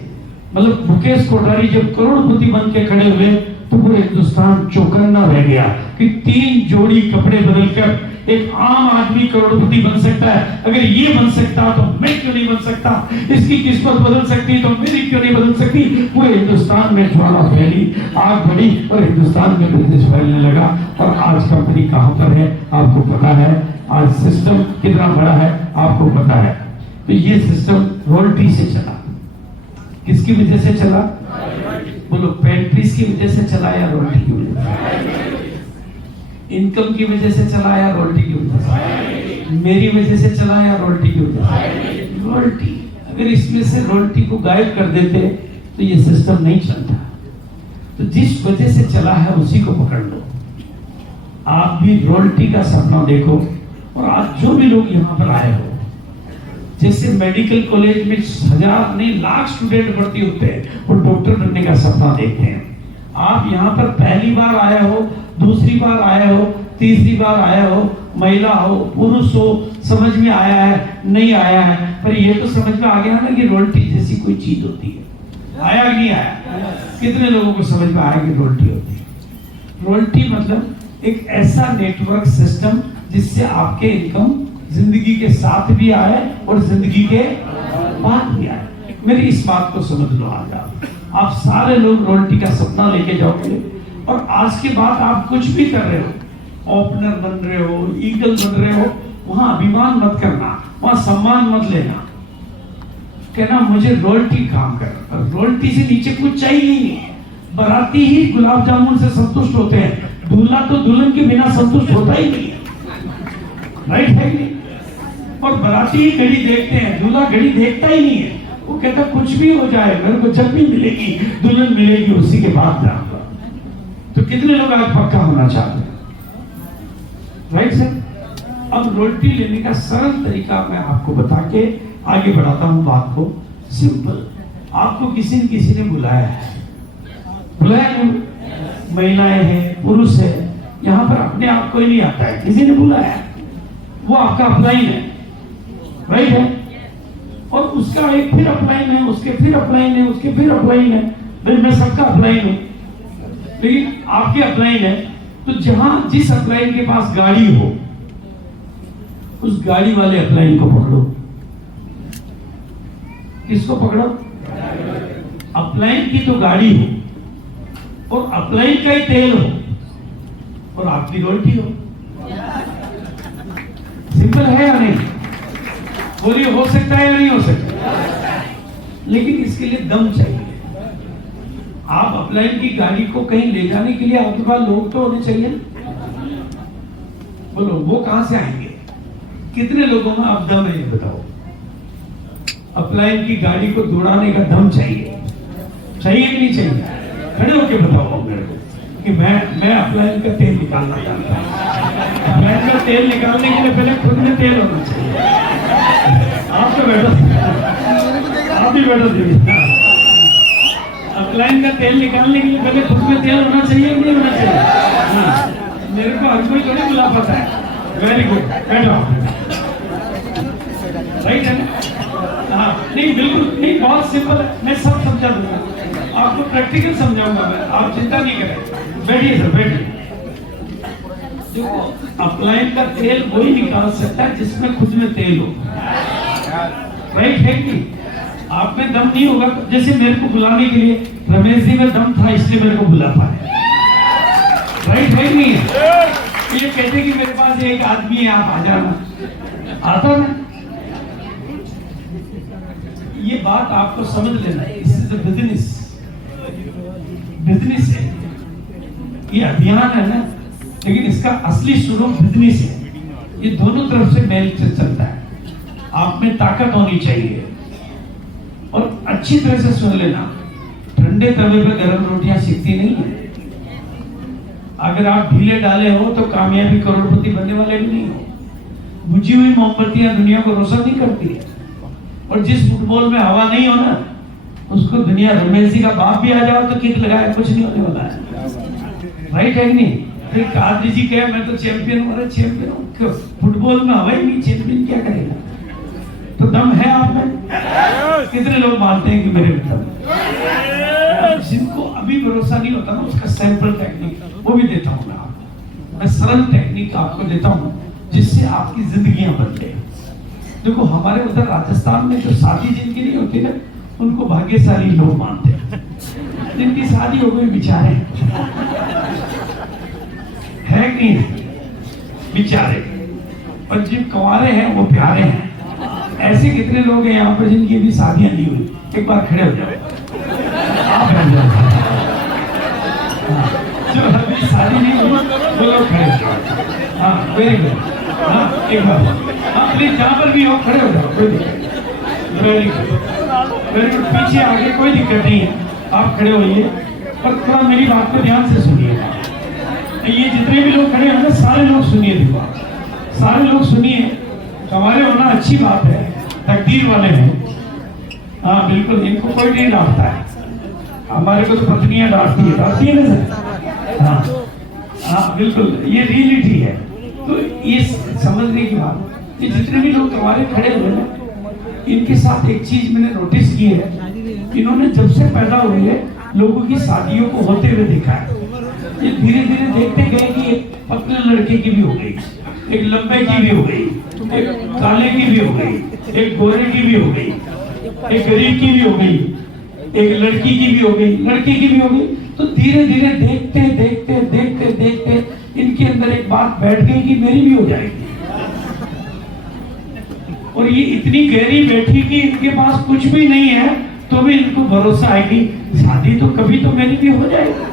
मतलब मुकेश कोठारी जब करोड़पति बन के खड़े हुए तो पूरे हिंदुस्तान चौकन्ना रह गया कि 3 जोड़ी कपड़े बदलकर एक आम आदमी करोड़पति बन सकता है। अगर ये बन सकता तो मैं क्यों नहीं बन सकता, इसकी किस्मत बदल सकती तो मेरी क्यों नहीं बदल सकती। पूरे हिंदुस्तान में ज्वाला फैली, आग बढ़ी और हिंदुस्तान में बिजनेस फैलने लगा। और आज कंपनी कहां पर है आपको पता है, आज सिस्टम कितना बड़ा है आपको पता है। तो ये सिस्टम रॉयल्टी से चला। किसकी वजह से चला? बोलो, पेंट्रीज की वजह से चला या रॉयल्टी की वजह से? इनकम की वजह से चला या रॉयल्टी की वजह से? मेरी वजह से चला या रॉयल्टी की वजह से? रॉयल्टी। अगर इसमें से रॉयल्टी को गायब कर देते तो ये सिस्टम नहीं चलता। तो जिस वजह से चला है उसी को पकड़ लो। आप भी रॉयल्टी का सपना देखो। और आज जो भी लोग यहाँ पर आए हो, जैसे मेडिकल कॉलेज में 1000 नहीं लाख स्टूडेंट भर्ती होते हैं और डॉक्टर बनने का सपना देखते हैं। आप यहाँ पर पहली बार आए हो, दूसरी बार आए हो, तीसरी बार आए हो, महिला हो, पुरुष हो, समझ में आया है नहीं आया है, पर ये तो समझ में आ गया ना कि रॉयल्टी जैसी कोई चीज होती है। आया कि नहीं आया? कितने लोगों को समझ में आया कि रॉयल्टी होती है? रॉयल्टी मतलब एक ऐसा नेटवर्क सिस्टम जिससे आपके इनकम जिंदगी के साथ भी आए और जिंदगी के बाद भी आए। मेरी इस बात को समझ लो। आज आप सारे लोग रॉयल्टी का सपना लेके जाओगे और आज के बाद आप कुछ भी कर रहे हो, ओपनर बन रहे हो, ईगल बन रहे हो, वहां अभिमान मत करना, वहां सम्मान मत लेना, कहना मुझे रॉयल्टी काम कर। रॉयल्टी से नीचे कुछ चाहिए ही नहीं। बाराती ही गुलाब जामुन से संतुष्ट होते हैं, दूल्हा तो दुल्हन के बिना संतुष्ट होता ही नहीं है। राइट है कि नहीं? और बाराती ही घड़ी देखते हैं, दूल्हा घड़ी देखता ही नहीं है। वो कहता कुछ भी हो जाए, मेरे को जब भी मिलेगी दुल्हन मिलेगी उसी के बाद जाऊंगा। तो कितने लोग आज पक्का होना चाहते हैं? Right sir. अब रॉयल्टी लेने का सरल तरीका मैं आपको बता के आगे बढ़ाता हूं बात को। सिंपल, आपको किसी ने बुलाया है, बुलाया नहीं? महिलाएं हैं, पुरुष है, यहाँ पर अपने आप कोई नहीं आता है, किसी ने बुलाया, वो आपका अपलाइन है। राइट है? और उसका एक फिर अपलाइन है, उसके फिर अपलाइन है, उसके फिर अपलाइन है। भाई मैं सबका अपलाइन हूं, लेकिन आपके अपलाइन है तो जहां जिस अपलाइन के पास गाड़ी हो उस गाड़ी वाले अपलाइन को पकड़ो। किसको पकड़ो? अपलाइन की तो गाड़ी हो और अपलाइन का ही तेल हो और आपकी रॉयल्टी हो। सिंपल है या नहीं? बोलिए, हो सकता है या नहीं हो सकता? लेकिन इसके लिए दम चाहिए। आप अपलाइन की गाड़ी को कहीं ले जाने के लिए आपके पास लोग तो होने चाहिए। बोलो, वो कहां से आएंगे? कितने लोगों में आप दम है ये बताओ? अपलाइन की गाड़ी को दौड़ाने का दम चाहिए, चाहिए कि नहीं चाहिए? खड़े होके बताओ मेरे को कि मैं अपलाइन का तेल निकालना चाहता हूं। अपलाइन का तेल निकालने के लिए पहले खुद में तेल होना चाहिए। आप तो बैठो, आप भी बैठो दीदी। अपलाइन का तेल निकालने के लिए पहले खुद में तेल होना चाहिए नहीं होना चाहिए? हाँ, मेरे को हर कोई थोड़ी बुला पाता है। वेरी गुड, बैठो। राइट है ना? हाँ, नहीं बिल्कुल नहीं, बहुत सिंपल है, मैं सब समझा दूंगा, आपको प्रैक्टिकल समझाऊंगा मैं, आप चिंता नहीं करें। बैठिए सर, बैठिए। जो अपलाइन का तेल वही निकाल सकता है जिसमें खुद में तेल हो। राइट है कि आप में दम नहीं होगा। जैसे मेरे को बुलाने के लिए रमेश जी में दम था इसलिए मेरे को बुला पाए। राइट है नहीं? ये कहते कि मेरे पास एक आदमी है, आप आ जाना। आता ना, ये बात आपको समझ लेना है। This is a business, business है ये, अभियान है ना, लेकिन इसका असली स्वरूप बिजनेस है। ये दोनों तरफ से मेल से चलता है। आप में ताकत होनी चाहिए। और अच्छी तरह से सुन लेना, ठंडे तवे पे गर्म रोटियां सिकती नहीं है। अगर आप ढीले डाले हो तो कामयाबी करोड़पति बनने वाले भी नहीं हो। बुझी हुई मोमबत्तियां दुनिया को रोशन नहीं करती है। और जिस फुटबॉल में हवा नहीं हो ना, उसको दुनिया, रमेश जी का बाप भी आ जाओ तो किक लगाए, कुछ नहीं होने वाला है। राइट है कि नहीं? फिर कादरी जी कहे मैं तो चैंपियन हूँ, अरे चैंपियन हूँ, फुटबॉल में हवा ही नहीं, चैंपियन क्या करेगा? तो दम है आप में? कितने लोग मानते हैं कि मेरे में दम? जिनको अभी भरोसा नहीं होता ना, उसका सैंपल टेक्निक वो भी देता हूँ मैं आपको। मैं सरल टेक्निक आपको देता हूँ जिससे आपकी जिंदगियां बदले। देखो हमारे उधर राजस्थान में जो शादी जिनकी नहीं होती ना, उनको भाग्यशाली लोग मानते हैं। जिनकी शादी हो गई बेचारे है कि बेचारे, और जिन कुंवारे हैं वो प्यारे हैं। ऐसे कितने लोग हैं यहाँ पर जिनकी भी शादियां नहीं हुई? एक बार खड़े हो जाओ, आप बैठ जाओ। जो अभी शादी नहीं हुई वो लोग खड़े हो जाओ। हाँ वेरी गुड, हाँ एक बार, हाँ प्लीज जहाँ पर भी हो खड़े हो जाओ, कोई दिक्कत। Very good, very good. पीछे आगे कोई दिक्कत नहीं है, आप खड़े होइए, पर थोड़ा मेरी बात को ध्यान से सुनिए। ये जितने भी लोग खड़े हैं ना, सारे लोग सुनिए, देखो सारे लोग सुनिए। हमारे होना अच्छी बात है, तकदीर वाले हैं। हाँ बिल्कुल, इनको कोई नहीं डांटता है। हमारे को तो पत्नियां डांटती है ना सर? हाँ हाँ बिल्कुल, ये रियलिटी है। तो ये समझने की बात, ये जितने भी लोग हमारे खड़े हुए हैं, इनके साथ एक चीज मैंने नोटिस की है, इन्होंने जब से पैदा हुए है लोगों की शादियों को होते हुए देखा है। ये धीरे धीरे देखते गए कि एक पतले लड़के की भी हो गई, एक लंबे की भी हो गई, एक काले की भी हो गई, एक गोरे की भी हो गई, एक गरीब की भी हो गई, एक लड़की की भी हो गई, लड़के की भी हो गई। तो धीरे धीरे देखते देखते देखते देखते इनके अंदर एक बात बैठ गई कि मेरी भी हो जाएगी। और ये इतनी गहरी बैठी कि इनके पास कुछ भी नहीं है तो भी इनको भरोसा है कि शादी तो कभी तो मेरी भी हो जाएगी।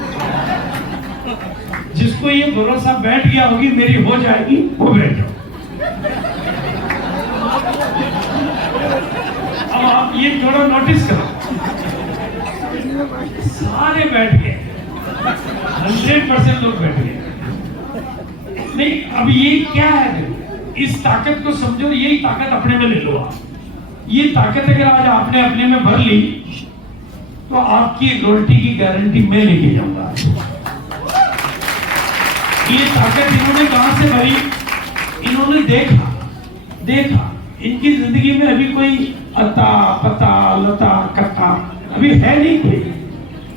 जिसको ये भरोसा बैठ गया होगी मेरी हो जाएगी, वो बैठ जाओ। अब आप ये थोड़ा नोटिस करो, सारे बैठ गए, 100% लोग बैठ गए। नहीं, अब ये क्या है? इस ताकत को समझो, यही ताकत अपने में ले लो आप। ये ताकत अगर आज आपने अपने में भर ली तो आपकी रोटी की गारंटी मैं लेके जाऊंगा। ये ताकत इन्होंने कहां से भरी? इन्होंने देखा इनकी जिंदगी में अभी कोई अता पता लता कत्ता अभी है नहीं कोई।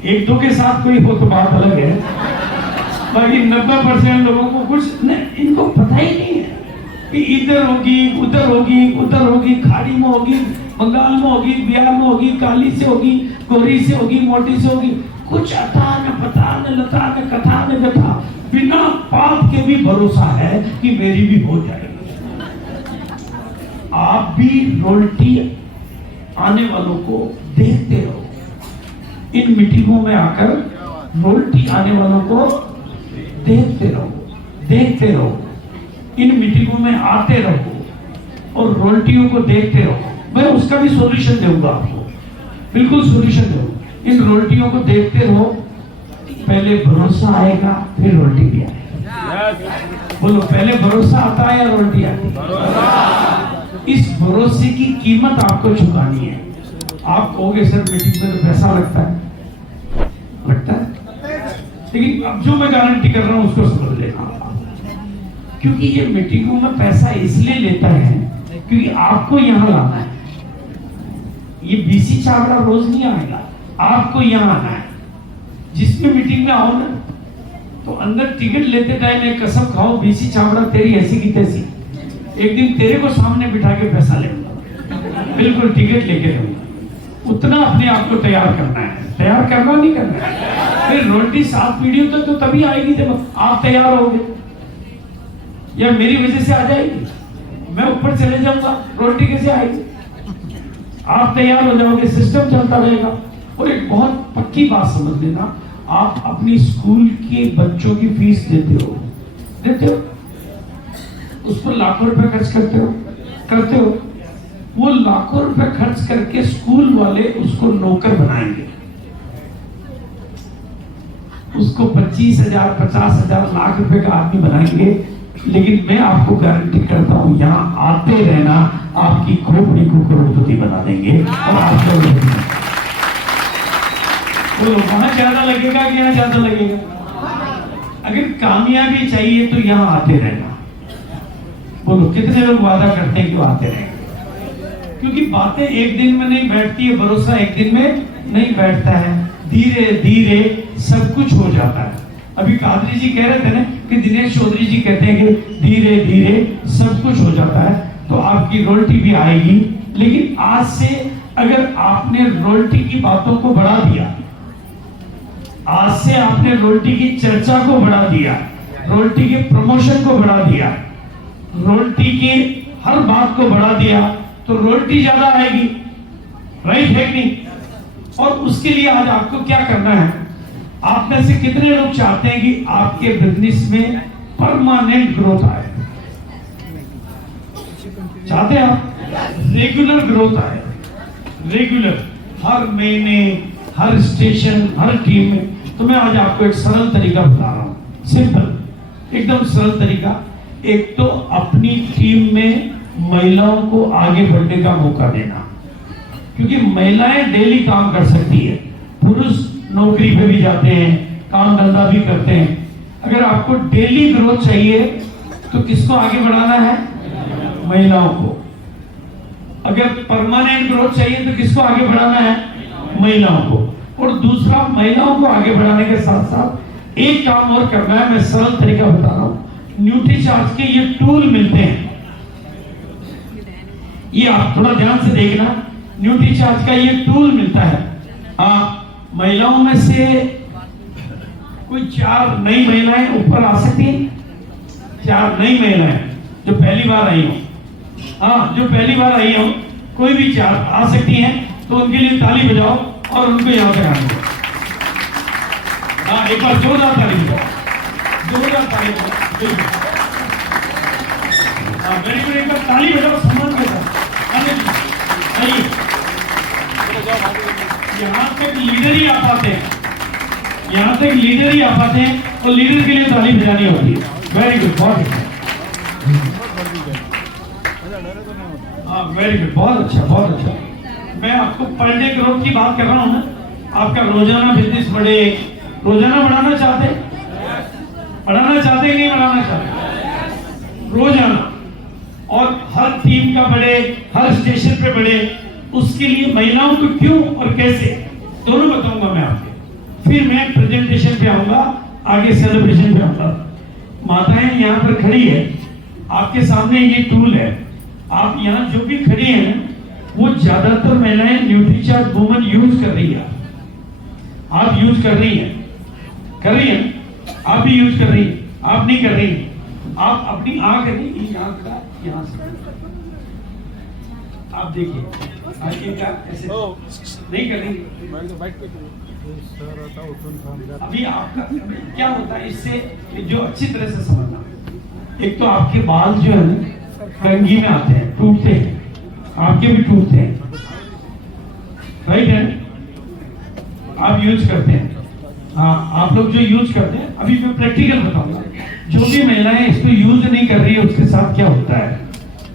एक दो के साथ कोई हो तो बात अलग है, बाकी 90% लोगों को कुछ इनको पता ही नहीं है कि इधर होगी उधर होगी उधर होगी, खाड़ी में होगी, बंगाल में होगी, बिहार में होगी, काली से होगी, गोरी से होगी, मोटी से होगी, कुछ अता न पता न लता न कथा न कथा, बिना पाप के भी भरोसा है कि मेरी भी हो जाएगी। आप भी रोल्टी आने वालों को देखते रहो, इन मीटिंगों में आकर रोल्टी आने वालों को देखते रहो, इन मीटिंगों में आते रहो और रोल्टियों को देखते रहो। मैं उसका भी सॉल्यूशन दूंगा आपको, बिल्कुल सॉल्यूशन दूंगा। इन रोल्टियों को देखते रहो, पहले भरोसा आएगा फिर रोल्टी भी आएगी। बोलो, पहले भरोसा आता है या रोल्टी आती है? इस भरोसे की कीमत आपको चुकानी है। आप कहोगे सर मीटिंग में तो पैसा लगता है, लेकिन अब जो मैं गारंटी कर रहा हूं उसको समझ लेना, क्योंकि ये मीटिंगों में पैसा इसलिए लेता है क्योंकि आपको यहां लाना है। ये बीसी छाबड़ा रोज नहीं आएगा, आपको यहां आना है। जिसमें मीटिंग में आओ ना तो अंदर टिकट लेते टाइम एक कसम खाओ, बीसी छाबड़ा तेरी ऐसी की तैसी, एक दिन तेरे को सामने बिठा के पैसा लेगा, बिल्कुल टिकट लेके रहूंगा। उतना अपने आप को तैयार करना है, तैयार करना नहीं करना है। फिर रोटी 7 पीढ़ियों तक तो तभी आएगी जब आप तैयार होगे, या मेरी वजह से आ जाएगी। मैं ऊपर चले जाऊंगा, रोटी कैसे आएगी? आप तैयार हो जाओगे, सिस्टम चलता रहेगा। और एक बहुत पक्की बात समझ लेना, आप अपनी स्कूल के बच्चों की फीस देते हो, उस पर लाखों रुपए खर्च करते हो। वो लाखों रुपए खर्च करके स्कूल वाले उसको नौकर बनाएंगे, उसको 25,000, 50,000, लाख रुपए का आदमी बनाएंगे। लेकिन मैं आपको गारंटी करता हूं, यहाँ आते रहना, आपकी खोपड़ी को करोड़पति बना देंगे। और आपको बोलो वहां ज्यादा लगेगा कि यहाँ ज्यादा लगेगा? अगर कामयाबी चाहिए तो यहाँ आते रहना। बोलो कितने लोग वादा करते हैं कि वो आते रहेंगे? क्योंकि बातें एक दिन में नहीं बैठती है, भरोसा एक दिन में नहीं बैठता है, धीरे धीरे सब कुछ हो जाता है। अभी कादरी जी कह रहे थे ना कि दिनेश चौधरी जी कहते हैं कि धीरे धीरे सब कुछ हो जाता है, तो आपकी रॉयल्टी भी आएगी। लेकिन आज से अगर आपने रॉयल्टी की बातों को बढ़ा दिया, आज से आपने रॉयल्टी की चर्चा को बढ़ा दिया, रॉयल्टी के प्रमोशन को बढ़ा दिया, रॉयल्टी की हर बात को बढ़ा दिया, तो रॉयल्टी ज्यादा आएगी, राइट है कि नहीं? और उसके लिए आज आपको क्या करना है? आप में से कितने लोग चाहते हैं कि आपके बिजनेस में परमानेंट ग्रोथ आए? चाहते हैं आप? रेगुलर ग्रोथ आए, रेगुलर, हर महीने, हर स्टेशन, हर टीम में। तो मैं आज आपको एक सरल तरीका बता रहा हूं, सिंपल, एकदम सरल तरीका। एक तो अपनी टीम में महिलाओं को आगे बढ़ने का मौका देना, क्योंकि महिलाएं डेली काम कर सकती है, पुरुष नौकरी पे भी जाते हैं, काम धंधा भी करते हैं। अगर आपको डेली ग्रोथ चाहिए तो किसको आगे बढ़ाना है? महिलाओं को। अगर परमानेंट ग्रोथ चाहिए तो किसको आगे बढ़ाना है? महिलाओं को। और दूसरा, महिलाओं को आगे बढ़ाने के साथ साथ एक काम और करना है, मैं सरल तरीका बता रहा हूं। न्यूट्रीचार्ज के ये टूल मिलते हैं, ये आप थोड़ा ध्यान से देखना। न्यूट्रीचार्ज का ये टूल मिलता है। महिलाओं में से कोई 4 नई महिलाएं ऊपर आ सकती हैं? 4 नई महिलाएं जो पहली बार आई हो, जो पहली बार आई हो, कोई भी 4 आ सकती हैं, तो उनके लिए ताली बजाओ और उनको यहाँ पे आने दो। एक बार जोरदार ताली बजाओ, जोरदार ताली बजाओ। वेरी गुड, एक बार ताली बजाओ सम्मान के साथ। यहाँ तक लीडर ही आ पाते हैं, यहाँ तक लीडर ही आ पाते हैं, और लीडर के लिए ताली बजानी होती है। वेरी गुड, बहुत अच्छा, वेरी गुड, बहुत अच्छा, बहुत अच्छा। मैं आपको पर डे ग्रोथ की बात कर रहा हूँ ना। आपका रोजाना बिजनेस बढ़े, रोजाना बढ़ाना चाहते हैं, बढ़ाना चाहते हैं, नहीं बढ़ाना चाहते? रोजाना, और हर टीम का बढ़े, हर स्टेशन पे बढ़े। उसके लिए महिलाओं को क्यों और कैसे, दोनों बताऊंगा मैं आपको। फिर मैं प्रेजेंटेशन पे आऊंगा, आगे सेलिब्रेशन पे आऊंगा। माताएं यहाँ पर खड़ी है, आपके सामने ये टूल है। आप यहाँ जो भी खड़ी हैं, वो ज्यादातर महिलाएं न्यूट्रीचार्ज वुमन यूज कर रही है। आप यूज कर रही हैं, आप भी यूज कर रही हैं, आप नहीं कर रही हैं। आप अपनी आंख है, यहाँ से आप देखिए, आगे का ऐसे नहीं कर रही। अभी आपका क्या होता है इससे, जो अच्छी तरह से समझना। एक तो आपके बाल जो है ना कंघी में आते हैं, टूटते हैं, आपके भी टूटते हैं, राइट है? आप यूज करते हैं। आप लोग जो यूज करते हैं, अभी मैं प्रैक्टिकल बताऊंगा। जो भी महिलाएं इसको यूज नहीं कर रही है, उसके साथ क्या होता है?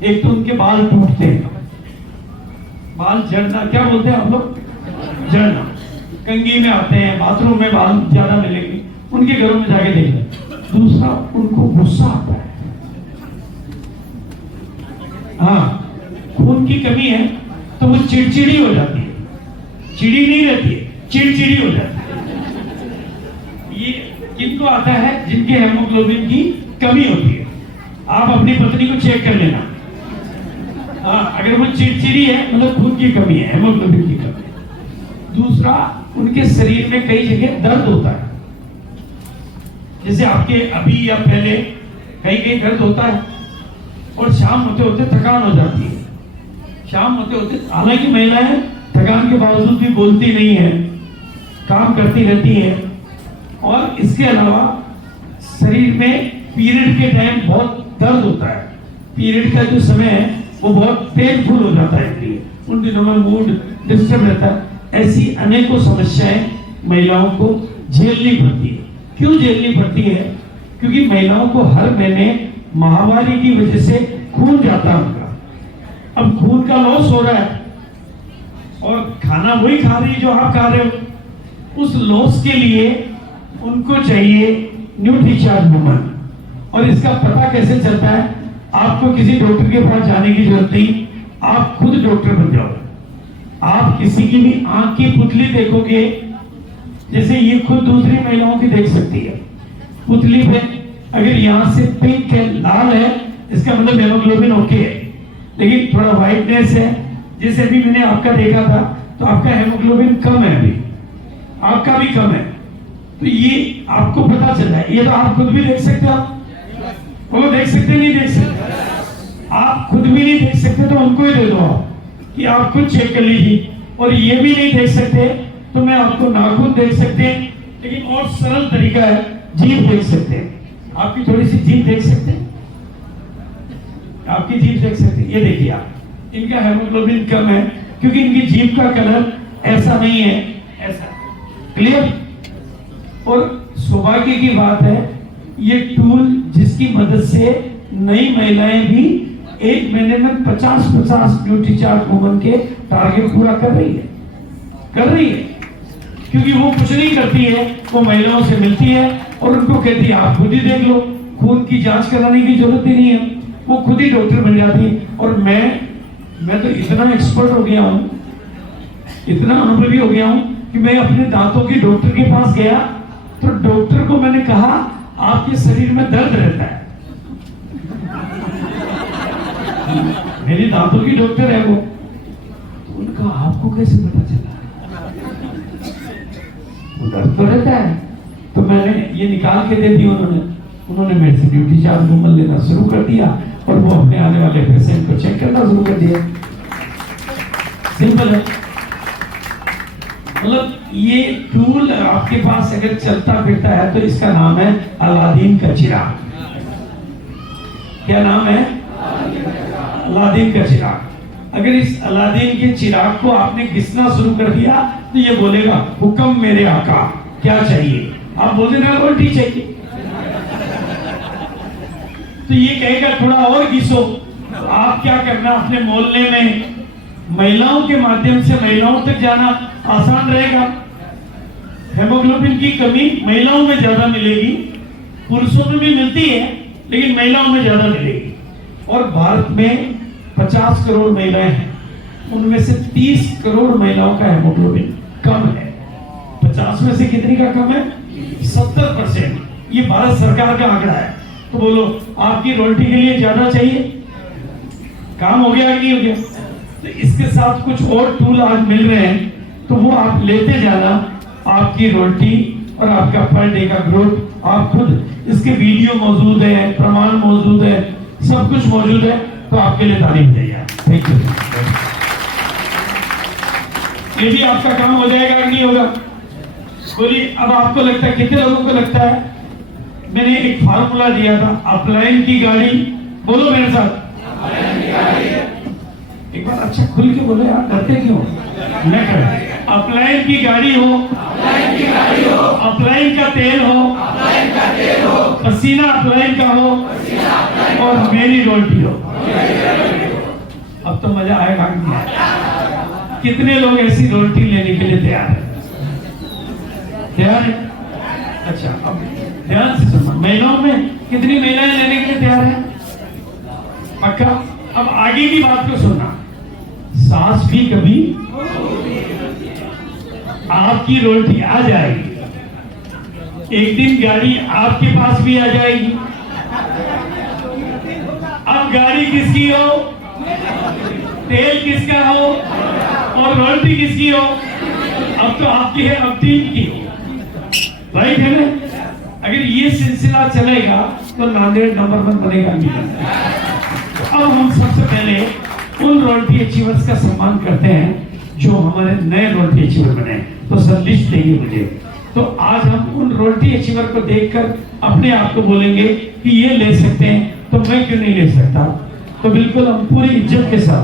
एक तो उनके बाल टूटते हैं, बाल झड़ना, क्या बोलते हैं आप लोग? झड़ना। कंघी में आते हैं, बाथरूम में बाल ज्यादा मिलेंगे, उनके घरों में जाके देख लें। दूसरा, उनको गुस्सा आता है। खून की कमी है तो वो चिड़चिड़ी हो जाती है, चिड़ी नहीं रहती है, चिड़चिड़ी हो जाती है। ये किनको आता है? जिनके हेमोग्लोबिन की कमी होती है। आप अपनी पत्नी को चेक कर लेना, अगर वो चिड़चिड़ी है मतलब खून की कमी है, हेमोग्लोबिन की कमी। दूसरा, उनके शरीर में कई जगह दर्द होता है, जैसे आपके अभी या पहले कहीं कहीं दर्द होता है, और शाम होते होते थकान हो जाती है। शाम होते होते, हालांकि महिलाएं थकान के बावजूद भी बोलती नहीं है, काम करती रहती है। और इसके अलावा शरीर में पीरियड के टाइम बहुत दर्द होता है। पीरियड का जो समय है वो बहुत पेनफुल हो जाता है, इसलिए उन दिनों में मूड डिस्टर्ब रहता है। ऐसी अनेकों समस्याएं महिलाओं को झेलनी पड़ती है। क्यों झेलनी पड़ती है? क्योंकि महिलाओं को हर महीने महामारी की वजह से खून जाता है उनका। अब खून का लॉस हो रहा है और खाना वही खा रही है जो आप खा रहे हो। उस लॉस के लिए उनको चाहिए न्यूट्रीचार्ज वुमन। और इसका पता कैसे चलता है? आपको किसी डॉक्टर के पास जाने की जरूरत नहीं, आप खुद डॉक्टर बन जाओ। आप किसी की भी आंख की पुतली देखोगे, जैसे ये खुद दूसरी महिलाओं की देख सकती है। पुतली पे अगर यहाँ से पिंक है, लाल है, इसका मतलब हेमोग्लोबिन ओके है। लेकिन थोड़ा व्हाइटनेस है, जैसे अभी मैंने आपका देखा था, तो आपका हेमोग्लोबिन कम है, अभी आपका भी कम है। तो ये आपको पता चल रहा है। ये तो आप खुद भी देख सकते हो। वो देख सकते नहीं देख सकते, आप खुद भी नहीं देख सकते तो उनको ही दे दो आप कि आप खुद चेक कर लीजिए। और ये भी नहीं देख सकते तो मैं आपको नाखून देख सकते हैं, लेकिन और सरल तरीका है, जीभ देख सकते हैं। आपकी थोड़ी सी जीभ देख सकते हैं, आपकी जीभ देख सकते हैं। ये देखिए आप, इनका हेमोग्लोबिन कम है क्योंकि इनकी जीभ का कलर ऐसा नहीं है, ऐसा। क्लियर? और सौभाग्य की बात है, ये टूल जिसकी मदद से नई महिलाएं भी एक महीने में 50-50 न्यूट्रीचार्ज वुमन के टारगेट पूरा कर रही है। क्योंकि वो कुछ नहीं करती है, वो महिलाओं से मिलती है और उनको कहती है आप खुद ही देख लो, खून की जांच कराने की जरूरत ही नहीं है, वो खुद ही डॉक्टर बन जाती है। और मैं तो इतना एक्सपर्ट हो गया हूँ, इतना अनुभवी हो गया हूँ कि मैं अपने दांतों की डॉक्टर के पास गया तो डॉक्टर को मैंने कहा आपके शरीर में दर्द रहता है। मेरी दांतों की डॉक्टर है वो। उनका आपको कैसे पता चला? वो दर्द तो रहता है। तो मैंने ये निकाल के दे दी उन्होंने मेरे से न्यूट्रीचार्ज वुमन लेना शुरू कर दिया और वो अपने आने वाले पेशेंट को चेक करना शुरू कर दिया। सिंपल है। मतलब ये टूल आपके पास अगर चलता फिरता है तो इसका नाम है अलादीन का चिराग। क्या नाम है? अलादीन का चिराग। अगर इस अलादीन के चिराग को आपने घिसना शुरू कर दिया तो ये बोलेगा हुक्म मेरे आका, क्या चाहिए? आप बोल देना रोटी चाहिए, तो ये कहेगा थोड़ा और घिसो। तो आप क्या करना, अपने मोहल्ले में महिलाओं के माध्यम से महिलाओं तक जाना आसान रहेगा। हेमोग्लोबिन की कमी महिलाओं में ज्यादा मिलेगी, पुरुषों में भी मिलती है लेकिन महिलाओं में ज्यादा मिलेगी। और भारत में 50 करोड़ महिलाएं हैं, उनमें से 30 करोड़ महिलाओं का हेमोग्लोबिन कम है। 50 में से कितनी का कम है? 70%। ये भारत सरकार का आंकड़ा है। तो बोलो आपकी रोटी के लिए ज्यादा चाहिए? काम हो गया कि नहीं हो गया? तो इसके साथ कुछ और टूल आज मिल रहे हैं, तो वो आप लेते जाना। आपकी रोटी और आपका पर डे का ग्रोथ आप खुद, इसके वीडियो मौजूद है, प्रमाण मौजूद है, सब कुछ मौजूद है। तो आपके लिए तारीफ चाहिए। Thank you. ये भी आपका काम हो जाएगा कि नहीं होगा? बोलिए। अब आपको लगता है, कितने लोगों को लगता है? मैंने एक फार्मूला दिया था, अपलाइन की गाड़ी, बोलो मेरे साथ, एक बार अच्छा खुल के बोलो यार, डरते क्यों? मैं कर अपलाइन की गाड़ी हो, अपलाइन का तेल हो, पसीना अपलाइन का हो, और मेरी रोटी हो। अब तो मजा आएगा। कितने लोग ऐसी रोटी लेने के लिए तैयार है? तैयार है? अच्छा, अब ध्यान से सुनना। महिलाओं में कितनी महिलाएं लेने के लिए तैयार है? पक्का? अब आगे की बात को सुनना। सास भी कभी आपकी रोटी आ जाएगी, एक दिन गाड़ी आपके पास भी आ जाएगी। अब गाड़ी किसकी हो, तेल किसका हो और रोटी किसकी हो? अब तो आपकी है, अब टीम की हो। राइट है ना? अगर ये सिलसिला चलेगा तो नांदेड़ नंबर 1 बनेगा। अब हम सबसे पहले उन रॉयल्टी अचीवर्स का सम्मान करते हैं जो हमारे नए रॉयल्टी अचीवर बने। तो सर लिस्ट देंगे मुझे, तो आज हम उन रॉयल्टी अचीवर को देखकर अपने आप को बोलेंगे कि ये ले सकते हैं तो मैं क्यों नहीं ले सकता। तो बिल्कुल हम पूरी इज्जत के साथ